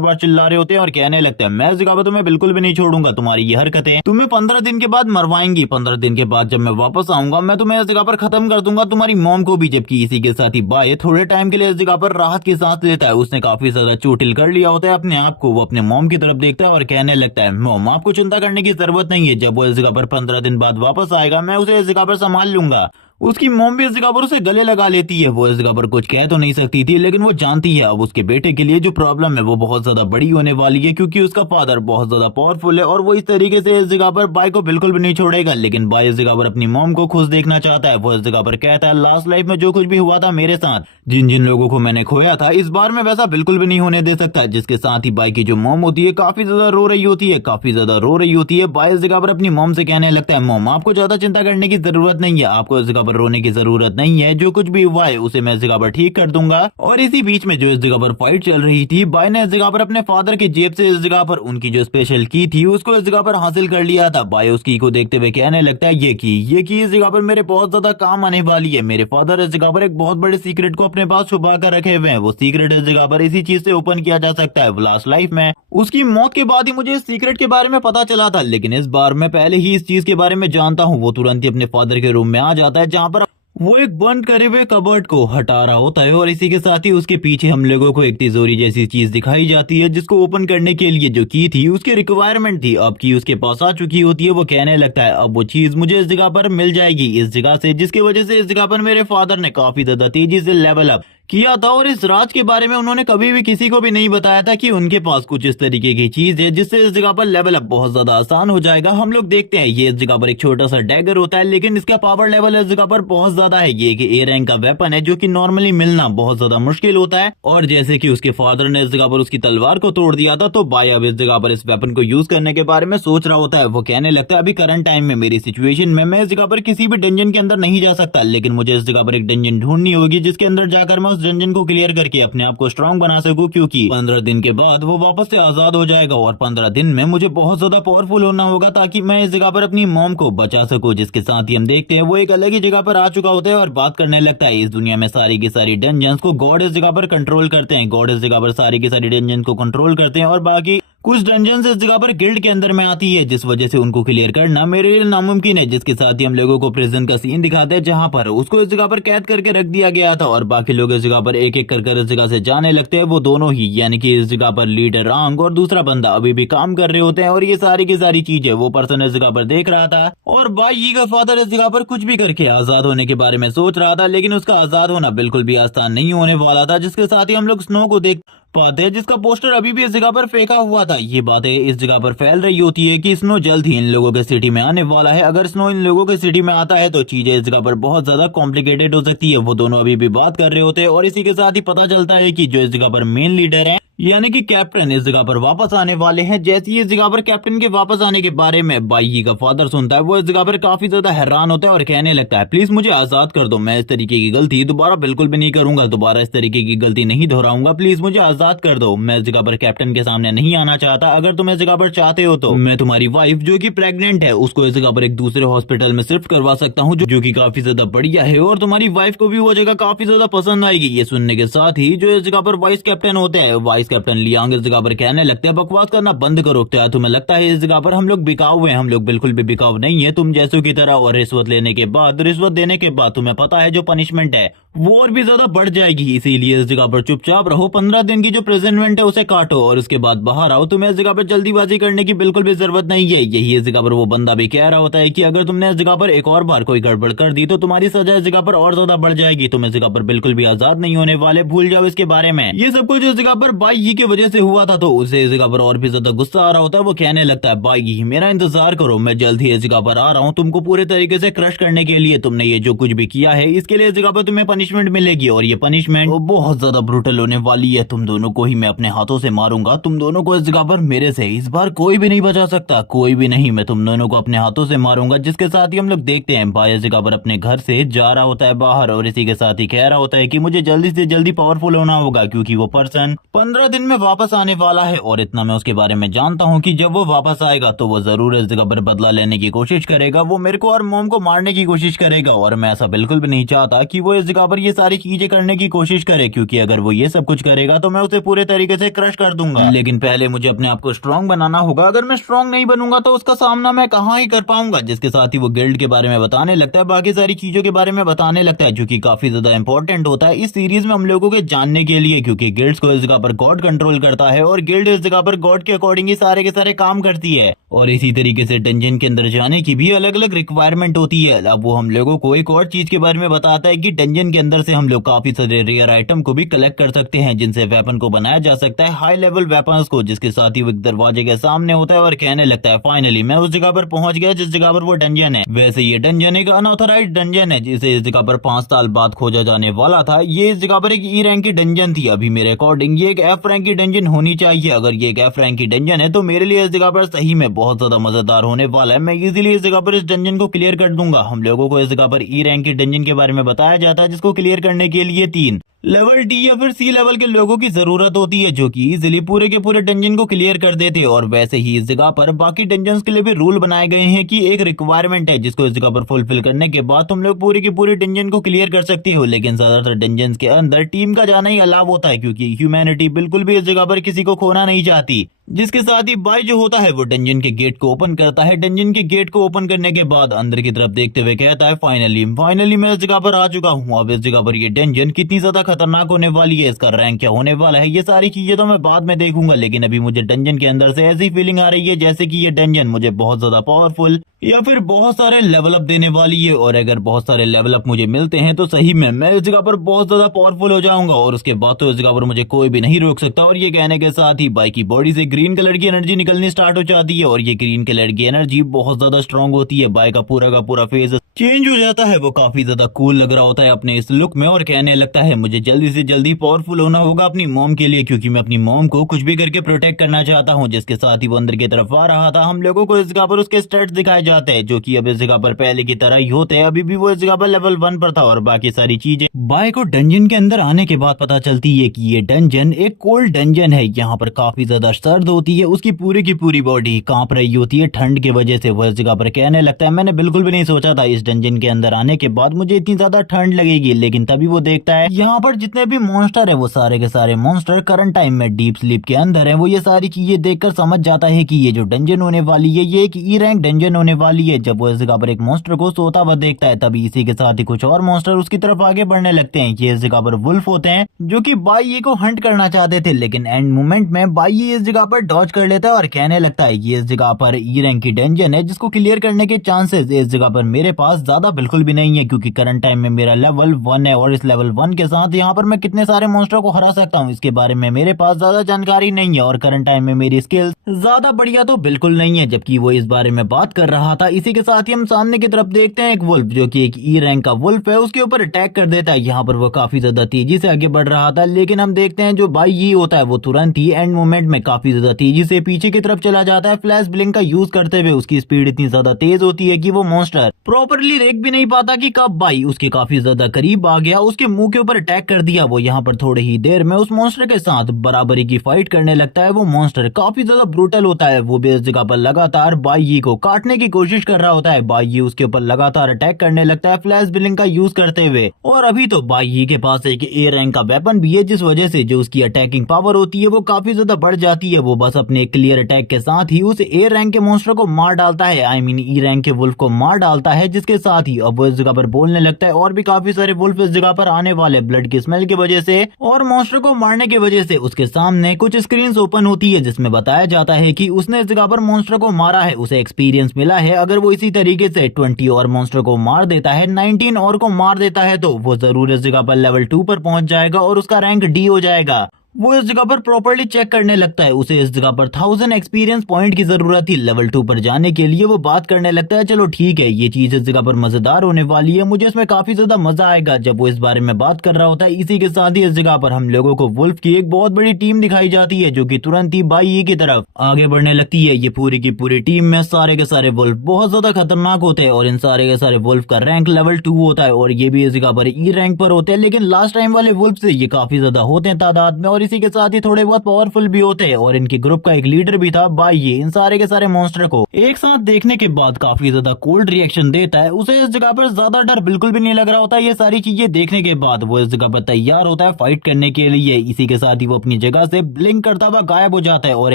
बार चिल्ला रहे होते हैं और कहने लगते हैं मैं इस जगह पर तुम्हें बिल्कुल भी नहीं छोड़ूंगा, तुम्हारी ये हरकतें तुम्हें 15 दिन के बाद मरवाएंगी, 15 दिन के बाद जब मैं वापस आऊंगा मैं तुम्हें इस जगह पर खत्म कर दूंगा, तुम्हारी मॉम को भी। जबकि इसी के साथ ही बाय थोड़े टाइम के लिए इस जगह पर राहत की सांस लेता है। उसने काफी ज्यादा चोटिल कर लिया होता है अपने आप को। वो अपने मॉम की तरफ देखता है और कहने लगता है मॉम आपको चिंता करने की जरूरत नहीं है, जब वो इस जगह पर 15 दिन बाद वापस आएगा मैं उसे इस जगह पर संभाल लूंगा। उसकी मॉम भी इस जगह पर उसे गले लगा लेती है। वो इस जगह पर कुछ कह तो नहीं सकती थी, लेकिन वो जानती है अब उसके बेटे के लिए जो प्रॉब्लम है वो बहुत ज्यादा बड़ी होने वाली है, क्योंकि उसका फादर बहुत ज्यादा पावरफुल है और वो इस तरीके से इस जगह पर बाय को बिल्कुल भी नहीं छोड़ेगा। लेकिन बाय इस जगह पर अपनी मॉम को खुश देखना चाहता है। वो इस जगह पर कहता है लास्ट लाइफ में जो कुछ भी हुआ था मेरे साथ, जिन जिन लोगों को मैंने खोया था, इस बार में वैसा बिल्कुल भी नहीं होने दे सकता। जिसके साथ ही बाय की जो मॉम होती है काफी ज्यादा रो रही होती है, काफी ज्यादा रो रही होती है। बाय इस जगह पर अपनी मॉम से कहने लगता है मॉम आपको ज्यादा चिंता करने की जरूरत नहीं है, आपको इस जगह पर रोने की जरूरत नहीं है, जो कुछ भी हुआ है उसे मैं इस जगह पर ठीक कर दूंगा। और इसी बीच में जो इस जगह पर फाइट चल रही थी, बाय ने इस जगह पर अपने फादर की जेब से इस जगह पर उनकी जो स्पेशल की थी उसको इस जगह पर हासिल कर लिया था। बाय उस की को देखते हुए कहने लगता है ये की इस जगह पर मेरे बहुत ज्यादा काम आने वाली है। मेरे फादर इस जगह पर एक बहुत बड़े सीक्रेट को अपने पास छुपा कर रखे हुए हैं, वो सीक्रेट इस जगह पर इसी चीज से ओपन किया जा सकता है। लास्ट लाइफ में उसकी मौत के बाद ही मुझे इस सीक्रेट के बारे में पता चला था, लेकिन इस बार मैं पहले ही इस चीज के बारे में जानता हूँ। वो तुरंत ही अपने फादर के रूम में आ जाता है जहाँ पर वो एक बंद करे हुए कबर्ड को हटा रहा होता है और इसी के साथ ही उसके पीछे हम लोगों को एक तिजोरी जैसी चीज दिखाई जाती है, जिसको ओपन करने के लिए जो की थी उसकी रिक्वायरमेंट थी, अब की उसके पास आ चुकी होती है। वो कहने लगता है अब वो चीज मुझे इस जगह पर मिल जाएगी, इस जगह से, जिसकी वजह से इस जगह पर मेरे फादर ने काफी ज्यादा तेजी से लेवल अप किया था। और इस राज के बारे में उन्होंने कभी भी किसी को भी नहीं बताया था कि उनके पास कुछ इस तरीके की चीज है जिससे इस जगह पर लेवल अप बहुत ज्यादा आसान हो जाएगा। हम लोग देखते हैं ये इस जगह पर एक छोटा सा डैगर होता है, लेकिन इसका पावर लेवल इस जगह पर बहुत ज्यादा है। ये कि ए रैंक का वेपन है जो कि नॉर्मली मिलना बहुत ज्यादा मुश्किल होता है। और जैसे कि उसके फादर ने इस जगह पर उसकी तलवार को तोड़ दिया था, तो बाय अब इस जगह पर इस वेपन को यूज करने के बारे में सोच रहा होता है। वो कहने लगता है अभी करंट टाइम में मेरी सिचुएशन में मैं इस जगह पर किसी भी डंजन के अंदर नहीं जा सकता, लेकिन मुझे इस जगह पर एक डंजन ढूंढनी होगी जिसके अंदर जाकर मैं उस डंजन को क्लियर करके अपने आप को स्ट्रांग बना सकूं, क्योंकि 15 दिन के बाद वो वापस से आजाद हो जाएगा और 15 दिन में मुझे बहुत ज्यादा पावरफुल होना होगा ताकि मैं इस जगह पर अपनी मॉम को बचा सकूं। जिसके साथ ही हम देखते हैं वो एक अलग ही जगह पर आ चुका होता है और बात करने लगता है इस दुनिया में सारी की सारी डंजन्स को गॉड इस जगह पर कंट्रोल करते हैं, गॉड इस जगह पर सारी की सारी डंजन्स को कंट्रोल करते हैं और बाकी कुछ डंजन्स इस जगह पर गिल्ड के अंदर में आती है, जिस वजह से उनको क्लियर करना मेरे लिए नामुमकिन है। जिसके साथ ही हम लोगों को प्रिजन का सीन दिखाते हैं जहां पर उसको इस जगह पर कैद करके रख दिया गया था और बाकी लोग इस जगह पर एक एक कर इस जगह से जाने लगते हैं। वो दोनों ही यानी कि इस जगह पर लीडर रांग और दूसरा बंदा अभी भी काम कर रहे होते हैं और ये सारी की सारी चीजें वो पर्सन इस जगह पर देख रहा था। और बाई का फादर इस जगह पर कुछ भी करके आजाद होने के बारे में सोच रहा था, लेकिन उसका आजाद होना बिल्कुल भी आसान नहीं होने वाला था। जिसके साथ ही हम लोग स्नो को देख पाते हैं जिसका पोस्टर अभी भी इस जगह पर फेंका हुआ था। ये बातें इस जगह पर फैल रही होती है कि स्नो जल्द ही इन लोगों के सिटी में आने वाला है। अगर स्नो इन लोगों के सिटी में आता है तो चीजें इस जगह पर बहुत ज्यादा कॉम्प्लिकेटेड हो सकती है। वो दोनों अभी भी बात कर रहे होते हैं और इसी के साथ ही पता चलता है कि जो इस जगह पर मेन लीडर है यानी कि कैप्टन इस जगह पर वापस आने वाले हैं। जैसे ही इस जगह पर कैप्टन के वापस आने के बारे में बाई का फादर सुनता है, वो इस जगह पर काफी ज्यादा हैरान होता है और कहने लगता है प्लीज मुझे आजाद कर दो, मैं इस तरीके की गलती दोबारा बिल्कुल भी नहीं करूंगा, दोबारा इस तरीके की गलती नहीं दोहराऊंगा, प्लीज मुझे आजाद कर दो। मैं इस जगह पर कैप्टन के सामने नहीं आना चाहता। अगर तुम इस जगह पर चाहते हो तो मैं तुम्हारी वाइफ जो की प्रेग्नेंट है उसको इस जगह पर एक दूसरे हॉस्पिटल में शिफ्ट करवा सकता हूँ जो की काफी ज्यादा बढ़िया है और तुम्हारी वाइफ को भी वो जगह काफी ज्यादा पसंद आएगी। ये सुनने के साथ ही जो इस जगह पर वाइस कैप्टन होते हैं, वाइस कैप्टन लियांग जगह पर कहने लगते हैं बकवास करना बंद करो। क्या तुम्हें लगता है इस जगह पर हम लोग बिकाऊ हैं? हम लोग बिल्कुल भी बिकाऊ नहीं है तुम जैसों की तरह। और रिश्वत लेने के बाद, रिश्वत देने के बाद तुम्हें पता है जो पनिशमेंट है वो और भी ज्यादा बढ़ जाएगी। इसीलिए इस जगह पर चुपचाप रहो, 15 दिन की जो प्रेजेंटमेंट है उसे काटो और उसके बाद बाहर आओ। तुम्हें इस जगह पर जल्दीबाजी करने की बिल्कुल भी जरूरत नहीं है। यही इस जगह पर वो बंदा भी कह रहा होता है कि अगर तुमने इस जगह पर एक और बार कोई गड़बड़ कर दी तो तुम्हारी सजा इस जगह पर और ज्यादा बढ़ जाएगी। तुम इस जगह पर बिल्कुल भी आजाद नहीं होने वाले, भूल जाओ इसके बारे में। ये सब कुछ इस जगह पर बाई ही की वजह से हुआ था, तो उसे इस जगह पर और भी ज्यादा गुस्सा आ रहा होता है। वो कहने लगता है बाई मेरा इंतजार करो, मैं जल्द ही इस जगह पर आ रहा हूँ तुमको पूरे तरीके से क्रश करने के लिए। तुमने ये जो कुछ भी किया है इसके लिए इस जगह पर तुम्हें पनिशमेंट मिलेगी और ये पनिशमेंट बहुत ज्यादा ब्रूटल होने वाली है। तुम दोनों को ही मैं अपने हाथों से मारूंगा, तुम दोनों को इस जगह पर मेरे से इस बार कोई भी नहीं बचा सकता, कोई भी नहीं। मैं तुम दोनों को अपने हाथों से मारूंगा। जिसके साथ ही हम लोग देखते हैं बाई इस जगह पर अपने घर से जा रहा होता है बाहर और इसी के साथ ही कह रहा होता है कि मुझे जल्दी से जल्दी पावरफुल होना होगा क्योंकि वो पर्सन 15 दिन में वापस आने वाला है। और इतना मैं उसके बारे में जानता हूँ कि जब वो वापस आएगा तो वो जरूर इस जगह पर बदला लेने की कोशिश करेगा। वो मेरे को और मोम को मारने की कोशिश करेगा और मैं ऐसा बिल्कुल भी नहीं चाहता कि वो इस जगह पर ये सारी चीजें करने की कोशिश करे, क्योंकि अगर वो ये सब कुछ करेगा तो मैं उसे पूरे तरीके से क्रश कर दूंगा। लेकिन पहले मुझे अपने आप को स्ट्रांग बनाना होगा। अगर मैं स्ट्रांग नहीं बनूंगा तो उसका सामना मैं कहाँ ही कर पाऊंगा। जिसके साथ ही वो गिल्ड के बारे में बताने लगता है, बाकी सारी चीजों के बारे में बताने लगता है, जो कि काफी ज्यादा इंपॉर्टेंट होता है इस सीरीज में हम लोगों के जानने के लिए, क्योंकि गिल्ड्स को इस जगह पर गॉड कंट्रोल करता है और गिल्ड इस जगह पर गॉड के अकॉर्डिंग ही सारे के सारे काम करती है। और इसी तरीके से डंजन के अंदर जाने की भी अलग अलग रिक्वायरमेंट होती है। अब वो हम लोगों को एक और चीज के बारे में बताता है कि डंजन के अंदर से हम लोग काफी सारे रेयर आइटम को भी कलेक्ट कर सकते हैं, जिनसे वेपन को बनाया जा सकता है, हाई लेवल वेपन्स को। जिसके साथ ही वो एक दरवाजे के सामने होता है और कहने लगता है, फाइनली मैं उस जगह पर पहुंच गया जिस जगह पर वो डंजन है। वैसे ये डंजन एक अनऑथराइज्ड डंजन है, जिसे इस जगह पर 5 साल बाद खोजा जाने वाला था। ये इस जगह पर एक ई रैंक की डंजन थी। अभी मेरे अकॉर्डिंग ये एक एफ रैंक की डंजन होनी चाहिए। अगर ये एक एफ रैंक की डंजन है तो मेरे लिए इस जगह पर सही में बहुत ज्यादा मजेदार होने वाला है। मैं इजीली इस जगह पर इस डंजन को क्लियर कर दूंगा। हम लोगों को इस जगह पर ई रैंक की डंजन के बारे में बताया जाता है, जिसको क्लियर करने के लिए 3 लेवल डी या फिर सी लेवल के लोगों की जरूरत होती है, जो कि इजिली पूरे के पूरे डंजन को क्लियर कर देते हैं। और वैसे ही इस जगह पर बाकी डंजन्स के लिए भी रूल बनाए गए हैं कि एक रिक्वायरमेंट है, जिसको इस जगह पर फुलफिल करने के बाद तुम लोग पूरे के पूरे डंजन को क्लियर कर सकते हो। लेकिन ज्यादातर डंजन्स के अंदर टीम का जाना ही अलाव होता है, क्योंकि ह्यूमैनिटी बिल्कुल भी इस जगह पर किसी को खोना नहीं चाहती। जिसके साथ ही बाई जो होता है वो डंजन के गेट को ओपन करता है। डंजन के गेट को ओपन करने के बाद अंदर की तरफ देखते हुए कहता है, फाइनली मैं इस जगह पर आ चुका हूँ। अब इस जगह पर ये डंजन कितनी ज्यादा खतरनाक होने वाली है, इसका रैंक क्या होने वाला है, ये सारी चीजें तो मैं बाद में देखूंगा। लेकिन अभी मुझे डंजन के अंदर से ऐसी फीलिंग आ रही है जैसे कि ये डंजन मुझे बहुत ज्यादा पावरफुल या फिर बहुत सारे लेवल अप देने वाली है। और अगर बहुत सारे लेवल अप मुझे मिलते हैं तो सही में मैं इस जगह पर बहुत ज्यादा पावरफुल हो जाऊंगा, और उसके बाद तो इस जगह पर मुझे कोई भी नहीं रोक सकता। और ये कहने के साथ ही बाई की बॉडी से ग्रीन कलर की एनर्जी निकलनी स्टार्ट हो जाती है, और ये ग्रीन कलर की एनर्जी बहुत ज्यादा स्ट्रांग होती है। बाई का पूरा फेस चेंज हो जाता है, वो काफी ज्यादा कूल लग रहा होता है अपने इस लुक में, और कहने लगता है मुझे जल्दी से जल्दी पावरफुल होना होगा अपनी मॉम के लिए, क्योंकि मैं अपनी मॉम को कुछ भी करके प्रोटेक्ट करना चाहता हूँ। जिसके साथ ही वो अंदर की तरफ आ रहा था। हम लोगों को इस जगह पर उसके स्टेट्स दिखाए जाते हैं, जो कि अब इस जगह पर पहले की तरह ही होते हैं। अभी भी वो इस जगह पर लेवल 1 पर था, और बाकी सारी चीजें बाय को डंजन के अंदर आने के बाद पता चलती है कि ये डंजन एक कोल्ड डंजन है। यहाँ पर काफी ज्यादा सर्द होती है, उसकी पूरी की पूरी बॉडी कांप रही होती है ठंड की वजह से। वो इस जगह पर कहने लगता है, मैंने बिल्कुल भी नहीं सोचा था इस डंजन के अंदर आने के बाद मुझे इतनी ज्यादा ठंड लगेगी। लेकिन तभी वो देखता है यहाँ पर जितने भी मॉन्स्टर है वो सारे के सारे मॉन्स्टर करंट टाइम में डीप स्लीप के अंदर है। वो ये सारी चीजें देखकर समझ जाता है कि ये जो डंजन होने वाली है ये एक ई रैंक डंजन होने वाली है। जब वो इस जगह पर एक मॉन्स्टर को सोता हुआ देखता है, तभी इसी के साथ ही कुछ और मॉन्स्टर उसकी तरफ आगे बढ़ने लगते हैं। ये इस जगह पर वुल्फ होते हैं, जो कि बाई को हंट करना चाहते थे, लेकिन एंड मोमेंट में बाई इस जगह पर डॉज कर लेता है और कहने लगता है ये इस जगह पर ई रैंक की डंजन है, जिसको क्लियर करने के चांसेस इस जगह पर मेरे पास ज्यादा बिल्कुल भी नहीं है, क्योंकि करंट टाइम में मेरा लेवल 1 है, और इस लेवल 1 के साथ यहाँ पर मैं कितने सारे मॉन्स्टर को हरा सकता हूँ इसके बारे में मेरे पास ज्यादा जानकारी नहीं है, और करंट टाइम में मेरी स्किल्स ज्यादा बढ़िया तो बिल्कुल नहीं है। जबकि वो इस बारे में बात कर रहा था, इसी के साथ ही हम सामने की तरफ देखते हैं एक वुल्फ, जो कि एक ई रैंक का वुल्फ है, उसके ऊपर अटैक कर देता है। यहाँ पर वो काफी ज्यादा तेजी से आगे बढ़ रहा था, लेकिन हम देखते हैं जो बाई ये होता है वो तुरंत ही एंड मोमेंट में काफी ज्यादा तेजी से पीछे की तरफ चला जाता है, फ्लैश ब्लिंक का यूज करते हुए। उसकी स्पीड इतनी ज्यादा तेज होती है कि वो मॉन्स्टर प्रॉपरली देख भी नहीं पाता कि कब बाई उसके काफी ज्यादा करीब आ गया, उसके मुंह के ऊपर अटैक कर दिया। वो यहाँ पर थोड़े ही देर में उस मॉन्स्टर के साथ बराबरी की फाइट करने लगता है। वो मॉन्स्टर काफी ज्यादा ब्रूटल होता है, वो भी इस जगह पर लगातार बाई को काटने की कोशिश कर रहा होता है। बाई उसके ऊपर लगातार अटैक करने लगता है फ्लैश ब्लिंक का यूज करते हुए। और अभी तो बाई के पास एक ए रैंक का वेपन भी है, जिस वजह से जो उसकी अटैकिंग पावर होती है वो काफी ज्यादा बढ़ जाती है। वो बस अपने क्लियर अटैक के साथ ही उस ए रैंक के मॉन्स्टर को मार डालता है, आई मीन ई रैंक के वुल्फ को मार डालता है। जिसके साथ ही अब वो इस जगह पर बोलने लगता है, और भी काफी सारे वुल्फ इस जगह पर आने वाले ब्लड की स्मेल की वजह से और मॉन्स्टर को मारने की वजह से उसके सामने कुछ स्क्रीन्स ओपन होती है, जिसमें बताया जाता है कि उसने इस जगह पर मॉन्स्टर को मारा है, उसे एक्सपीरियंस मिला है। अगर वो इसी तरीके से 20 और मॉन्स्टर को मार देता है, 19 और को मार देता है, तो वो जरूर इस जगह पर लेवल 2 पर पहुंच जाएगा और उसका रैंक डी हो जाएगा। वो इस जगह पर प्रॉपर्ली चेक करने लगता है, उसे इस जगह पर 1000 एक्सपीरियंस पॉइंट की जरूरत थी लेवल 2 पर जाने के लिए। वो बात करने लगता है, चलो ठीक है ये चीज इस जगह पर मजेदार होने वाली है, मुझे इसमें काफी ज्यादा मजा आएगा। जब वो इस बारे में बात कर रहा होता है, इसी के साथ ही इस जगह पर हम लोगों को वुल्फ की एक बहुत बड़ी टीम दिखाई जाती है, जो कि तुरंत ही बाई की तरफ आगे बढ़ने लगती है। ये पूरी की पूरी टीम में सारे के सारे वुल्फ बहुत ज्यादा खतरनाक होते हैं, और इन सारे के सारे वुल्फ का रैंक लेवल 2 होता है, और ये भी इस जगह पर ई रैंक पर होते हैं। लेकिन लास्ट टाइम वाले वुल्फ से ये काफी ज्यादा होते हैं तादाद में, और इसी के साथ ही थोड़े बहुत पावरफुल भी होते हैं और इनके ग्रुप का एक लीडर भी था बाई। इन सारे के सारे मॉन्स्टर को एक साथ देखने के बाद काफी ज्यादा कोल्ड रिएक्शन देता है। उसे इस जगह पर ज्यादा डर बिल्कुल भी नहीं लग रहा होता। ये सारी चीजें देखने के बाद वो इस जगह पर तैयार होता है फाइट करने के लिए। इसी के साथ ही वो अपनी जगह से ब्लिंक करता हुआ गायब हो जाता है और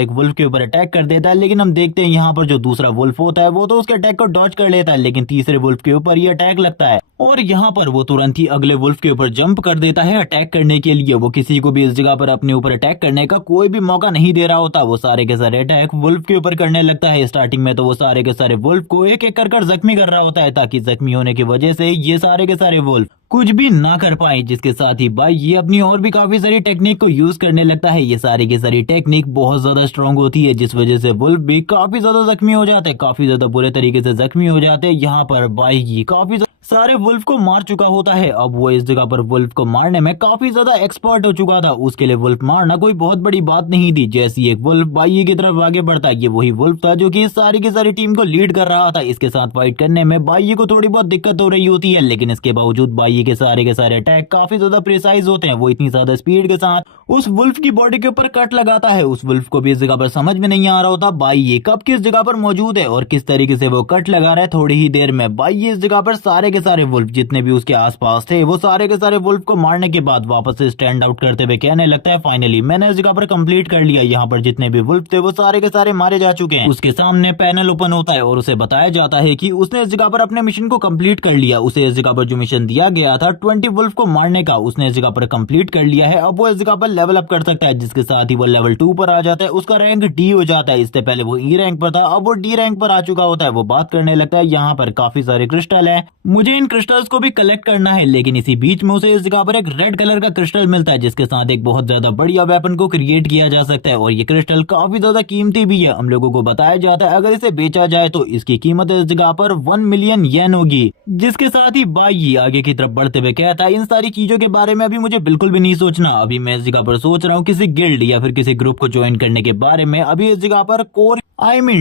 एक वुल्फ के ऊपर अटैक कर देता है। लेकिन हम देखते हैं यहाँ पर जो दूसरा वुल्फ होता है वो तो उसके अटैक को डॉज कर लेता है, लेकिन तीसरे वुल्फ के ऊपर ये अटैक लगता है और यहाँ पर वो तुरंत ही अगले वुल्फ के ऊपर जंप कर देता है अटैक करने के लिए। वो किसी को भी इस जगह पर अपने ऊपर अटैक करने का कोई भी मौका नहीं दे रहा होता। वो सारे के सारे अटैक वुल्फ के ऊपर करने लगता है। स्टार्टिंग में तो वो सारे के सारे वुल्फ को एक एक कर जख्मी कर रहा होता है ताकि जख्मी होने की वजह से ये सारे के सारे वुल्फ कुछ भी ना कर पाए। जिसके साथ ही भाई ये अपनी और भी काफी सारी टेक्निक को यूज करने लगता है। ये सारी की सारी टेक्निक बहुत ज्यादा स्ट्रांग होती है जिस वजह से वुल्फ भी काफी ज्यादा जख्मी हो जाते हैं, काफी ज्यादा बुरे तरीके से जख्मी हो जाते हैं। यहाँ पर भाई काफी सारे वुल्फ को मार चुका होता है। अब वो इस जगह पर वुल्फ को मारने में काफी ज्यादा एक्सपर्ट हो चुका था। उसके लिए वुल्फ मारना कोई बहुत बड़ी बात नहीं थी। जैसी एक वुल्फ बाई की तरफ आगे बढ़ता है, ये वही वुल्फ था जो कि इस सारी की सारी टीम को लीड कर रहा था। इसके साथ फाइट करने में बाई को थोड़ी बहुत दिक्कत हो रही होती है, लेकिन इसके बावजूद बाई के सारे अटैक काफी ज्यादा प्रिसाइज होते हैं। वो इतनी ज्यादा स्पीड के साथ उस वुल्फ की बॉडी के ऊपर कट लगाता है। उस वुल्फ को भी इस जगह पर समझ में नहीं आ रहा होता बाई ये कब किस जगह पर मौजूद है और किस तरीके से वो कट लगा रहा है। थोड़ी ही देर में बाई इस जगह पर सारे के सारे वुल्फ जितने भी उसके आसपास थे वो सारे के सारे वुल्फ को मारने के बाद वापस से स्टैंड आउट करते हुए कहने लगता है फाइनली मैंने इस जगह पर कंप्लीट कर लिया। यहाँ पर जितने भी वुल्फ थे वो सारे के सारे मारे जा चुके हैं। उसके सामने पैनल ओपन होता है और उसे बताया जाता है कि उसने इस जगह पर अपने मिशन को कंप्लीट कर लिया। उसे इस जगह पर जो मिशन दिया गया था 20 वुल्फ को मारने का उसने इस जगह पर कंप्लीट कर लिया है। अब वो इस जगह पर लेवल अप कर सकता है जिसके साथ ही वो लेवल 2 पर आ जाता है। उसका रैंक डी हो जाता है। इससे पहले वो ई रैंक पर था, अब वो डी रैंक पर आ चुका होता है। वो बात करने लगता है यहाँ पर काफी सारे क्रिस्टल है, मुझे इन क्रिस्टल्स को भी कलेक्ट करना है। लेकिन इसी बीच में उसे इस जगह पर एक रेड कलर का क्रिस्टल मिलता है जिसके साथ एक बहुत ज्यादा बढ़िया वेपन को क्रिएट किया जा सकता है और ये क्रिस्टल काफी ज्यादा कीमती भी है। हम लोगों को बताया जाता है अगर इसे बेचा जाए तो इसकी कीमत इस जगह पर 1 मिलियन येन होगी। जिसके साथ ही बाई आगे की तरफ बढ़ते हुए कहता है इन सारी चीजों के बारे में अभी मुझे बिल्कुल भी नहीं सोचना। अभी मैं इस जगह पर सोच रहा हूँ किसी गिल्ड या फिर किसी ग्रुप को ज्वाइन करने के बारे में। अभी इस जगह पर कोर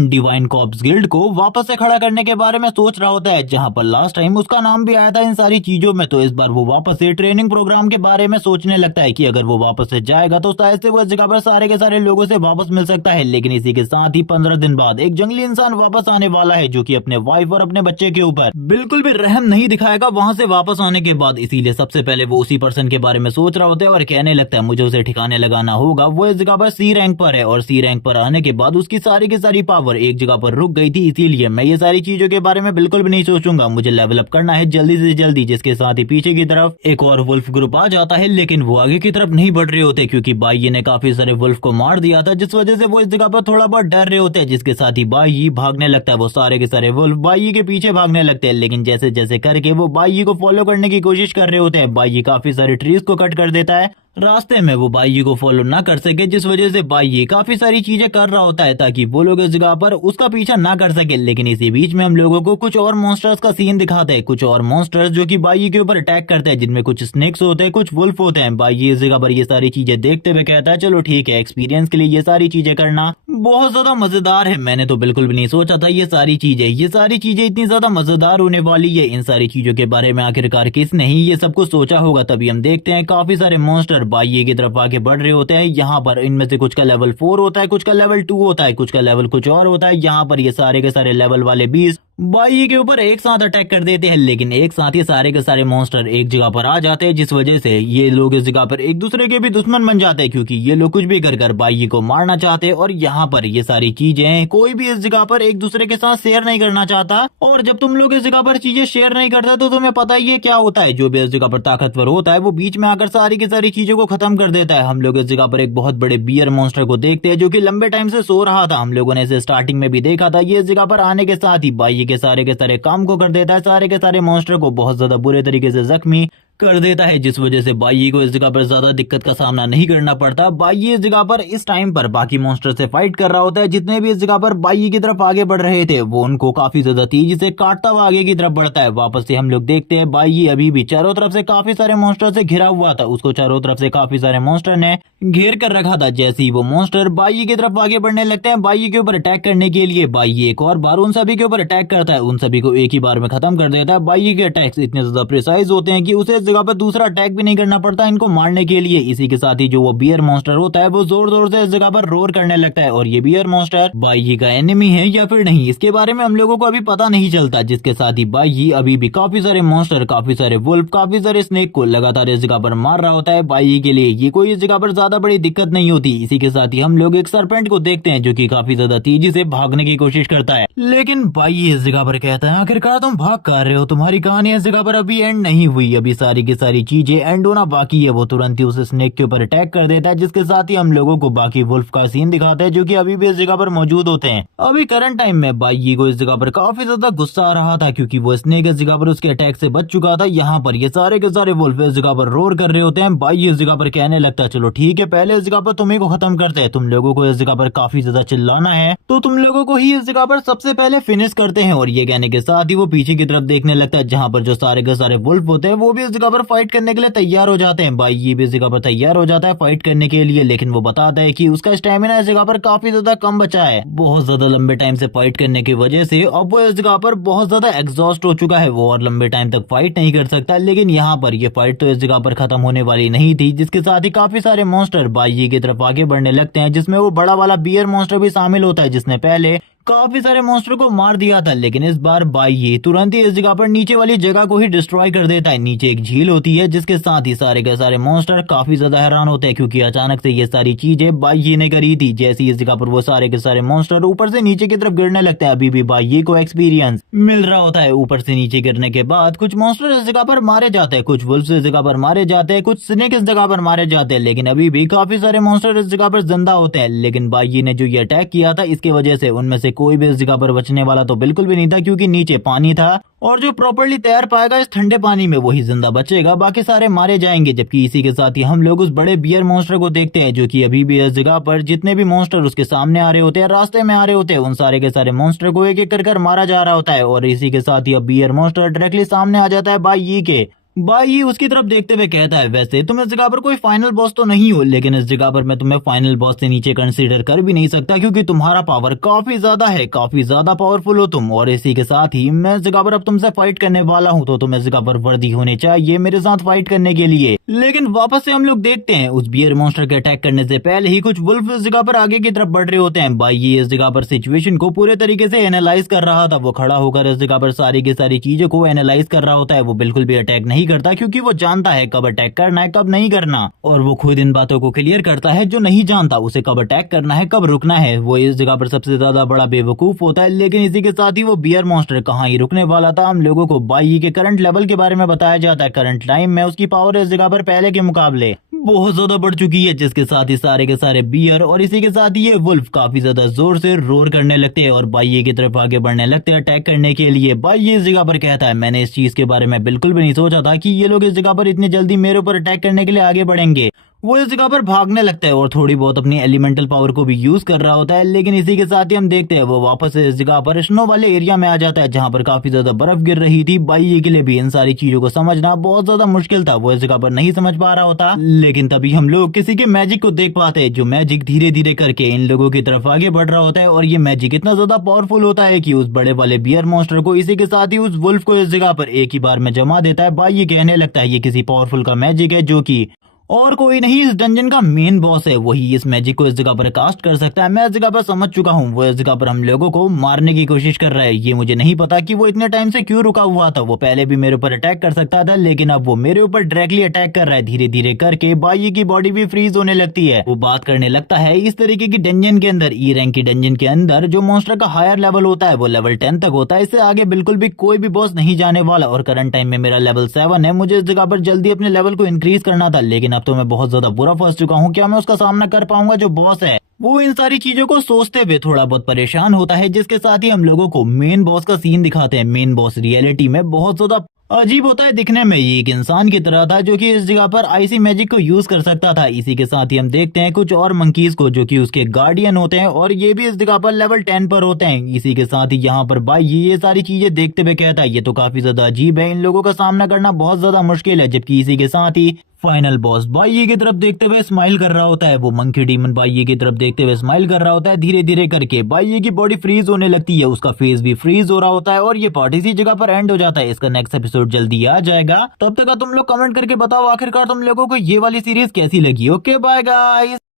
डिवाइन कॉर्प्स गिल्ड को वापस से खड़ा करने के बारे में सोच रहा होता है, जहां पर लास्ट टाइम उसका नाम भी आया था इन सारी चीजों में। तो इस बार वो वापस से ट्रेनिंग प्रोग्राम के बारे में सोचने लगता है कि अगर वो वापस से जाएगा तो शायद से वो इस जगह पर सारे के सारे लोगों से वापस मिल सकता है। लेकिन इसी के साथ ही 15 दिन बाद एक जंगली इंसान वापस आने वाला है जो कि अपने वाइफ और अपने बच्चे के ऊपर बिल्कुल भी रहम नहीं दिखाएगा वहां से वापस आने के बाद। इसीलिए सबसे पहले वो उसी पर्सन के बारे में सोच रहा होता है और कहने लगता है मुझे उसे ठिकाने लगाना होगा। वो इस जगह पर सी रैंक पर है और सी रैंक पर आने के बाद उसकी सारी की सारी पावर एक जगह पर रुक गई थी। इसीलिए मैं ये सारी चीजों के बारे में बिल्कुल भी नहीं सोचूंगा, मुझे लेवल अप करना है जल्दी से जल्दी। जिसके साथ ही पीछे की तरफ एक और वुल्फ ग्रुप आ जाता है, लेकिन वो आगे की तरफ नहीं बढ़ रहे होते क्योंकि बाई ने काफी सारे वुल्फ को मार दिया था, जिस वजह से वो इस जगह पर थोड़ा बहुत डर रहे होते हैं। जिसके साथ ही बाई भागने लगता है। वो सारे के सारे वुल्फ बाई के पीछे भागने लगते हैं, लेकिन जैसे जैसे करके वो बाई को फॉलो करने की कोशिश कर रहे होते हैं। बाई काफी सारे ट्रीज को कट कर देता है रास्ते में, वो बाई को फॉलो ना कर सके, जिस वजह से बाई काफी सारी चीजें कर रहा होता है ताकि वो लोग इस जगह पर उसका पीछा ना कर सके। लेकिन इसी बीच में हम लोगों को कुछ और मॉन्स्टर्स का सीन दिखाते हैं, कुछ और मॉन्स्टर्स जो कि बाई के ऊपर अटैक करते हैं, जिनमें कुछ स्नेक्स होते हैं, कुछ वुल्फ होते हैं। बाई इस जगह पर ये सारी चीजें देखते हुए कहता है चलो ठीक है, एक्सपीरियंस के लिए ये सारी चीजें करना बहुत ज्यादा मजेदार है। मैंने तो बिल्कुल भी नहीं सोचा था ये सारी चीजें इतनी ज्यादा मजेदार होने वाली है। इन सारी चीजों के बारे में आखिरकार किसने ही ये सब कुछ सोचा होगा। तभी हम देखते हैं काफी सारे मॉन्स्टर बाई की तरफ आगे बढ़ रहे होते हैं। यहाँ पर इनमें से कुछ का लेवल 4 होता है, कुछ का लेवल 2 होता है, कुछ का लेवल कुछ और होता है। यहाँ पर ये सारे के सारे लेवल वाले 20 बाई के ऊपर एक साथ अटैक कर देते हैं, लेकिन एक साथ ही सारे के सारे मॉन्स्टर एक जगह पर आ जाते हैं, जिस वजह से ये लोग इस जगह पर एक दूसरे के भी दुश्मन बन जाते हैं क्योंकि ये लोग कुछ भी कर बाई को मारना चाहते हैं। और यहाँ पर ये सारी चीजें कोई भी इस जगह पर एक दूसरे के साथ शेयर नहीं करना चाहता। और जब तुम लोग इस जगह पर चीजें शेयर नहीं करते तो तुम्हें पता ही है क्या होता है। जो भी इस जगह पर ताकतवर होता है वो बीच में आकर सारी की सारी चीजों को खत्म कर देता है। हम लोग इस जगह पर एक बहुत बड़े बियर मॉन्स्टर को देखते हैं जो कि लंबे टाइम से सो रहा था। हम लोगों ने इसे स्टार्टिंग में भी देखा था। ये इस जगह पर आने के साथ ही बाई के सारे काम को कर देता है, सारे के सारे मॉन्स्टर को बहुत ज्यादा बुरे तरीके से जख्मी कर देता है, जिस वजह से बाई को इस जगह पर ज्यादा दिक्कत का सामना नहीं करना पड़ता। बाई इस जगह पर इस टाइम पर बाकी मॉन्स्टर से फाइट कर रहा होता है। जितने भी इस जगह पर बाई की तरफ आगे बढ़ रहे थे वो उनको काफी ज्यादा तेजी से काटता हुआ आगे की तरफ बढ़ता है। वापस से हम लोग देखते हैं बाई अभी भी चारों तरफ से काफी सारे मॉन्स्टर से घिरा हुआ था। उसको चारों तरफ से काफी सारे मॉन्स्टर ने घेर कर रखा था। जैसे ही वो मॉन्स्टर बाई की तरफ आगे बढ़ने लगते हैं बाई के ऊपर अटैक करने के लिए, बाई एक और बार उन सभी के ऊपर अटैक करता है, उन सभी को एक ही बार में खत्म कर देता है। बाई के अटैक्स इतने ज्यादा प्रिसाइज होते हैं कि उसे इस जगह पर दूसरा अटैक भी नहीं करना पड़ता इनको मारने के लिए। इसी के साथ ही जो वो बियर मॉन्स्टर होता है वो जोर जोर से इस जगह पर रोर करने लगता है और ये बियर मॉन्स्टर बाई का एनिमी है या फिर नहीं, इसके बारे में हम लोगों को अभी पता नहीं चलता। जिसके साथ ही बाई अभी भी काफी सारे मॉन्स्टर, काफी सारे वुल्फ, काफी सारे स्नेक को लगातार इस जगह पर मार रहा होता है। बाई के लिए ये कोई इस जगह पर ज्यादा बड़ी दिक्कत नहीं होती। इसी के साथ ही हम लोग एक सरपेंट को देखते हैं जो कि काफी ज्यादा तेजी से भागने की कोशिश करता है, लेकिन बाई इस जगह पर कहता है आखिरकार तुम भाग कर रहे हो, तुम्हारी कहानी इस जगह पर अभी एंड नहीं हुई, अभी सारी की सारी चीजें एंड होना बाकी है। वो तुरंत ही उस स्नेक के ऊपर अटैक कर देता है, जिसके साथ ही हम लोगों को बाकी वुल्फ का सीन दिखाता है जो कि अभी भी इस जगह पर मौजूद होते हैं। अभी करंट टाइम में बाई को इस जगह पर काफी ज्यादा गुस्सा आ रहा था क्योंकि वो स्नेक इस जगह पर उसके अटैक से बच चुका था। यहाँ पर ये सारे के सारे वुल्फ इस जगह पर रोर कर रहे होते हैं। बाई इस जगह पर कहने लगता है चलो ठीक है, पहले इस जगह पर तुम्हें को खत्म करते हैं, तुम लोगों को इस जगह पर काफी ज्यादा चिल्लाना है तो तुम लोगों को ही इस जगह पर सबसे पहले फिनिश करते हैं। और ये कहने के साथ ही वो पीछे की तरफ देखने लगता है जहाँ पर जो सारे के सारे वुल्फ होते हैं वो भी इस जगह पर फाइट करने के लिए तैयार हो जाते हैं। बाई भी इस जगह पर तैयार हो जाता है फाइट करने के लिए, लेकिन वो बताता है कि उसका स्टेमिना इस जगह पर काफी ज्यादा कम बचा है। बहुत ज्यादा लंबे टाइम से फाइट करने की वजह से अब वो इस जगह पर बहुत ज्यादा एग्जॉस्ट हो चुका है, वो और लंबे टाइम तक फाइट नहीं कर सकता। लेकिन यहाँ पर ये फाइट तो इस जगह पर खत्म होने वाली नहीं थी, जिसके साथ ही काफी सारे मॉन्स्टर बाई की तरफ आगे बढ़ने लगते हैं, जिसमें वो बड़ा वाला बियर मॉन्स्टर भी शामिल होता है जिसने पहले काफी सारे मॉन्स्टर को मार दिया था। लेकिन इस बार बाई तुरंत ही इस जगह पर नीचे वाली जगह को ही डिस्ट्रॉय कर देता है। नीचे एक झील होती है जिसके साथ ही सारे के सारे मॉन्स्टर काफी ज्यादा हैरान होते हैं क्योंकि अचानक से ये सारी चीजें बाई ने करी थी। जैसे इस जगह पर वो सारे के सारे मॉन्स्टर ऊपर से नीचे की तरफ गिरने लगता है, अभी भी बाई को एक्सपीरियंस मिल रहा होता है। ऊपर से नीचे गिरने के बाद कुछ मॉन्स्टर इस जगह पर मारे जाते हैं, कुछ वुल्फ इस जगह पर मारे जाते हैं, कुछ स्नेक इस जगह पर मारे जाते हैं, लेकिन अभी भी काफी सारे मॉन्स्टर इस जगह पर जिंदा होते हैं। लेकिन बाई ने जो ये अटैक किया था इसकी वजह से उनमें से कोई भी इस जगह पर बचने वाला तो बिल्कुल भी नहीं था क्योंकि नीचे पानी था और जो प्रॉपर्ली तैर पाएगा इस ठंडे पानी में वही जिंदा बचेगा, बाकी सारे मारे जाएंगे। जबकि इसी के साथ ही हम लोग उस बड़े बियर मॉन्स्टर को देखते हैं जो कि अभी भी इस जगह पर जितने भी मॉन्स्टर उसके सामने आ रहे होते हैं, रास्ते में आ रहे होते हैं, उन सारे के सारे मॉन्स्टर को एक एक कर मारा जा रहा होता है। और इसी के साथ ही अब बियर मॉन्स्टर डायरेक्टली सामने आ जाता है बाई के। बाई उसकी तरफ देखते हुए कहता है वैसे तुम इस जगह पर कोई फाइनल बॉस तो नहीं हो, लेकिन इस जगह पर मैं तुम्हें फाइनल बॉस से नीचे कंसीडर कर भी नहीं सकता क्योंकि तुम्हारा पावर काफी ज्यादा है, काफी ज्यादा पावरफुल हो तुम। और इसी के साथ ही मैं इस जगह पर अब तुमसे फाइट करने वाला हूँ तो तुम इस जगह पर वर्दी होने चाहिए मेरे साथ फाइट करने के लिए। लेकिन वापस से हम लोग देखते हैं उस बियर मॉन्स्टर के अटैक करने से पहले ही कुछ वुल्फ इस जगह पर आगे की तरफ बढ़ रहे होते हैं। बाई इस जगह पर सिचुएशन को पूरे तरीके से एनालाइज कर रहा था, वो खड़ा होकर इस जगह पर सारी की सारी चीजों को एनालाइज कर रहा होता है। वो बिल्कुल भी अटैक नहीं करता क्योंकि वो जानता है कब अटैक करना है कब नहीं करना, और वो खुद इन बातों को क्लियर करता है। जो नहीं जानता उसे कब अटैक करना है कब रुकना है, वो इस जगह पर सबसे ज्यादा बड़ा बेवकूफ होता है। लेकिन इसी के साथ ही वो बियर मॉन्स्टर कहाँ ही रुकने वाला था। हम लोगों को बाई के करंट लेवल के बारे में बताया जाता है। करंट टाइम में उसकी पावर इस जगह पर पहले के मुकाबले बहुत ज्यादा बढ़ चुकी है, जिसके साथ ही सारे के सारे बियर और इसी के साथ ही ये वुल्फ काफी ज्यादा जोर से रोर करने लगते हैं और बाई की तरफ आगे बढ़ने लगते हैं अटैक करने के लिए। बाई इस जगह पर कहता है मैंने इस चीज के बारे में बिल्कुल भी नहीं सोचा था कि ये लोग इस जगह पर इतनी जल्दी मेरे ऊपर अटैक करने के लिए आगे बढ़ेंगे। वो इस जगह पर भागने लगता है और थोड़ी बहुत अपनी एलिमेंटल पावर को भी यूज कर रहा होता है। लेकिन इसी के साथ ही हम देखते हैं वो वापस इस जगह पर स्नो वाले एरिया में आ जाता है जहां पर काफी ज्यादा बर्फ गिर रही थी। बाई के लिए भी इन सारी चीजों को समझना बहुत ज्यादा मुश्किल था, वो इस जगह पर नहीं समझ पा रहा होता। लेकिन तभी हम लोग किसी के मैजिक को देख पाते हैं, जो मैजिक धीरे धीरे करके इन लोगों की तरफ आगे बढ़ रहा होता है। और ये मैजिक इतना ज्यादा पावरफुल होता है कि उस बड़े वाले बियर मॉन्स्टर को इसी के साथ ही उस वुल्फ को इस जगह पर एक ही बार में जमा देता है। बाई कहने लगता है ये किसी पावरफुल का मैजिक है जो कि और कोई नहीं इस डंजन का मेन बॉस है, वही इस मैजिक को इस जगह पर कास्ट कर सकता है। मैं इस जगह पर समझ चुका हूँ, वो इस जगह पर हम लोगों को मारने की कोशिश कर रहा है। ये मुझे नहीं पता कि वो इतने टाइम से क्यों रुका हुआ था, वो पहले भी मेरे ऊपर अटैक कर सकता था लेकिन अब वो मेरे ऊपर डायरेक्टली अटैक कर रहा है। धीरे धीरे करके बाई की बॉडी भी फ्रीज होने लगती है, वो बात करने लगता है। इस तरीके की डंजन के अंदर, ई रैंक की डंजन के अंदर जो मॉन्स्टर का हायर लेवल होता है वो लेवल 10 तक होता है, इससे आगे बिल्कुल भी कोई भी बॉस नहीं जाने वाला। और करंट टाइम में मेरा लेवल 7 है, मुझे इस जगह पर जल्दी अपने लेवल को इंक्रीज करना था, लेकिन अब तो मैं बहुत ज्यादा बुरा फंस चुका हूँ। क्या मैं उसका सामना कर पाऊंगा? जो बॉस है वो इन सारी चीजों को सोचते हुए थोड़ा बहुत परेशान होता है, जिसके साथ ही हम लोगों को मेन बॉस का सीन दिखाते हैं। मेन बॉस रियलिटी में बहुत ज्यादा अजीब होता है दिखने में, ये एक इंसान की तरह था जो कि इस जगह पर आईसी मैजिक को यूज कर सकता था। इसी के साथ ही हम देखते हैं कुछ और मंकीज को जो कि उसके गार्डियन होते हैं और ये भी इस जगह पर लेवल 10 पर होते हैं। इसी के साथ ही यहाँ पर बाई ये सारी चीजें देखते हुए कहता है ये तो काफी ज्यादा अजीब है, इन लोगों का सामना करना बहुत ज्यादा मुश्किल है। जबकि इसी के साथ ही फाइनल बॉस बाइये की तरफ देखते हुए स्माइल कर रहा होता है। वो मंकी डीमन बाइये की तरफ देखते हुए स्माइल कर रहा होता है। धीरे धीरे करके बाइये की बॉडी फ्रीज होने लगती है, उसका फेस भी फ्रीज हो रहा होता है और ये पार्ट इसी जगह पर एंड हो जाता है। इसका नेक्स्ट एपिसोड जल्दी आ जाएगा, तब तक तुम लोग कमेंट करके बताओ आखिरकार तुम लोगों को ये वाली सीरीज कैसी लगी। Okay bye guys.